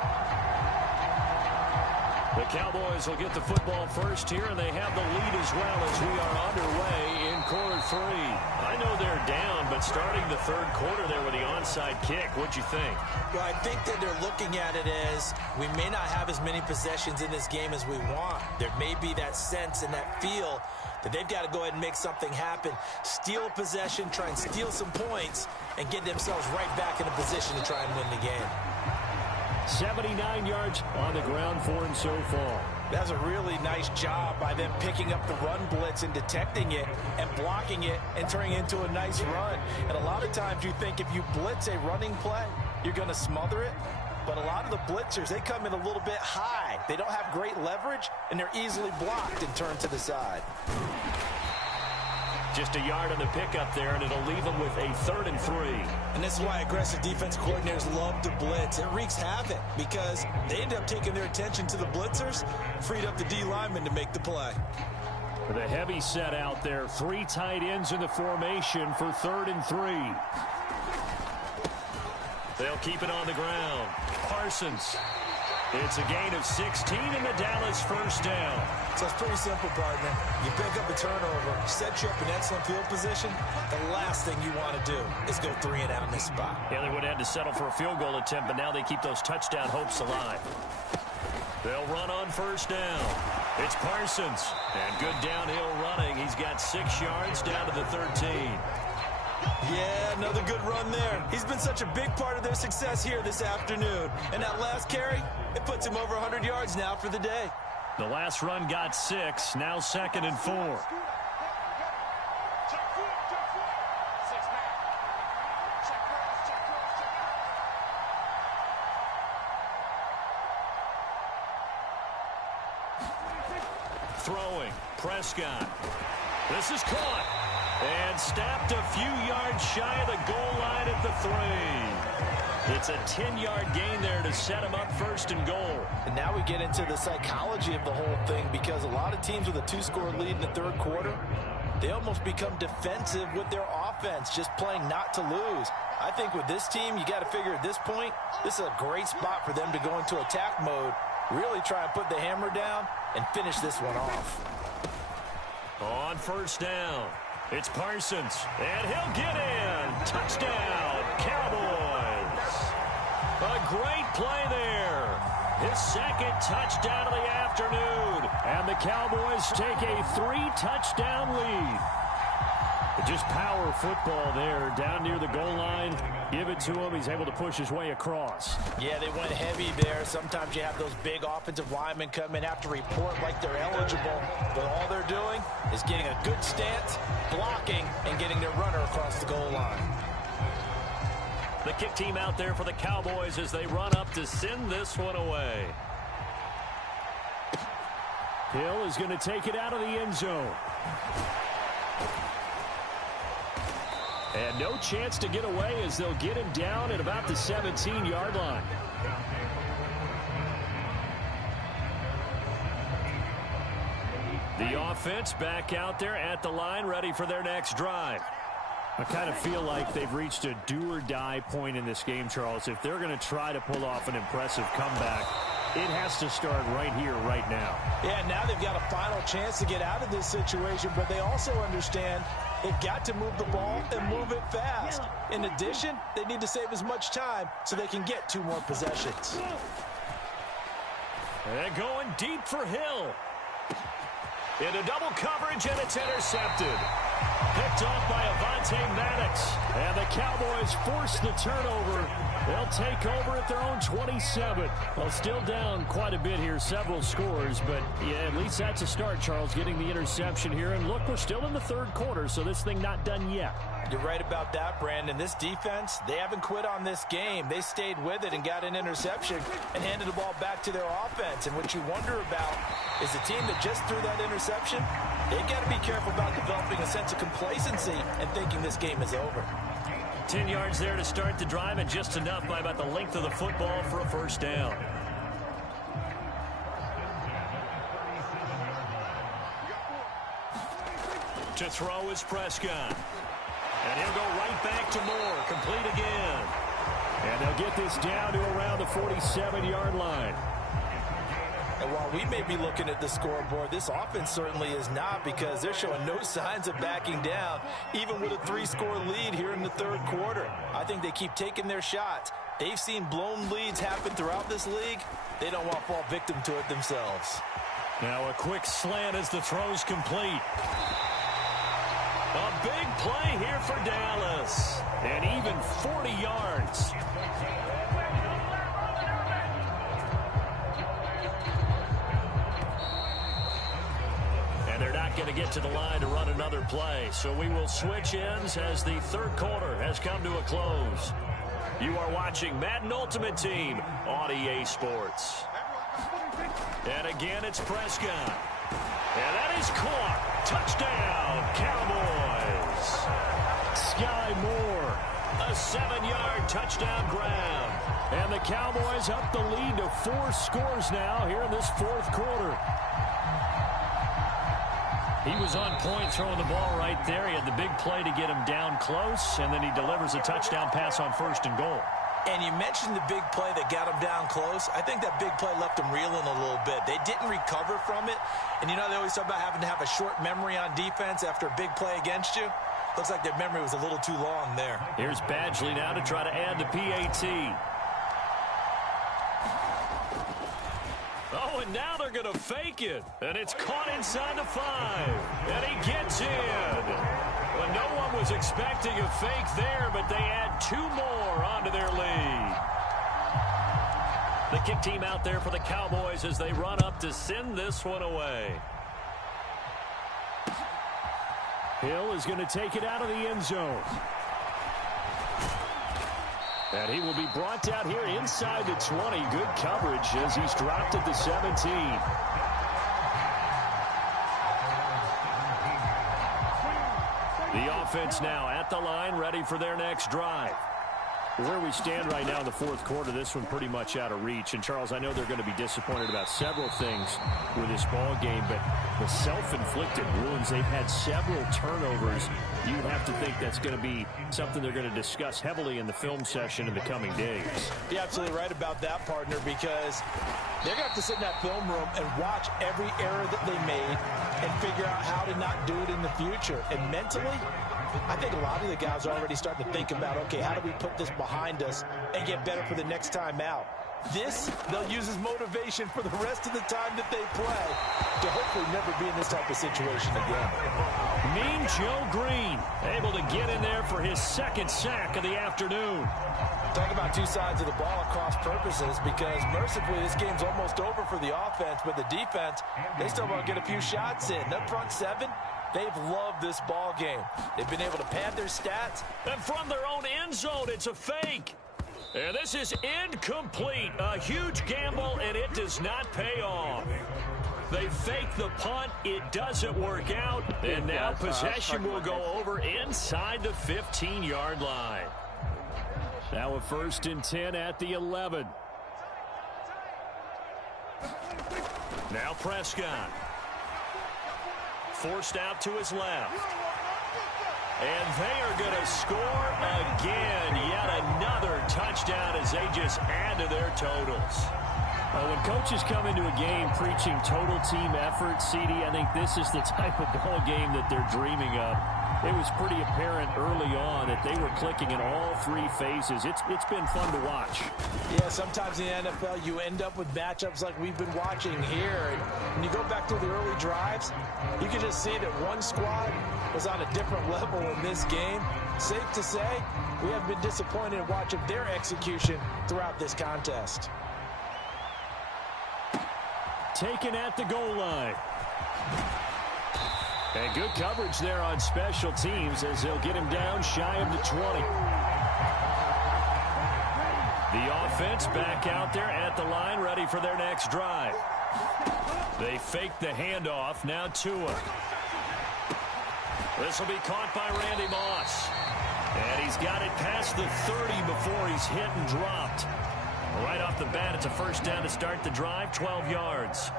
The Cowboys will get the football first here, and they have the lead as well as we are underway in quarter 3. I know they're down, but starting the 3rd quarter there with the onside kick, what'd you think? Well, I think that they're looking at it as we may not have as many possessions in this game as we want. There may be that sense and that feel that they've got to go ahead and make something happen, steal possession, try and steal some points, and get themselves right back in a position to try and win the game. 79 yards on the ground for him so far. That's a really nice job by them picking up the run blitz and detecting it and blocking it and turning it into a nice run. And a lot of times you think if you blitz a running play, you're going to smother it. But a lot of the blitzers, they come in a little bit high. They don't have great leverage, and they're easily blocked and turned to the side. Just a yard on the pickup there, and it'll leave them with a 3rd and 3. And this is why aggressive defense coordinators love to blitz. It wreaks havoc because they end up taking their attention to the blitzers, freed up the D lineman to make the play. The heavy set out there. 3 tight ends in the formation for 3rd and 3. They'll keep it on the ground. Parsons. It's a gain of 16 in the Dallas first down. So it's pretty simple, partner. You pick up a turnover, set you up in excellent field position. The last thing you want to do is go 3 and out in this spot. Yeah, they would have had to settle for a field goal attempt, but now they keep those touchdown hopes alive. They'll run on first down. It's Parsons. And good downhill running. He's got 6 yards down to the 13. Yeah, another good run there. He's been such a big part of their success here this afternoon. And that last carry, it puts him over 100 yards now for the day. The last run got 6, now 2nd and 4. Throwing, Prescott. This is caught. And stopped a few yards shy of the goal line at the 3. It's a 10-yard gain there to set him up 1st and goal. And now we get into the psychology of the whole thing, because a lot of teams with a 2-score lead in the 3rd quarter, they almost become defensive with their offense, just playing not to lose. I think with this team, you got to figure at this point, this is a great spot for them to go into attack mode, really try and put the hammer down and finish this one off. On first down, it's Parsons, and he'll get in. Touchdown, Cowboys. A great play there. His 2nd touchdown of the afternoon. And the Cowboys take a 3-touchdown lead. Just power football there down near the goal line. Give it to him. He's able to push his way across. Yeah, they went heavy there. Sometimes you have those big offensive linemen come in, have to report like they're eligible. But all they're doing is getting a good stance, blocking, and getting their runner across the goal line. The kick team out there for the Cowboys as they run up to send this one away. Hill is going to take it out of the end zone. And no chance to get away as they'll get him down at about the 17-yard line. The offense back out there at the line, ready for their next drive. I kind of feel like they've reached a do-or-die point in this game, Charles. If they're going to try to pull off an impressive comeback, it has to start right here, right now. Yeah, now they've got a final chance to get out of this situation, but they also understand they've got to move the ball and move it fast. In addition, they need to save as much time so they can get 2 more possessions. And going deep for Hill. Into double coverage, and it's intercepted. Picked off by Avonte Maddox. And the Cowboys force the turnover. They'll take over at their own 27. Well, still down quite a bit here, several scores, but yeah, at least that's a start, Charles, getting the interception here. And look, we're still in the third quarter, so this thing not done yet. You're right about that, Brandon. This defense, they haven't quit on this game. They stayed with it and got an interception and handed the ball back to their offense. And what you wonder about is the team that just threw that interception, they've got to be careful about developing a sense of complacency and thinking this game is over. 10 yards there to start the drive, and just enough by about the length of the football for a first down. To throw is Prescott. And he'll go right back to Moore. Complete again. And they'll get this down to around the 47-yard line. And while we may be looking at the scoreboard, this offense certainly is not, because they're showing no signs of backing down, even with a 3-score lead here in the third quarter. I think they keep taking their shots. They've seen blown leads happen throughout this league. They don't want to fall victim to it themselves. Now a quick slant as the throw's complete. A big play here for Dallas. And even 40 yards. And they're not going to get to the line to run another play. So we will switch ends as the third quarter has come to a close. You are watching Madden Ultimate Team on EA Sports. And again, it's Prescott. And that is caught. Touchdown, Cowboys. Sky Moore. A 7-yard touchdown grab. And the Cowboys up the lead to 4 scores now here in this fourth quarter. He was on point throwing the ball right there. He had the big play to get him down close, and then he delivers a touchdown pass on 1st and goal. And you mentioned the big play that got him down close. I think that big play left him reeling a little bit. They didn't recover from it. And you know, they always talk about having to have a short memory on defense after a big play against you. Looks like their memory was a little too long there. Here's Badgley now to try to add the PAT. Oh, and now they're going to fake it. And it's caught inside the 5. And he gets in. Well, no one was expecting a fake there, but they add 2 more onto their lead. The kick team out there for the Cowboys as they run up to send this one away. Hill is going to take it out of the end zone. And he will be brought down here inside the 20. Good coverage as he's dropped at the 17. The offense now at the line, ready for their next drive. Where we stand right now in the fourth quarter, this one pretty much out of reach. And, Charles, I know they're going to be disappointed about several things with this ball game, but the self-inflicted wounds, they've had several turnovers. You'd have to think that's going to be something they're going to discuss heavily in the film session in the coming days. You're absolutely right about that, partner, because they're going to have to sit in that film room and watch every error that they made and figure out how to not do it in the future. And mentally, I think a lot of the guys are already starting to think about, okay, how do we put this behind us and get better for the next time out? This, they'll use as motivation for the rest of the time that they play to hopefully never be in this type of situation again. Mean Joe Green able to get in there for his 2nd sack of the afternoon. Talk about 2 sides of the ball at cross purposes, because mercifully this game's almost over for the offense, but the defense, they still want to get a few shots in. That front 7, they've loved this ball game. They've been able to pad their stats. And from their own end zone, it's a fake. And this is incomplete. A huge gamble, and it does not pay off. They fake the punt. It doesn't work out. And now possession will go over inside the 15-yard line. Now a 1st and 10 at the 11. Now Prescott. Forced out to his left. And they are going to score again. Yet another touchdown as they just add to their totals. When coaches come into a game preaching total team effort, CD, I think this is the type of ball game that they're dreaming of. It was pretty apparent early on that they were clicking in all 3 phases. It's been fun to watch. Yeah, sometimes in the NFL you end up with matchups like we've been watching here. And when you go back through the early drives, you can just see that one squad was on a different level in this game. Safe to say, we have been disappointed in watching their execution throughout this contest. Taken at the goal line. And good coverage there on special teams as they'll get him down shy of the 20. The offense back out there at the line, ready for their next drive. They fake the handoff. Now Tua. This will be caught by Randy Moss. And he's got it past the 30 before he's hit and dropped. Right off the bat, it's a 1st down to start the drive, 12 yards.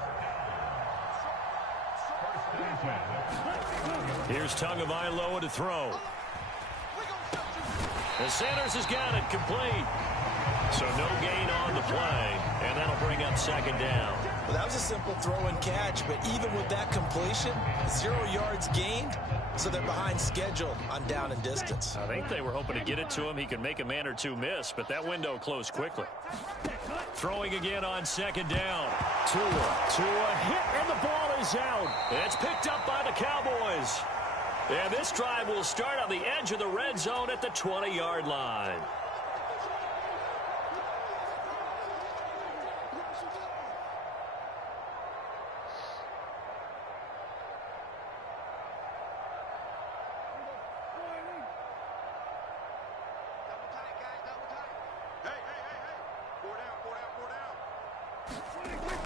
Here's Tagovailoa to throw. And Sanders has got it complete. So no gain on the play, and that'll bring up 2nd down. Well, that was a simple throw and catch, but even with that completion, 0 yards gained, so they're behind schedule on down and distance. I think they were hoping to get it to him. He could make a man or 2 miss, but that window closed quickly. Throwing again on 2nd down. Tua hit, and the ball is out. It's picked up by the Cowboys. And this drive will start on the edge of the red zone at the 20-yard line.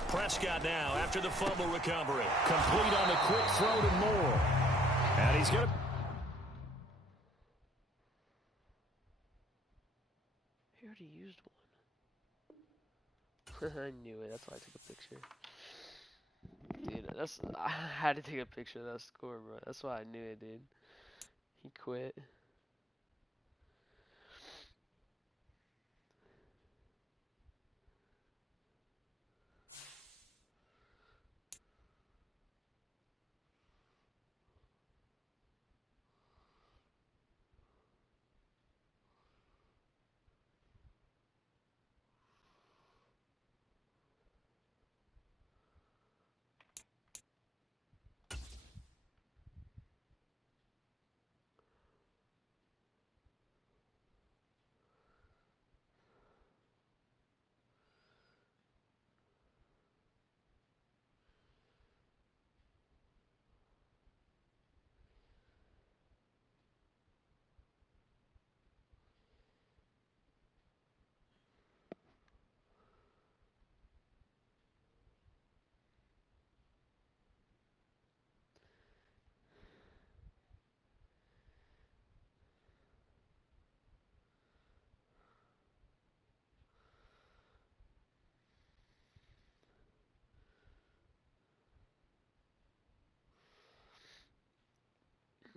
Prescott now after the fumble recovery. Complete on the quick throw to Moore. And he's going to... He already used one. I knew it. That's why I took a picture. Dude, I had to take a picture of that score, bro. That's why I knew it, dude. He quit.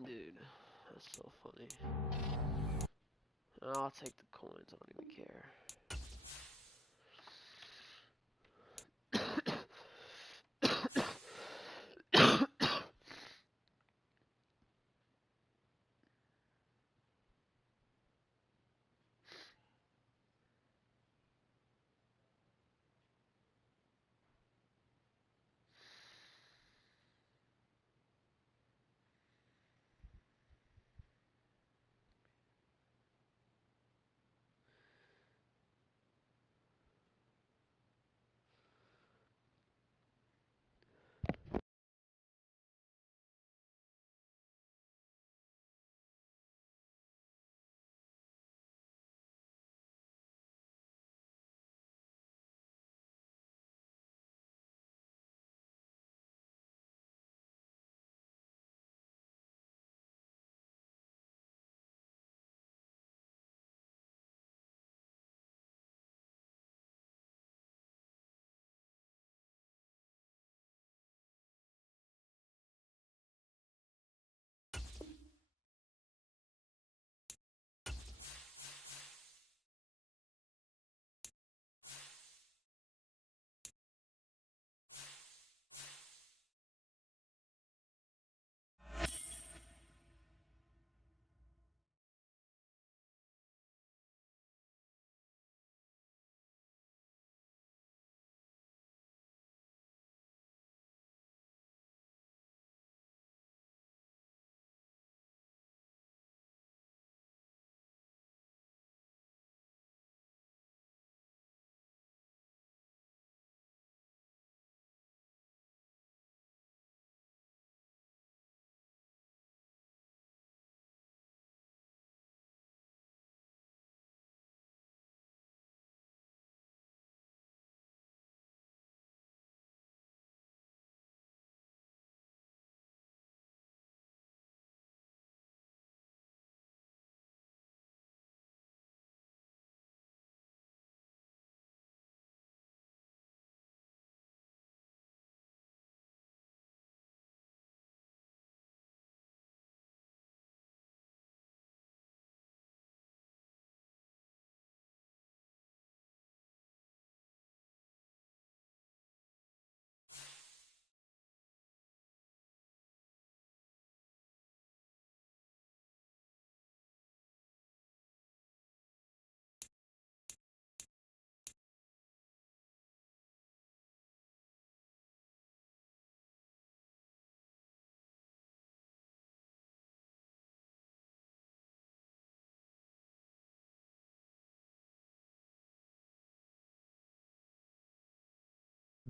Dude, that's so funny. I'll take the coins, I don't even care.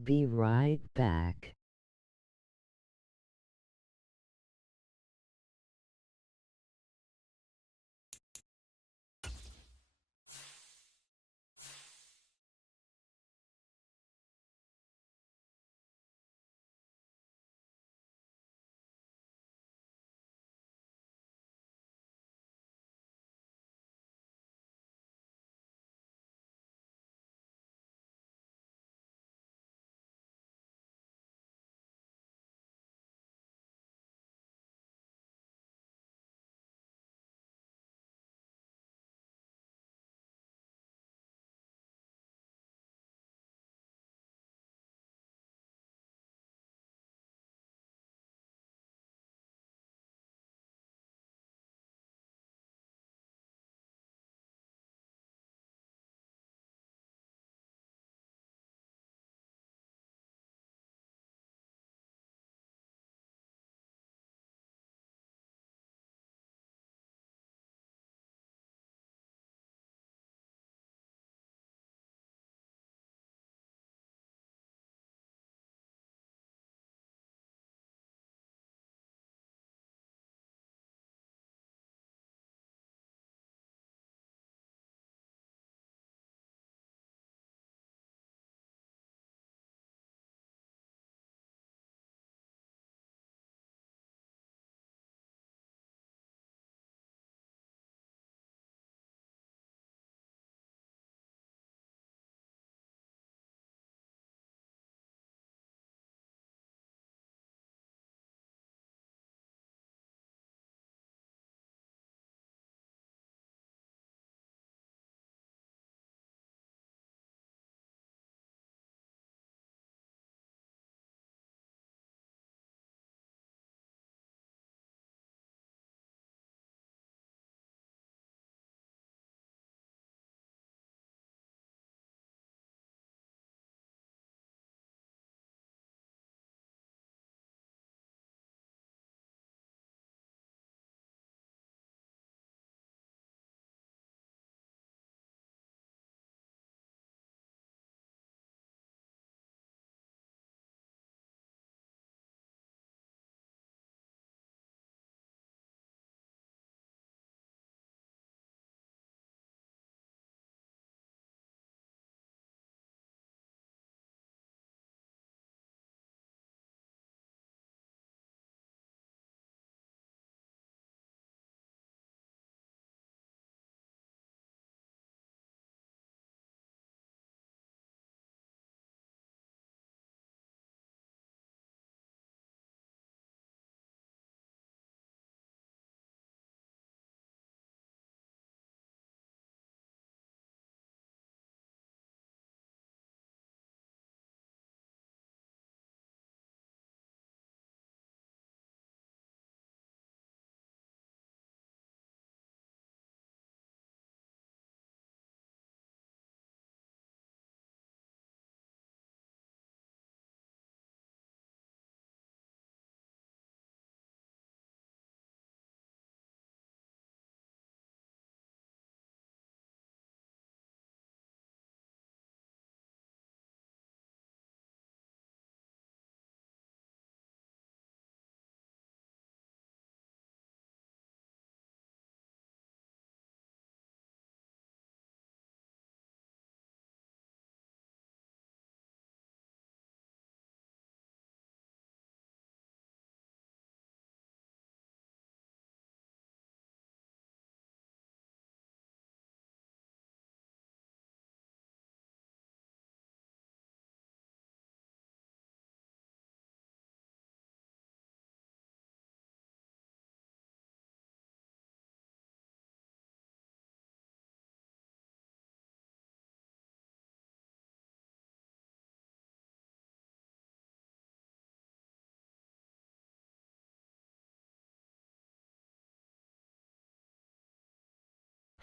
Be right back.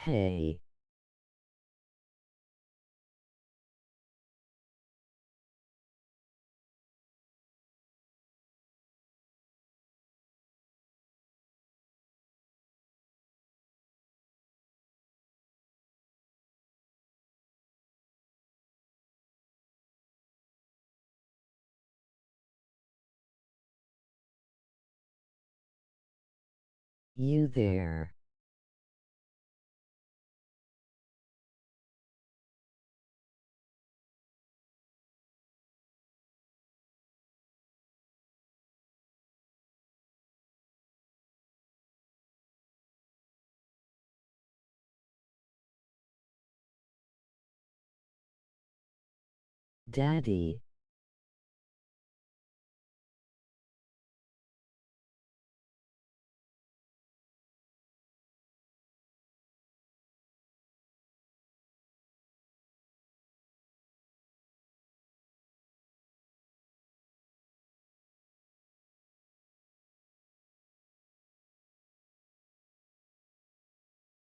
Hey. You there? Daddy.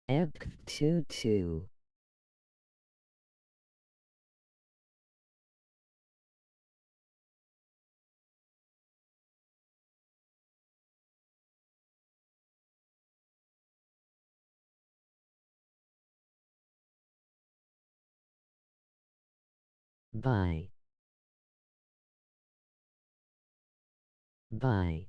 Ep 22. Bye. Bye.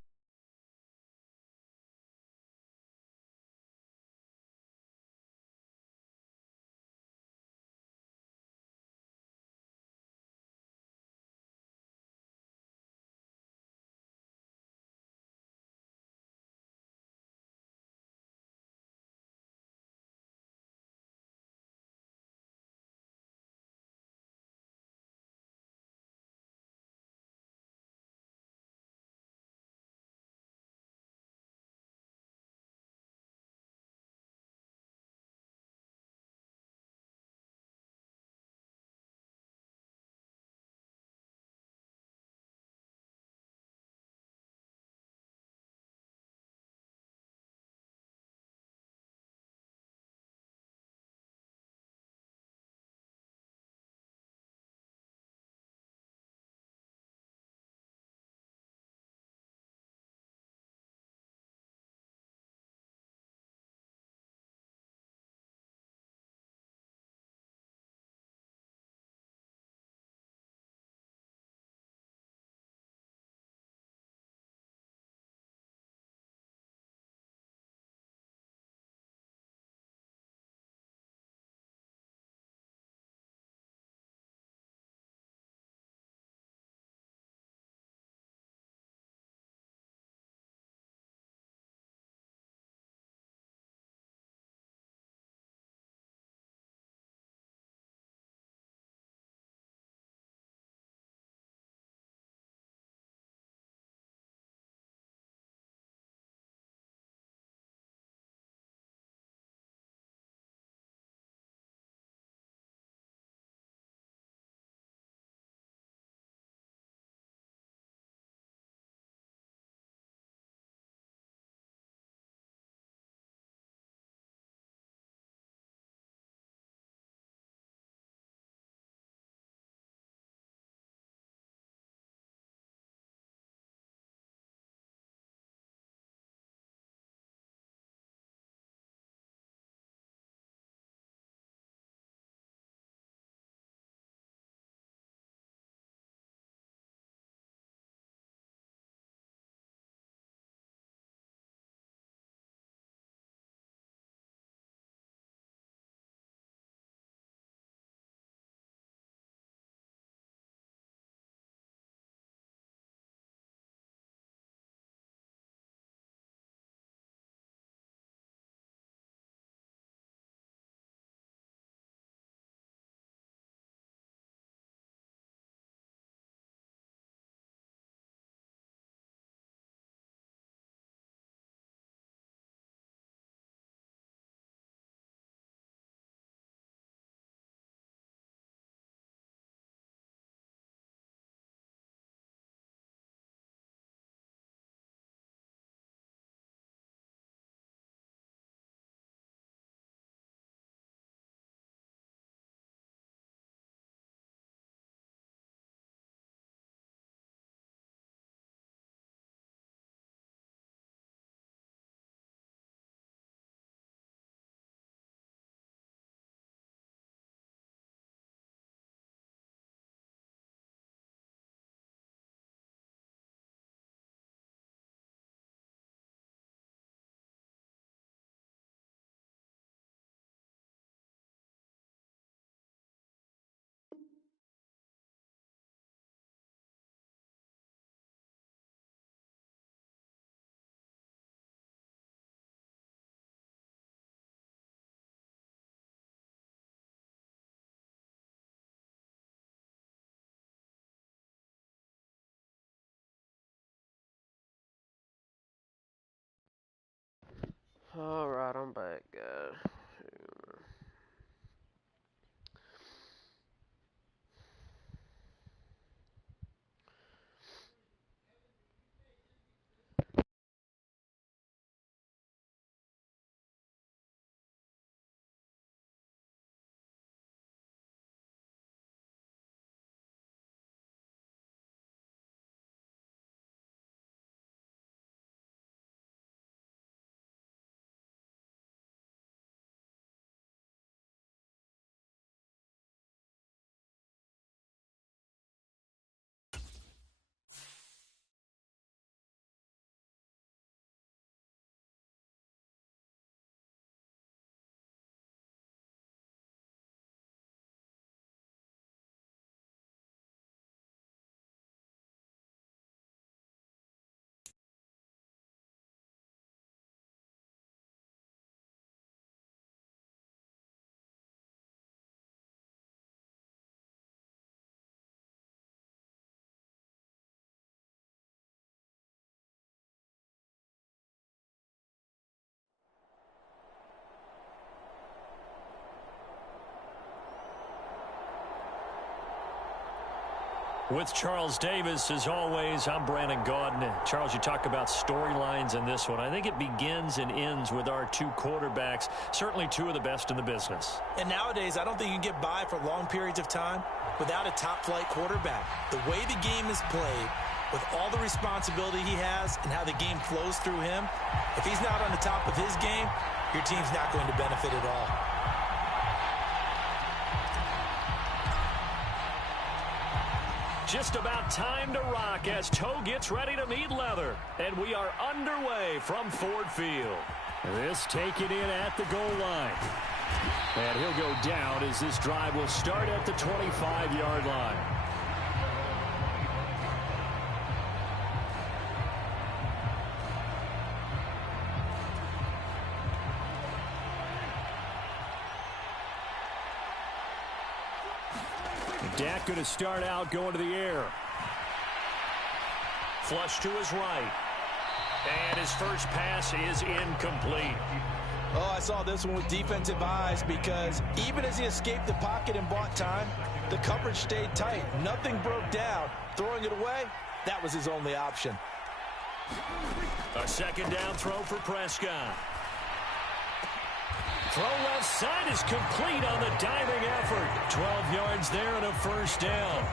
Alright, I'm back, guys. With Charles Davis, as always, I'm Brandon Gaudin. Charles, you talk about storylines in this one. I think it begins and ends with our two quarterbacks, certainly two of the best in the business. And nowadays, I don't think you can get by for long periods of time without a top-flight quarterback. The way the game is played, with all the responsibility he has and how the game flows through him, if he's not on the top of his game, your team's not going to benefit at all. Just about time to rock as Toe gets ready to meet leather. And we are underway from Ford Field. This taken in at the goal line. And he'll go down as this drive will start at the 25-yard line. Dak going to start out going to the air. Flush to his right. And his first pass is incomplete. Oh, I saw this one with defensive eyes because even as he escaped the pocket and bought time, the coverage stayed tight. Nothing broke down. Throwing it away, that was his only option. A second down throw for Prescott. Throw left side is complete on the diving effort. 12 yards there and a first down.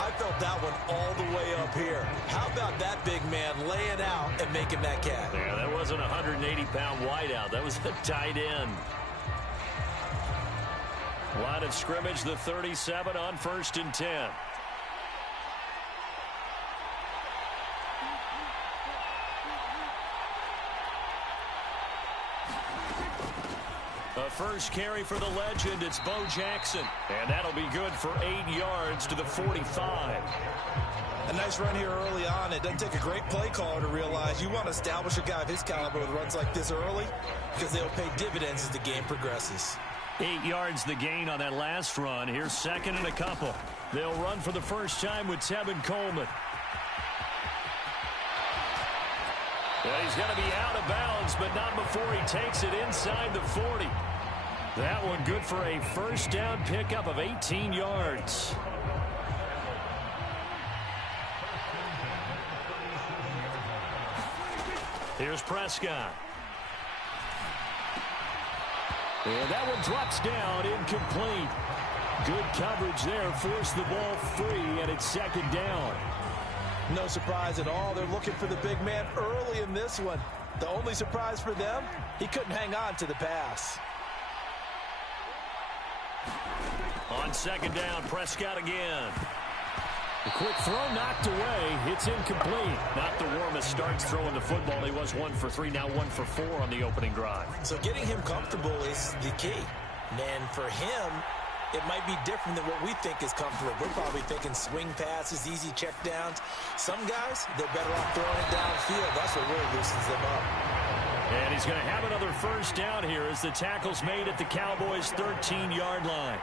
I felt that one all the way up here. How about that big man laying out and making that catch? Yeah, that wasn't a 180-pound wideout. That was a tight end. Line of scrimmage, the 37 on 1st and 10. A first carry for the legend. It's Bo Jackson. And that'll be good for 8 yards to the 45. A nice run here early on. It doesn't take a great play caller to realize you want to establish a guy of his caliber with runs like this early because they'll pay dividends as the game progresses. 8 yards the gain on that last run. Here's second and a couple. They'll run for the first time with Tevin Coleman. Well, he's going to be out of bounds, but not before he takes it inside the 40. That one good for a first down pickup of 18 yards. Here's Prescott. And that one drops down, incomplete. Good coverage there, forced the ball free, and it's second down. No surprise at all. They're looking for the big man early in this one. The only surprise for them, he couldn't hang on to the pass. On second down, Prescott again. A quick throw knocked away. It's incomplete. Not the warmest starts throwing the football. He was 1 for 3, now 1 for 4 on the opening drive. So getting him comfortable is the key. And for him, it might be different than what we think is comfortable. We're probably thinking swing passes, easy checkdowns. Some guys, they're better off throwing it downfield. That's what really loosens them up. And he's going to have another first down here as the tackle's made at the Cowboys' 13-yard line.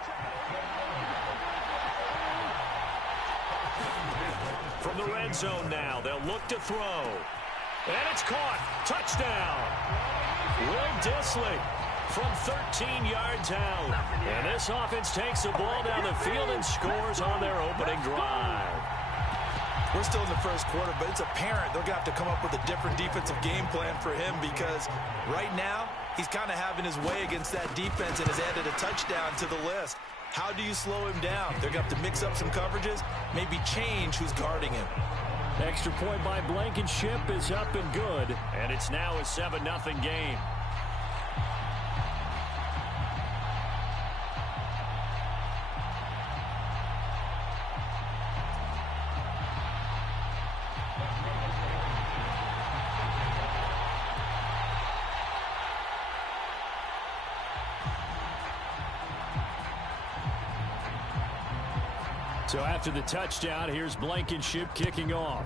From the red zone now, they'll look to throw. And it's caught. Touchdown. Will Dissly from 13 yards out. And this offense takes the ball down the field and scores on their opening drive. We're still in the first quarter, but it's apparent they're going to have to come up with a different defensive game plan for him because right now he's kind of having his way against that defense and has added a touchdown to the list. How do you slow him down? They're going to have to mix up some coverages, maybe change who's guarding him. Extra point by Blankenship is up and good. And it's now a 7-0 game. So after the touchdown, here's Blankenship kicking off.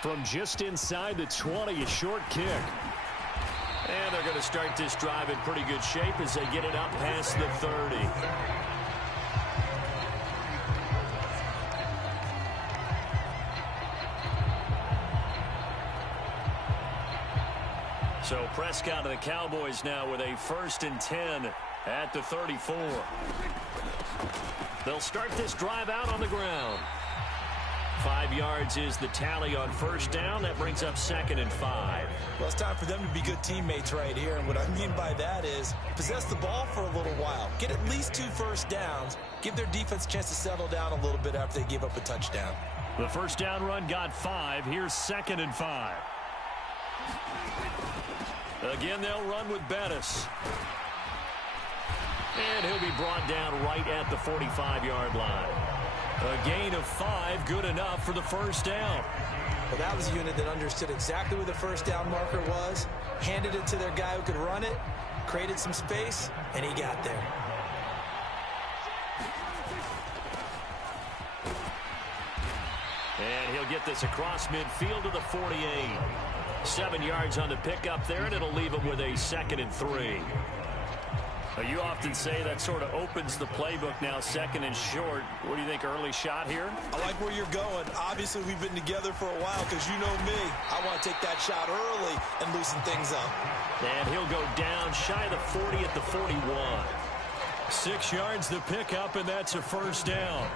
From just inside the 20, a short kick. And they're going to start this drive in pretty good shape as they get it up past the 30. So Prescott and the Cowboys now with a 1st and 10 at the 34. They'll start this drive out on the ground. 5 yards is the tally on first down. That brings up 2nd and 5. Well, it's time for them to be good teammates right here. And what I mean by that is possess the ball for a little while. Get at least 2 first downs. Give their defense a chance to settle down a little bit after they give up a touchdown. The first down run got 5. Here's 2nd and 5. Again, they'll run with Bettis. And he'll be brought down right at the 45-yard line. A gain of 5, good enough for the first down. Well, that was a unit that understood exactly where the first down marker was, handed it to their guy who could run it, created some space, and he got there. And he'll get this across midfield to the 48. 7 yards on the pickup there, and it'll leave him with a 2nd and 3. You often say that sort of opens the playbook now, 2nd and short. What do you think, early shot here? I like where you're going. Obviously, we've been together for a while because you know me. I want to take that shot early and loosen things up. And he'll go down shy of the 40 at the 41. 6 yards the pickup, and that's a first down.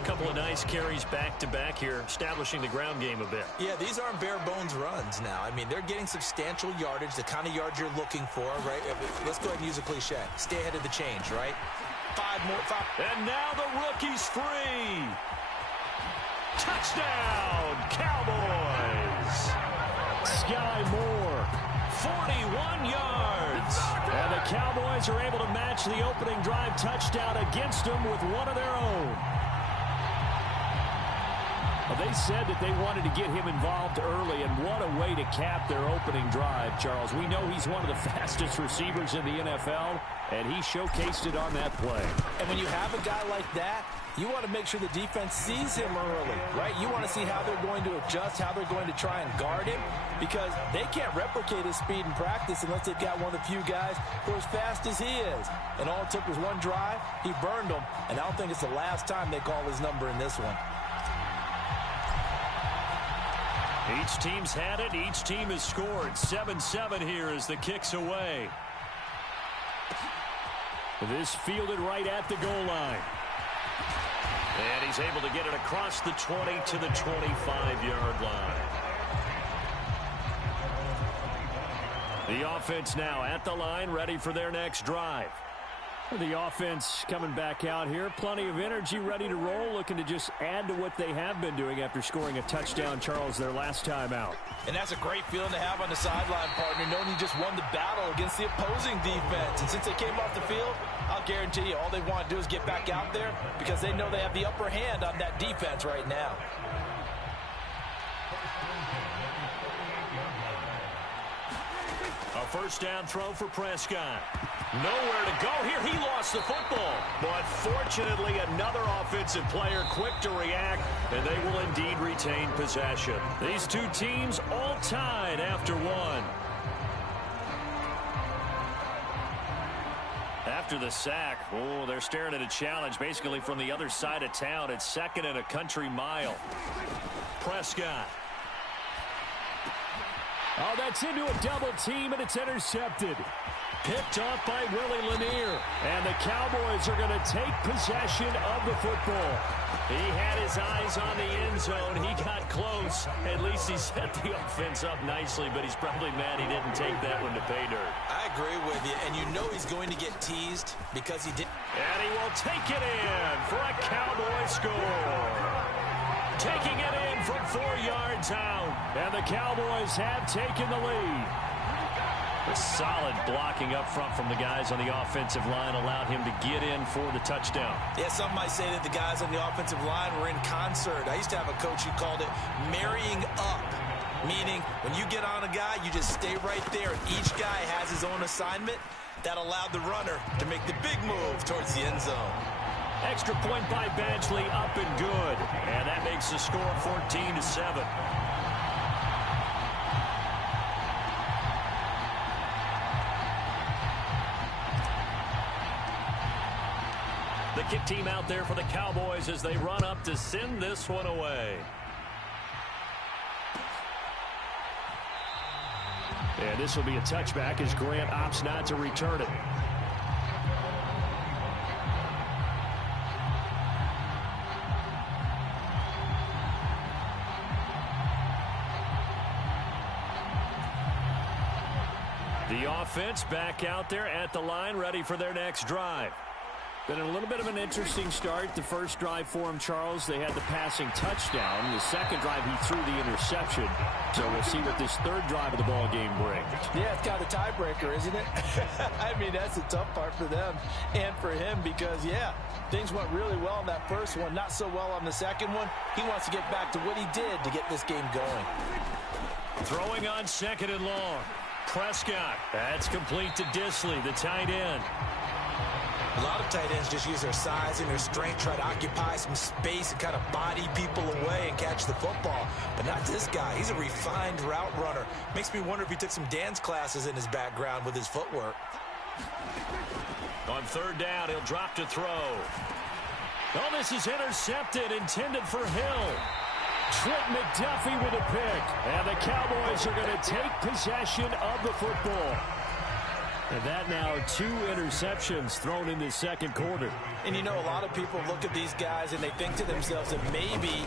A couple of nice carries back-to-back here, establishing the ground game a bit. Yeah, these aren't bare-bones runs now. I mean, they're getting substantial yardage, the kind of yards you're looking for, right? Let's go ahead and use a cliche. Stay ahead of the change, right? 5 more. And now the rookie's free. Touchdown, Cowboys. Sky Moore, 41 yards. And the Cowboys are able to match the opening drive touchdown against them with one of their own. Well, they said that they wanted to get him involved early, and what a way to cap their opening drive, Charles. We know he's one of the fastest receivers in the NFL, and he showcased it on that play. And when you have a guy like that, you want to make sure the defense sees him early, right? You want to see how they're going to adjust, how they're going to try and guard him, because they can't replicate his speed in practice unless they've got one of the few guys who are as fast as he is. And all it took was one drive. He burned them, and I don't think it's the last time they call his number in this one. Each team's had it. Each team has scored. 7-7 here as the kick's away. This fielded right at the goal line. And he's able to get it across the 20 to the 25-yard line. The offense now at the line, ready for their next drive. The offense coming back out here. Plenty of energy, ready to roll, looking to just add to what they have been doing after scoring a touchdown, Charles, their last time out. And that's a great feeling to have on the sideline, partner, knowing you just won the battle against the opposing defense. And since they came off the field, I'll guarantee you all they want to do is get back out there because they know they have the upper hand on that defense right now. A first down throw for Prescott. Nowhere to go here. He lost the football. But fortunately, another offensive player quick to react, and they will indeed retain possession. These two teams all tied after one. After the sack, oh, they're staring at a challenge basically from the other side of town. It's 2nd and a country mile. Prescott. Oh, that's into a double team, and it's intercepted. Picked off by Willie Lanier. And the Cowboys are going to take possession of the football. He had his eyes on the end zone. He got close. At least he set the offense up nicely, but he's probably mad he didn't take that one to pay dirt. I agree with you, and you know he's going to get teased because he did. And he will take it in for a Cowboy score. Taking it in from 4 yards out. And the Cowboys have taken the lead. A solid blocking up front from the guys on the offensive line allowed him to get in for the touchdown. Yeah, some might say that the guys on the offensive line were in concert. I used to have a coach who called it marrying up, meaning when you get on a guy, you just stay right there, and each guy has his own assignment. That allowed the runner to make the big move towards the end zone. Extra point by Badgley, up and good. And that makes the score 14-7. The kick team out there for the Cowboys as they run up to send this one away. And this will be a touchback as Grant opts not to return it. The offense back out there at the line, ready for their next drive. Been a little bit of an interesting start. The first drive for him, Charles, they had the passing touchdown. The second drive, he threw the interception. So we'll see what this third drive of the ball game brings. Yeah, it's kind of a tiebreaker, isn't it? I mean, that's the tough part for them and for him because, yeah, things went really well in that first one, not so well on the second one. He wants to get back to what he did to get this game going. Throwing on second and long. Prescott. That's complete to Disley, the tight end. A lot of tight ends just use their size and their strength, try to occupy some space and kind of body people away and catch the football. But not this guy. He's a refined route runner. Makes me wonder if he took some dance classes in his background with his footwork. On third down, he'll drop to throw. Oh, this is intercepted, intended for Hill. Trent McDuffie with a pick. And the Cowboys are going to take possession of the football. And that now 2 interceptions thrown in the second quarter. And you know, a lot of people look at these guys and they think to themselves that maybe,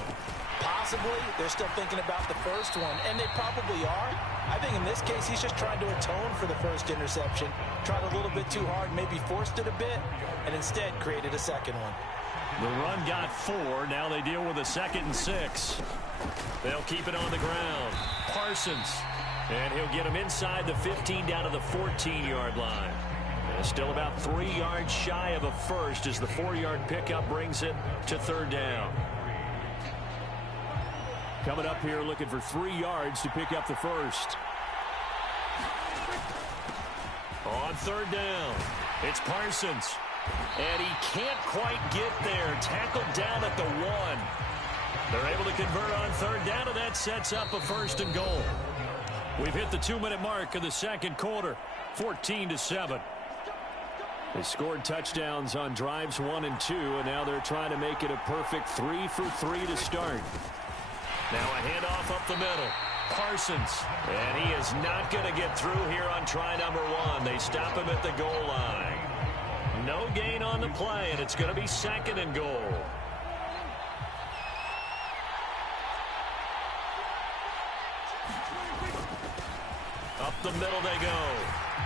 possibly, they're still thinking about the first one. And they probably are. I think in this case, he's just trying to atone for the first interception. Tried a little bit too hard, maybe forced it a bit, and instead created a second one. The run got 4. Now they deal with a 2nd and 6. They'll keep it on the ground. Parsons. And he'll get him inside the 15 down to the 14-yard line. And still about 3 yards shy of a first as the 4-yard pickup brings it to third down. Coming up here looking for 3 yards to pick up the first. On third down, it's Parsons. And he can't quite get there. Tackled down at the 1. They're able to convert on third down, and that sets up a 1st and goal. We've hit the 2-minute mark of the second quarter, 14-7. They scored touchdowns on drives 1 and 2, and now they're trying to make it a perfect 3 for 3 to start. Now a handoff up the middle. Parsons, and he is not going to get through here on try number 1. They stop him at the goal line. No gain on the play, and it's going to be 2nd and goal. Up the middle they go.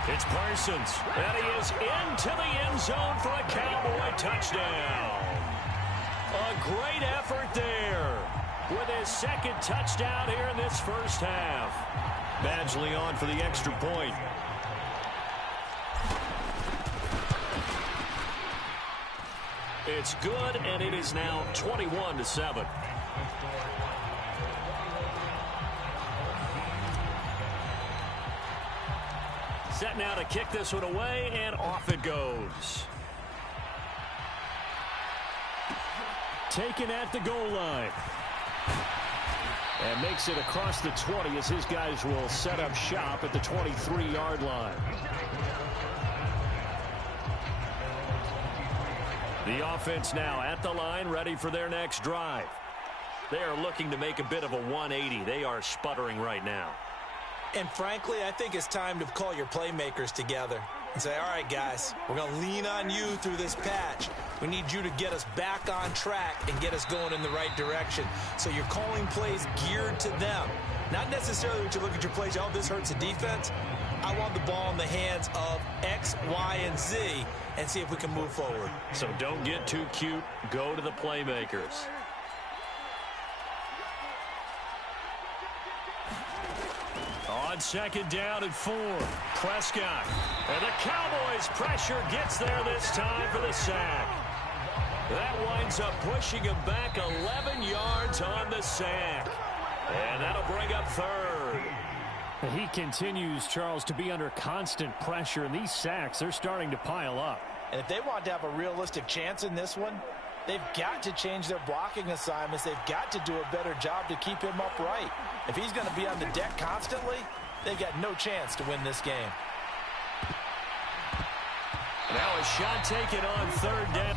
It's Parsons. And he is into the end zone for a Cowboy touchdown. A great effort there with his 2nd touchdown here in this first half. Badgley on for the extra point. It's good, and it is now 21-7. Set now to kick this one away, and off it goes. Taken at the goal line. And makes it across the 20 as his guys will set up shop at the 23-yard line. The offense now at the line, ready for their next drive. They are looking to make a bit of a 180. They are sputtering right now. And frankly, I think it's time to call your playmakers together and say, all right, guys, we're going to lean on you through this patch. We need you to get us back on track and get us going in the right direction. So you're calling plays geared to them. Not necessarily when you look at your plays, oh, this hurts the defense. I want the ball in the hands of X, Y, and Z and see if we can move forward. So don't get too cute. Go to the playmakers. On second down and 4, Prescott. And the Cowboys' pressure gets there this time for the sack. That winds up pushing him back 11 yards on the sack. And that'll bring up 3rd. He continues, Charles, to be under constant pressure, and these sacks, they're starting to pile up. And if they want to have a realistic chance in this one, they've got to change their blocking assignments. They've got to do a better job to keep him upright. If he's going to be on the deck constantly, they've got no chance to win this game. Now a shot taken on 3rd down.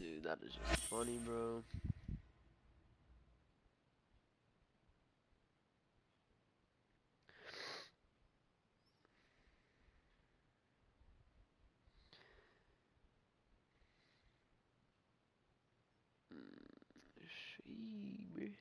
Dude, that is just funny, bro. Sheesh.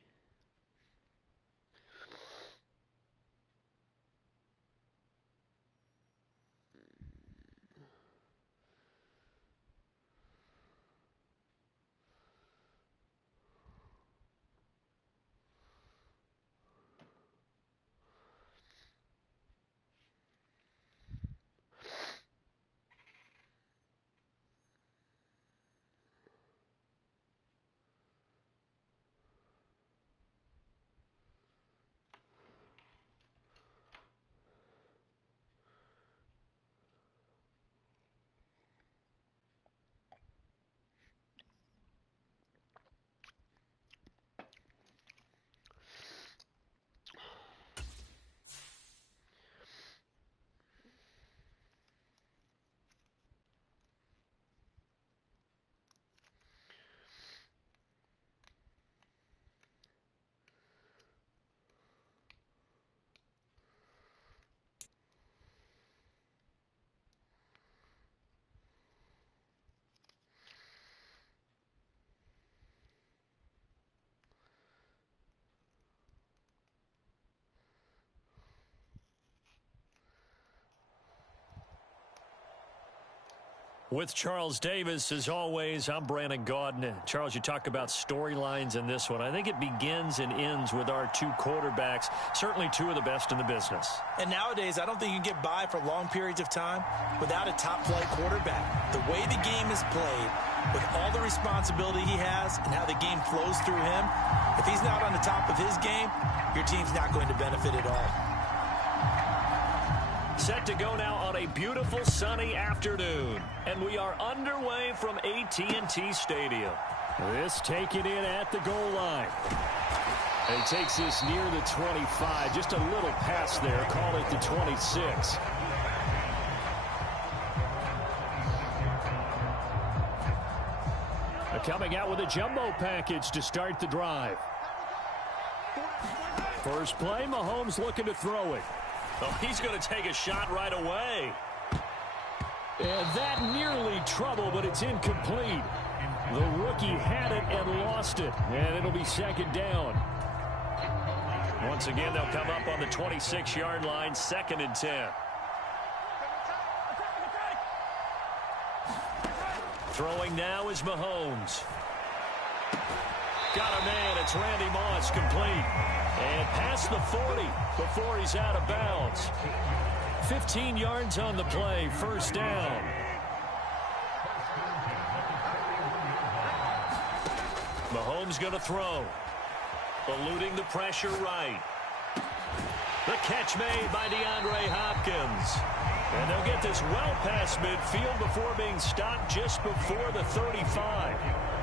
With Charles Davis, as always, I'm Brandon Gaudin. Charles, you talk about storylines in this one. I think it begins and ends with our 2 quarterbacks, certainly 2 of the best in the business. And nowadays, I don't think you can get by for long periods of time without a top-flight quarterback. The way the game is played, with all the responsibility he has and how the game flows through him, if he's not on the top of his game, your team's not going to benefit at all. Set to go now on a beautiful sunny afternoon. And we are underway from AT&T Stadium. This taken in at the goal line. And he takes this near the 25. Just a little pass there. Call it the 26. Coming out with a jumbo package to start the drive. First play, Mahomes looking to throw it. Oh, he's going to take a shot right away. And that nearly trouble, but it's incomplete. The rookie had it and lost it. And it'll be second down. Once again, they'll come up on the 26-yard line, 2nd and 10. Throwing now is Mahomes. Got a man. It's Randy Moss, complete. And past the 40 before he's out of bounds. 15 yards on the play, first down. Mahomes going to throw. Eluding the pressure right. The catch made by DeAndre Hopkins. And they'll get this well past midfield before being stopped just before the 35.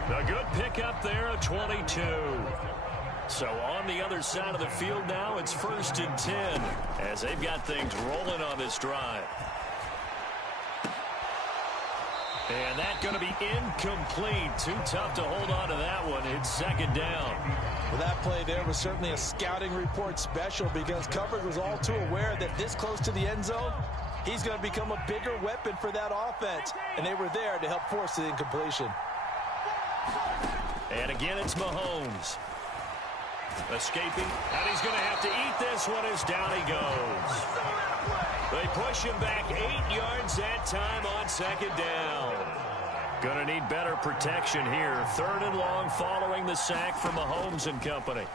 A good pickup there, a 22. So on the other side of the field now, it's 1st and 10 as they've got things rolling on this drive. And that's going to be incomplete. Too tough to hold on to that one. It's 2nd down. Well, that play there was certainly a scouting report special because coverage was all too aware that this close to the end zone, he's going to become a bigger weapon for that offense. And they were there to help force the incompletion. And again, it's Mahomes. Escaping, and he's going to have to eat this one as down he goes. They push him back 8 yards that time on 2nd down. Going to need better protection here. 3rd and long following the sack from Mahomes and company.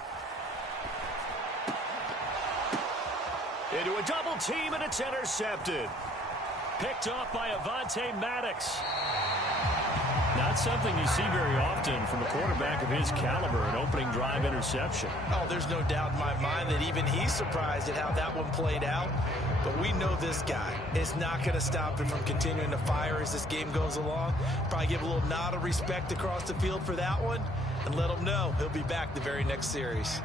Into a double team, and it's intercepted. Picked off by Avonte Maddox. Not something you see very often from a quarterback of his caliber, an opening drive interception. Oh, there's no doubt in my mind that even he's surprised at how that one played out. But we know this guy is not going to stop him from continuing to fire as this game goes along. Probably give a little nod of respect across the field for that one and let him know he'll be back the very next series.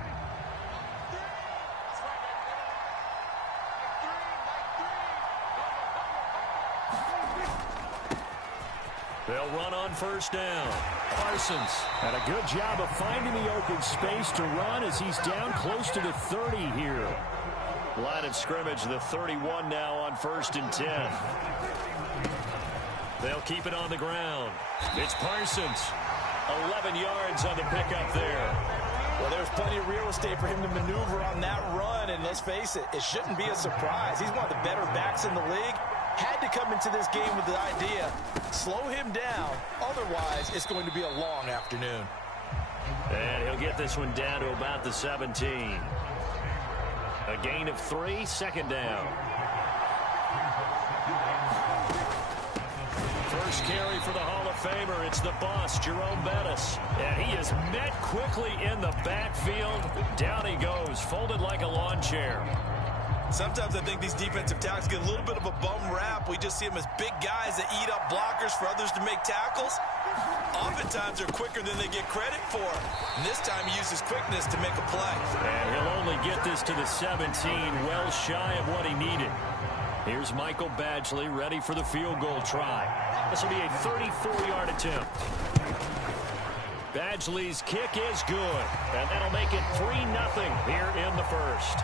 They'll run on 1st down. Parsons had a good job of finding the open space to run as he's down close to the 30 here. Line of scrimmage, the 31 now on 1st and 10. They'll keep it on the ground. It's Parsons. 11 yards on the pickup there. Well, there's plenty of real estate for him to maneuver on that run, and let's face it, it shouldn't be a surprise. He's one of the better backs in the league. Had to come into this game with the idea, slow him down, otherwise it's going to be a long afternoon. And he'll get this one down to about the 17. A gain of 3, 2nd down. First carry for the Hall of Famer. It's the boss, Jerome Bettis. And he is met quickly in the backfield. Down he goes, folded like a lawn chair. Sometimes I think these defensive tackles get a little bit of a bum rap. We just see them as big guys that eat up blockers for others to make tackles. Oftentimes they're quicker than they get credit for. And this time he uses quickness to make a play. And he'll only get this to the 17, well shy of what he needed. Here's Michael Badgley ready for the field goal try. This will be a 34-yard attempt. Badgley's kick is good, and that'll make it 3-0 here in the 1st.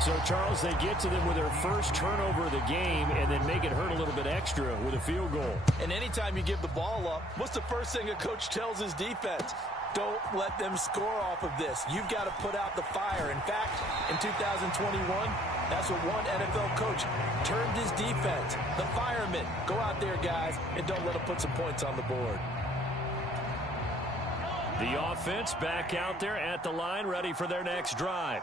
So, Charles, they get to them with their first turnover of the game and then make it hurt a little bit extra with a field goal. And anytime you give the ball up, what's the first thing a coach tells his defense? Don't let them score off of this. You've got to put out the fire. In fact, in 2021, that's what one NFL coach termed his defense. The firemen. Go out there, guys, and don't let them put some points on the board. The offense back out there at the line, ready for their next drive.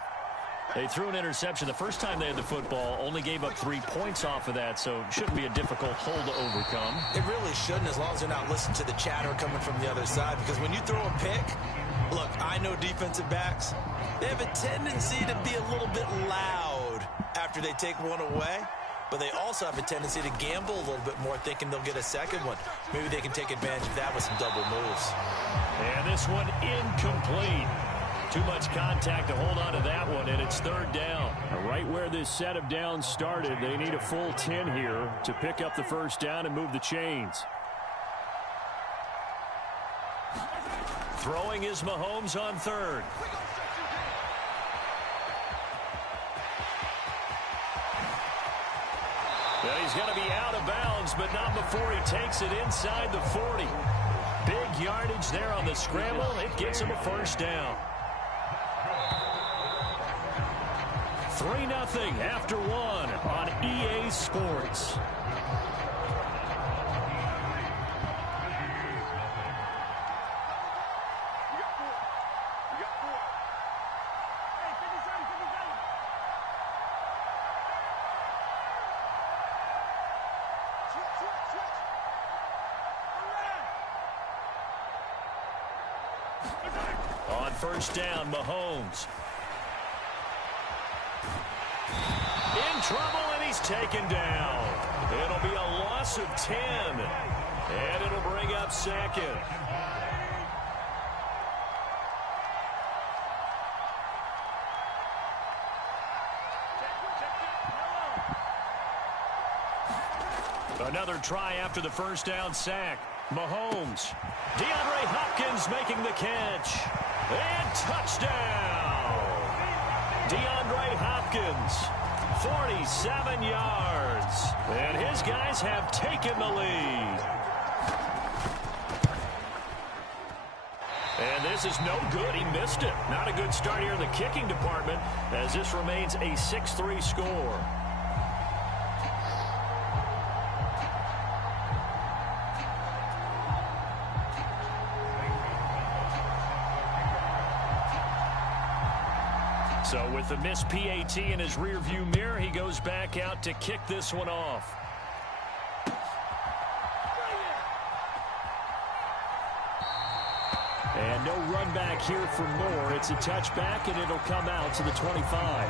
They threw an interception the first time they had the football, only gave up 3 points off of that, so it shouldn't be a difficult hole to overcome. It really shouldn't, as long as they're not listening to the chatter coming from the other side, because when you throw a pick, look, I know defensive backs, they have a tendency to be a little bit loud after they take one away, but they also have a tendency to gamble a little bit more, thinking they'll get a second one. Maybe they can take advantage of that with some double moves. And this one incomplete. Too much contact to hold on to that one, and it's 3rd down. Right where this set of downs started, they need a full 10 here to pick up the 1st down and move the chains. Throwing is Mahomes on 3rd. And he's going to be out of bounds, but not before he takes it inside the 40. Big yardage there on the scramble. It gets him a 1st down. 3-0 after 1 on EA Sports. first down, Mahomes. In trouble, and he's taken down. It'll be a loss of 10, and it'll bring up second. Another try after the first down sack. Mahomes. DeAndre Hopkins making the catch. And touchdown. DeAndre Hopkins, 47 yards. And his guys have taken the lead. And this is no good. He missed it. Not a good start here in the kicking department as this remains a 6-3 score. So with the missed PAT in his rearview mirror, he goes back out to kick this one off. And no run back here for Moore. It's a touchback, and it'll come out to the 25.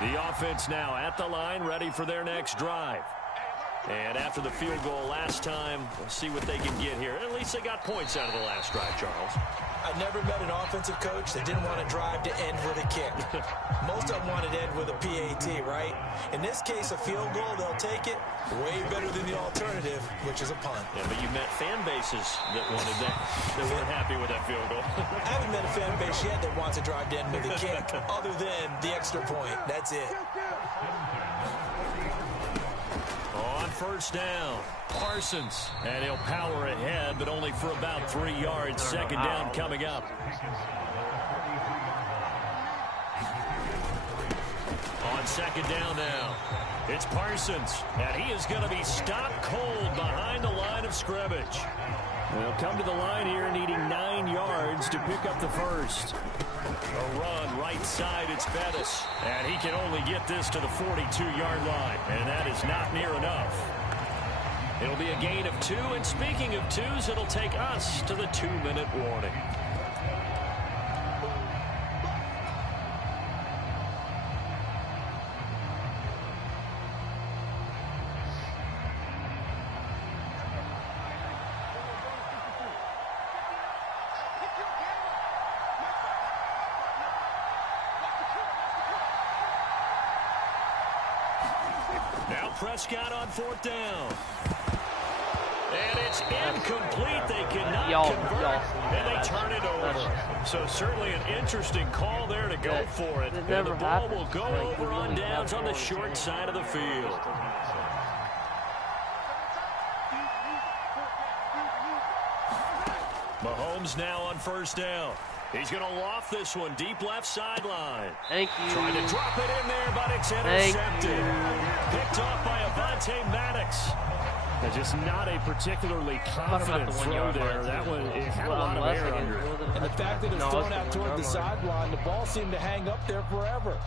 The offense now at the line, ready for their next drive. And after the field goal last time, we'll see what they can get here. At least they got points out of the last drive, Charles. I never met an offensive coach that didn't want to drive to end with a kick. Most of them wanted to end with a PAT, right? In this case, a field goal, they'll take it. Way better than the alternative, which is a punt. Yeah, but you met fan bases that wanted that. They weren't happy with that field goal. I haven't met a fan base yet that wants to drive to end with a kick, other than the extra point. That's it. On first down, Parsons, and he'll power ahead, but only for about 3 yards. Second down coming up. On second down now, it's Parsons, and he is going to be stopped cold behind the line of scrimmage. They'll come to the line here needing 9 yards to pick up the first. A run right side, it's Bettis. And he can only get this to the 42-yard line. And that is not near enough. It'll be a gain of 2. And speaking of 2s, it'll take us to the 2-minute warning. Prescott on fourth down. And it's incomplete. They cannot convert, and they turn it over. So certainly an interesting call there to go for it. And the ball will go over on downs on the short side of the field. Mahomes now on first down. He's going to loft this one deep left sideline. Thank you. Trying to drop it in there, but it's intercepted. Picked off by Avonte Maddox. And just not a particularly confident throw there. That one, it had a lot of air under it. And the fact that it's thrown out toward the sideline, the ball seemed to hang up there forever.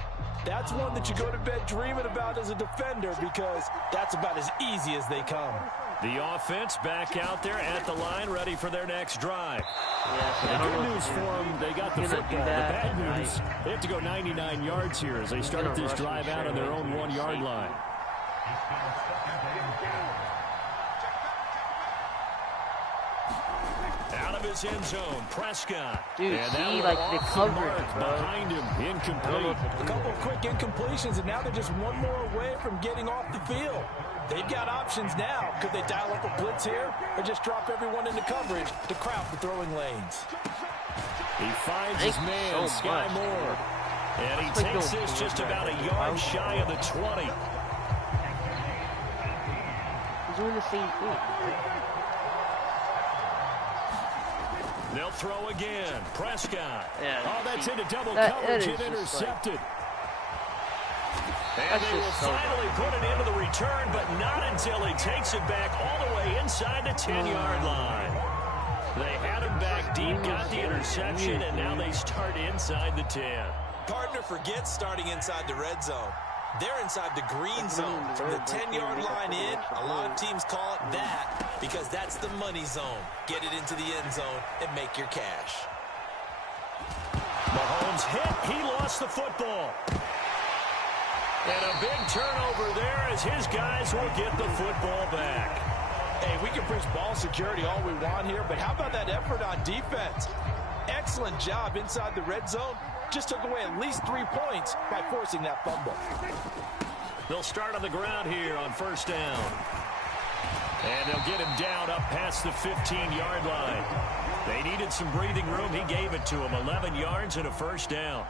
That's one that you go to bed dreaming about as a defender because that's about as easy as they come. The offense back out there at the line, ready for their next drive. Yes, the good news for them, they got the football. The bad news, they have to go 99 yards here as they start this drive out on their own 1-yard line. Out of his end zone, Prescott. Dude, and see, like the coverage, behind him, incomplete. A couple of quick incompletions, and now they're just one more away from getting off the field. They've got options now. Could they dial up a blitz here or just drop everyone into coverage to crowd the throwing lanes? He finds his man, Sky Moore. And he takes this just about a yard shy of the 20. He's doing the same thing. They'll throw again. Prescott. Yeah, oh, that's into double coverage and intercepted. And they will finally put it into the return, but not until he takes it back all the way inside the 10-yard line. They had him back deep, got the interception, and now they start inside the 10. Partner forgets starting inside the red zone. They're inside the green zone. From the 10-yard line in, a lot of teams call it that because that's the money zone. Get it into the end zone and make your cash. Mahomes hit. He lost the football. And a big turnover there as his guys will get the football back. Hey, we can preach ball security all we want here, but how about that effort on defense? Excellent job inside the red zone. Just took away at least 3 points by forcing that fumble. They'll start on the ground here on first down. And they'll get him down up past the 15-yard line. They needed some breathing room. He gave it to them. 11 yards and a first down.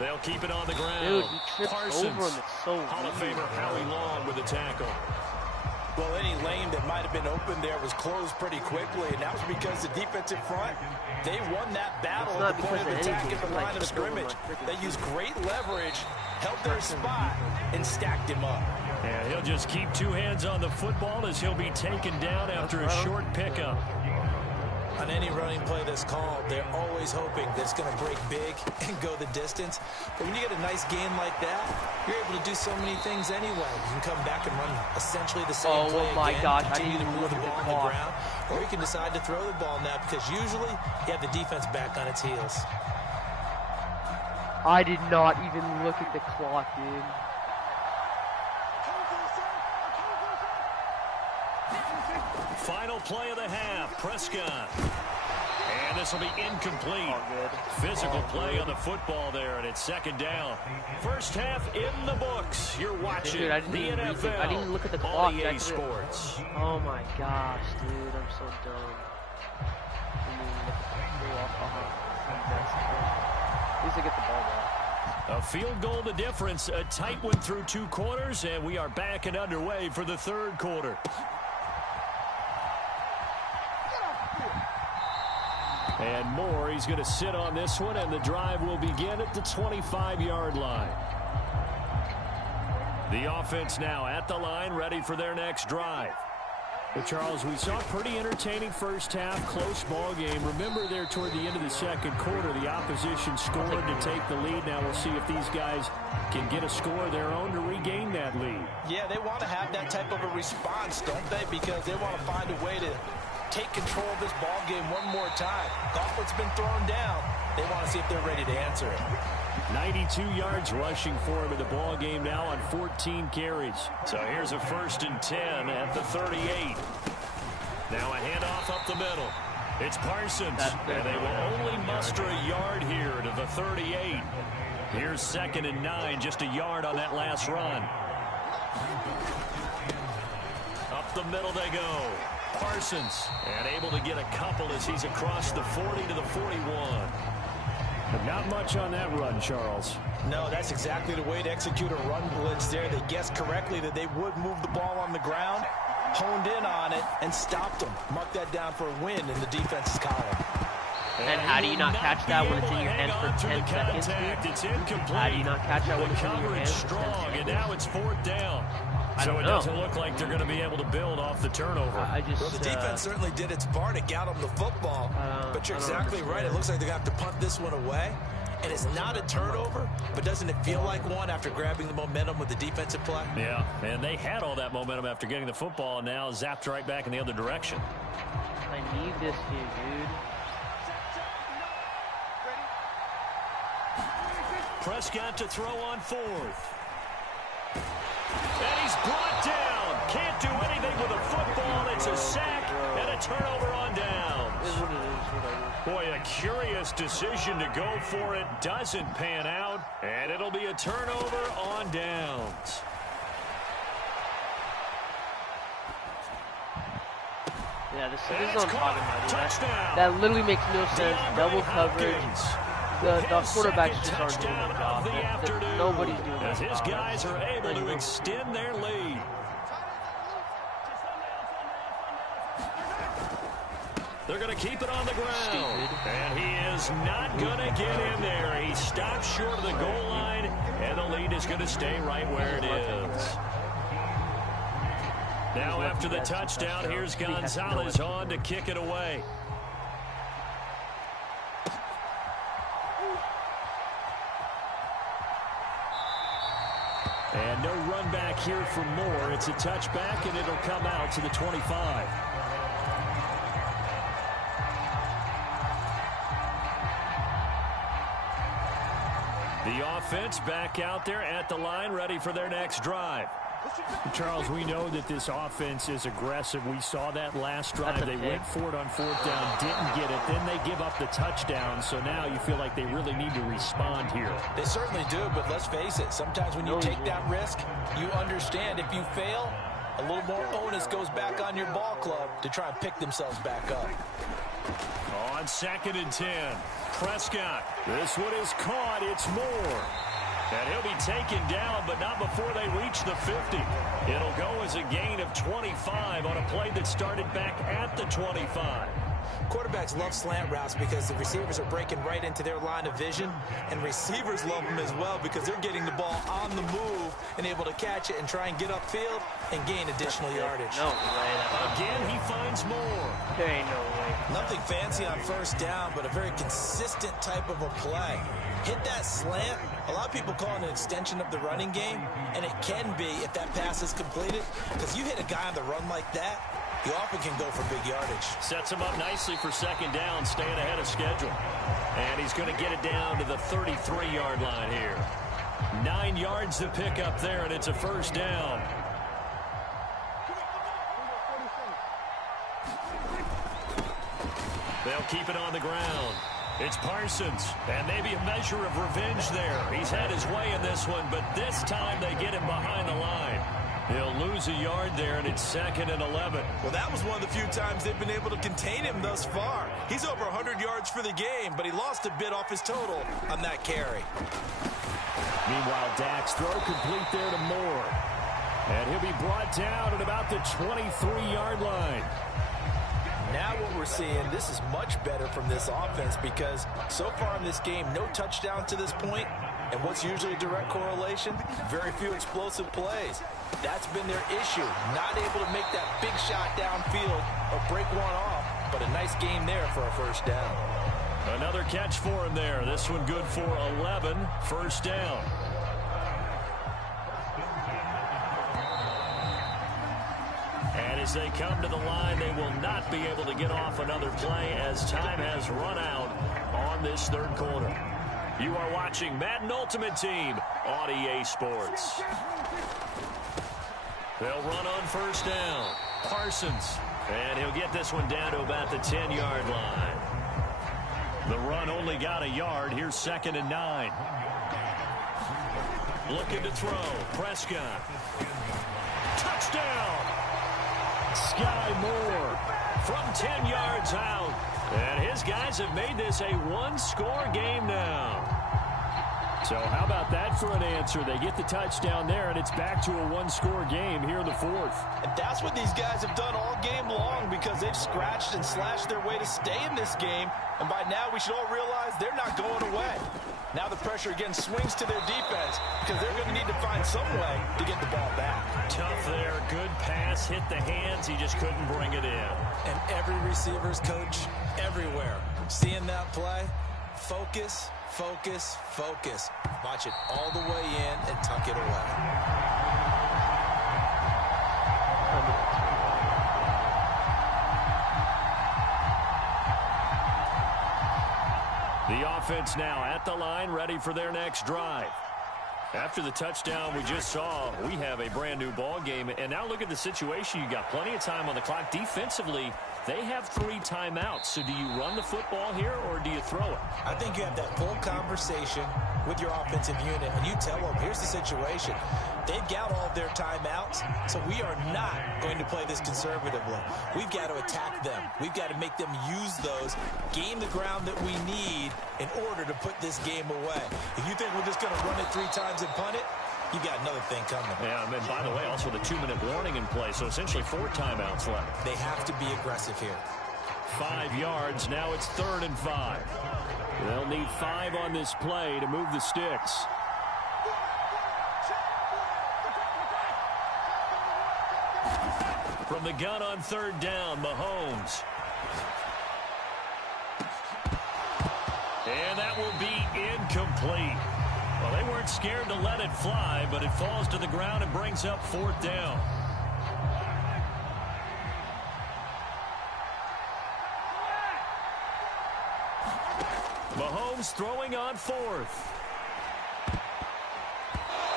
They'll keep it on the ground. Dude, he trips Parsons, over him. It's so Hall of weird. Famer Howie Long with the tackle. Well, any lane that might have been open there was closed pretty quickly, and that was because the defensive front, they won that battle at the point of attack at the line of scrimmage. They used great leverage, held their spot, and stacked him up. And he'll just keep two hands on the football as he'll be taken down after a short pickup. On any running play that's called, they're always hoping that it's going to break big and go the distance. But when you get a nice gain like that, you're able to do so many things anyway. You can come back and run essentially the same play again, continue to move the ball on the ground, or you can decide to throw the ball now because usually you have the defense back on its heels. I did not even look at the clock, dude. Final play of the half, Prescott. And this will be incomplete. Physical play on the football there, and it's second down. First half in the books. You're watching Dude, the NFL. I didn't even look at the clock. On EA Sports. Oh my gosh, dude, I'm so dumb. I didn't even look at at least I get the ball back. A field goal the difference. A tight one through 2 quarters, and we are back and underway for the third quarter. And Moore, he's going to sit on this one, and the drive will begin at the 25-yard line. The offense now at the line, ready for their next drive. Well, Charles, we saw a pretty entertaining first half, close ball game. Remember there toward the end of the second quarter, the opposition scored to take the lead. Now we'll see if these guys can get a score of their own to regain that lead. Yeah, they want to have that type of a response, don't they? Because they want to find a way to take control of this ball game one more time. Gauntlet's been thrown down. They want to see if they're ready to answer it. 92 yards rushing for him in the ball game now on 14 carries. So here's a 1st and 10 at the 38. Now a handoff up the middle. It's Parsons, and they will only muster a yard here to the 38. Here's 2nd and 9, just a yard on that last run. Up the middle they go. Parsons, and able to get a couple as he's across the 40 to the 41. Not much on that run, Charles. No, that's exactly the way to execute a run blitz there. They guessed correctly that they would move the ball on the ground, honed in on it, and stopped them. Mark that down for a win in the defense's column. And how do you not catch that when it's in your hands for 10 seconds? It's incomplete. How do you not catch that when it's in your coverage hands for 10 strong, seconds? and now it's 4th down. So it doesn't look like they're going to be able to build off the turnover. Well, the defense certainly did its part to get them the football. But you're exactly right. It looks like they're going to have to punt this one away. And it's not a turnover, but doesn't it feel like one after grabbing the momentum with the defensive play? Yeah, and they had all that momentum after getting the football, and now zapped right back in the other direction. I need this here, dude. Prescott to throw on 4th. And he's brought down. Can't do anything with a football. It's a sack and a turnover on downs. It is what it is, whatever. Boy, a curious decision to go for it. Doesn't pan out. And it'll be a turnover on downs. Yeah, this is what I'm talking about. Touchdown. That literally makes no sense. Double coverage. The quarterbacks just aren't doing their job. Nobody's doing their as his job. guys are able to extend their lead. They're going to keep it on the ground. And he is not going to get in there. He stops short of the goal line, and the lead is going to stay right where it is. Now after the touchdown, here's Gonzalez on to kick it away. back here for more. It's a touchback, and it'll come out to the 25. The offense back out there at the line, ready for their next drive. Charles, we know that this offense is aggressive. We saw that last drive. They went for it on fourth down, didn't get it. Then they give up the touchdown. So now you feel like they really need to respond here. They certainly do, but let's face it. Sometimes when you take that risk, you understand if you fail, a little more onus goes back on your ball club to try and pick themselves back up. On 2nd and 10, Prescott. This one is caught. It's Moore. And he'll be taken down, but not before they reach the 50. It'll go as a gain of 25 on a play that started back at the 25. Quarterbacks love slant routes because the receivers are breaking right into their line of vision, and receivers love them as well because they're getting the ball on the move and able to catch it and try and get upfield and gain additional yardage. No way. Again, he finds more. There ain't no way. Nothing fancy on first down, but a very consistent type of a play. Hit that slant. A lot of people call it an extension of the running game, and it can be if that pass is completed, because you hit a guy on the run like that, you often can go for big yardage. Sets him up nicely for 2nd down, staying ahead of schedule. And he's going to get it down to the 33-yard line here. 9 yards to pick up there, and it's a 1st down. They'll keep it on the ground. It's Parsons, and maybe a measure of revenge there. He's had his way in this one, but this time they get him behind the line. He'll lose a yard there, and it's 2nd and 11. Well, that was one of the few times they've been able to contain him thus far. He's over 100 yards for the game, but he lost a bit off his total on that carry. Meanwhile, Dak's throw complete there to Moore. And he'll be brought down at about the 23-yard line. Now what we're seeing, this is much better from this offense because so far in this game, no touchdowns to this point, and what's usually a direct correlation, very few explosive plays. That's been their issue, not able to make that big shot downfield or break one off, but a nice game there for a 1st down. Another catch for him there. This one good for 11, 1st down. And as they come to the line, they will not be able to get off another play as time has run out on this 3rd quarter. You are watching Madden Ultimate Team on EA Sports. They'll run on 1st down. Parsons. And he'll get this one down to about the 10-yard line. The run only got a yard. Here's 2nd and 9. Looking to throw. Prescott. Touchdown! Sky Moore from 10 yards out. And his guys have made this a one-score game now. So how about that for an answer? They get the touchdown there, and it's back to a one-score game here in the 4th. And that's what these guys have done all game long because they've scratched and slashed their way to stay in this game. And by now, we should all realize they're not going away. Now the pressure again swings to their defense because they're going to need to find some way to get the ball back. Tough there. Good pass. Hit the hands. He just couldn't bring it in. And every receiver's coach everywhere. Seeing that play, focus, focus, focus. Watch it all the way in and tuck it away. The offense now at the line, ready for their next drive. After the touchdown we just saw, we have a brand new ball game. And now look at the situation. You got plenty of time on the clock. Defensively, they have 3 timeouts. So do you run the football here or do you throw it? I think you have that full conversation with your offensive unit, and you tell them, here's the situation. They've got all of their timeouts, so we are not going to play this conservatively. We've got to attack them. We've got to make them use those, gain the ground that we need in order to put this game away. If you think we're just going to run it 3 times and punt it, you got another thing coming. Yeah, and by the way, also the 2-minute warning in play, so essentially 4 timeouts left. They have to be aggressive here. 5 yards, now it's 3rd and 5. They'll need 5 on this play to move the sticks. From the gun on 3rd down, Mahomes. And that will be incomplete. Well, they weren't scared to let it fly, but it falls to the ground and brings up 4th down. Mahomes throwing on 4th.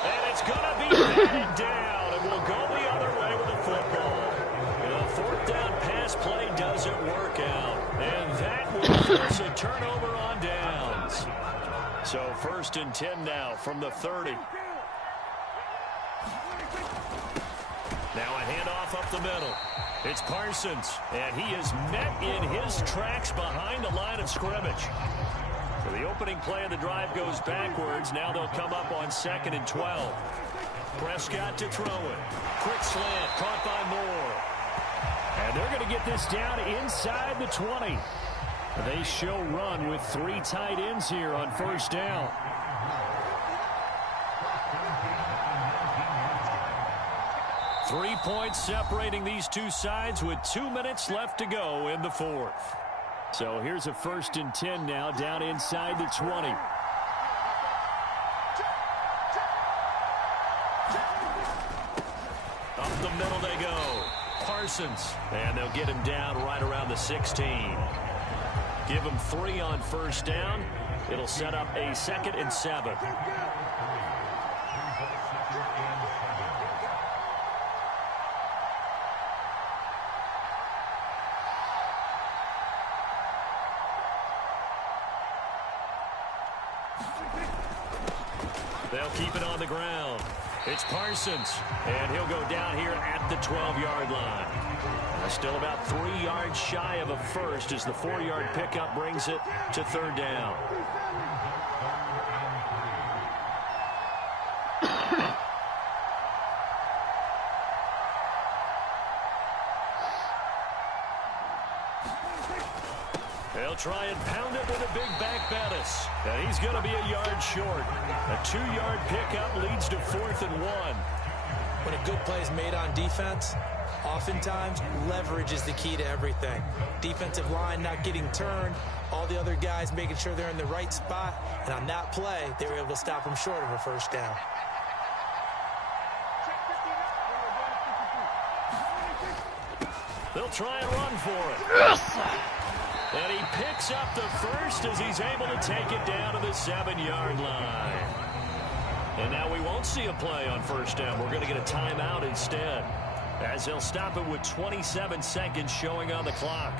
And it's going to be batted down, and we'll go the other way with the football. The 4th down pass play doesn't work out, and that will force a turnover on downs. So 1st and 10 now from the 30. Now a handoff up the middle. It's Parsons, and he is met in his tracks behind the line of scrimmage. So the opening play of the drive goes backwards. Now they'll come up on 2nd and 12. Prescott to throw it. Quick slant, caught by Moore. And they're going to get this down inside the 20. They show run with 3 tight ends here on 1st down. Three points separating these two sides with 2 minutes left to go in the 4th. So here's a 1st and 10 now down inside the 20. Up the middle they go. Parsons. And they'll get him down right around the 16. Give him 3 on 1st down. It'll set up a 2nd and 7. They'll keep it on the ground. It's Parsons, and he'll go down here at the 12-yard line. Still about 3 yards shy of a first as the 4-yard pickup brings it to 3rd down. They'll try and pound it with a big back Bettis. And he's going to be a yard short. A 2-yard pickup leads to 4th and 1. When a good play is made on defense, oftentimes leverage is the key to everything. Defensive line not getting turned, all the other guys making sure they're in the right spot. And on that play, they were able to stop them short of a 1st down. They'll try and run for it. Yes! And he picks up the first as he's able to take it down to the 7-yard line. And now we won't see a play on 1st down. We're going to get a timeout instead, as they'll stop it with 27 seconds showing on the clock.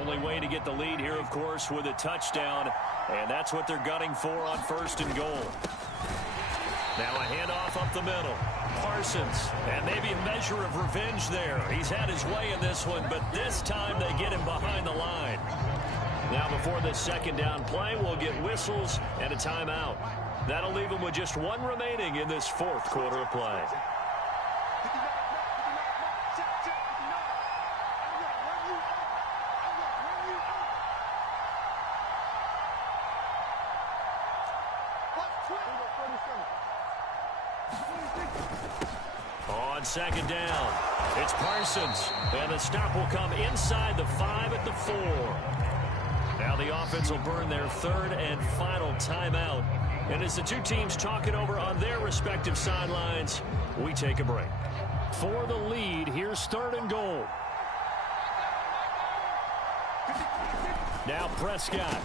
Only way to get the lead here, of course, with a touchdown, and that's what they're gunning for on 1st and goal. Now a handoff up the middle. Parsons, and maybe a measure of revenge there. He's had his way in this one, but this time they get him behind the line. Now before this 2nd down play, we'll get whistles and a timeout. That'll leave them with just 1 remaining in this 4th quarter of play. On 2nd down, it's Parsons, and the stop will come inside the 5 at the 4. Now the offense will burn their 3rd and final timeout. And as the two teams talk it over on their respective sidelines, we take a break. For the lead, here's 3rd and goal. Now Prescott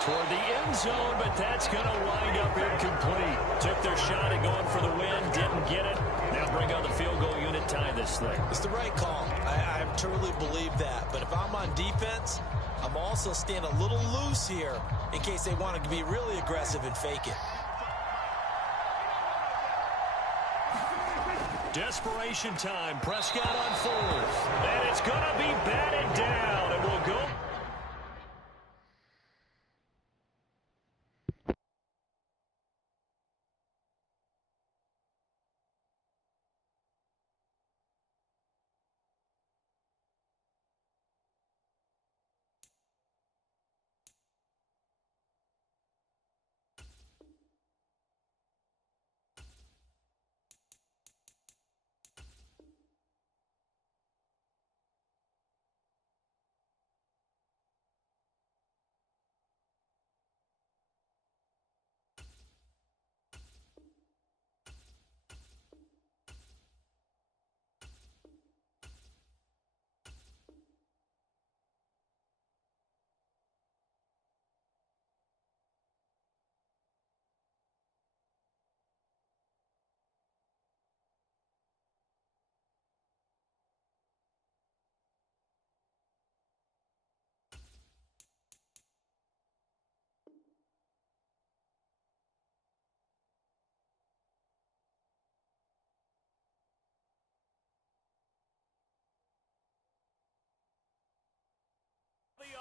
toward the end zone, but that's going to wind up incomplete. Took their shot at going for the win, didn't get it. Now bring on the field goal unit, tie this thing. It's the right call. I truly believe that. But if I'm on defense, I'm also staying a little loose here in case they want to be really aggressive and fake it. Desperation time. Prescott on 4th. And it's going to be batted down, and we'll go.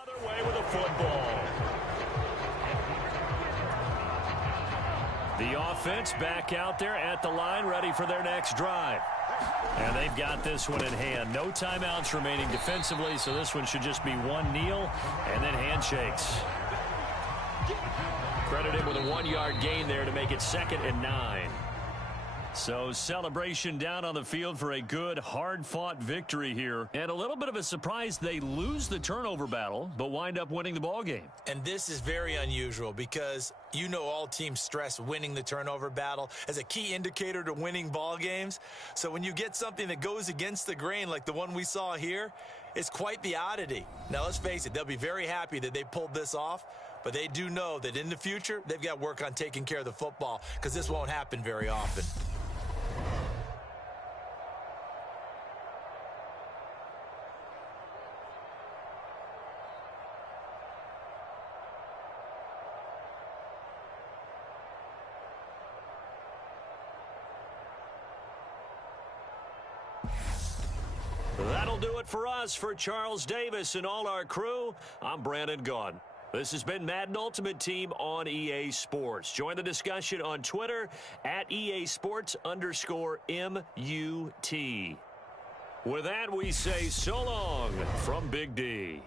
other way with a football. The offense back out there at the line, ready for their next drive. And they've got this one in hand. No timeouts remaining defensively, so this one should just be one kneel and then handshakes. Credited with a 1-yard gain there to make it 2nd and 9. So celebration down on the field for a good, hard-fought victory here. And a little bit of a surprise, they lose the turnover battle, but wind up winning the ball game. And this is very unusual because you know all teams stress winning the turnover battle as a key indicator to winning ball games. So when you get something that goes against the grain like the one we saw here, it's quite the oddity. Now, let's face it, they'll be very happy that they pulled this off, but they do know that in the future, they've got work on taking care of the football because this won't happen very often. That'll do it for us. For Charles Davis and all our crew, I'm Brandon Gaudin. This has been Madden Ultimate Team on EA Sports. Join the discussion on Twitter at EA Sports_MUT. With that, we say so long from Big D.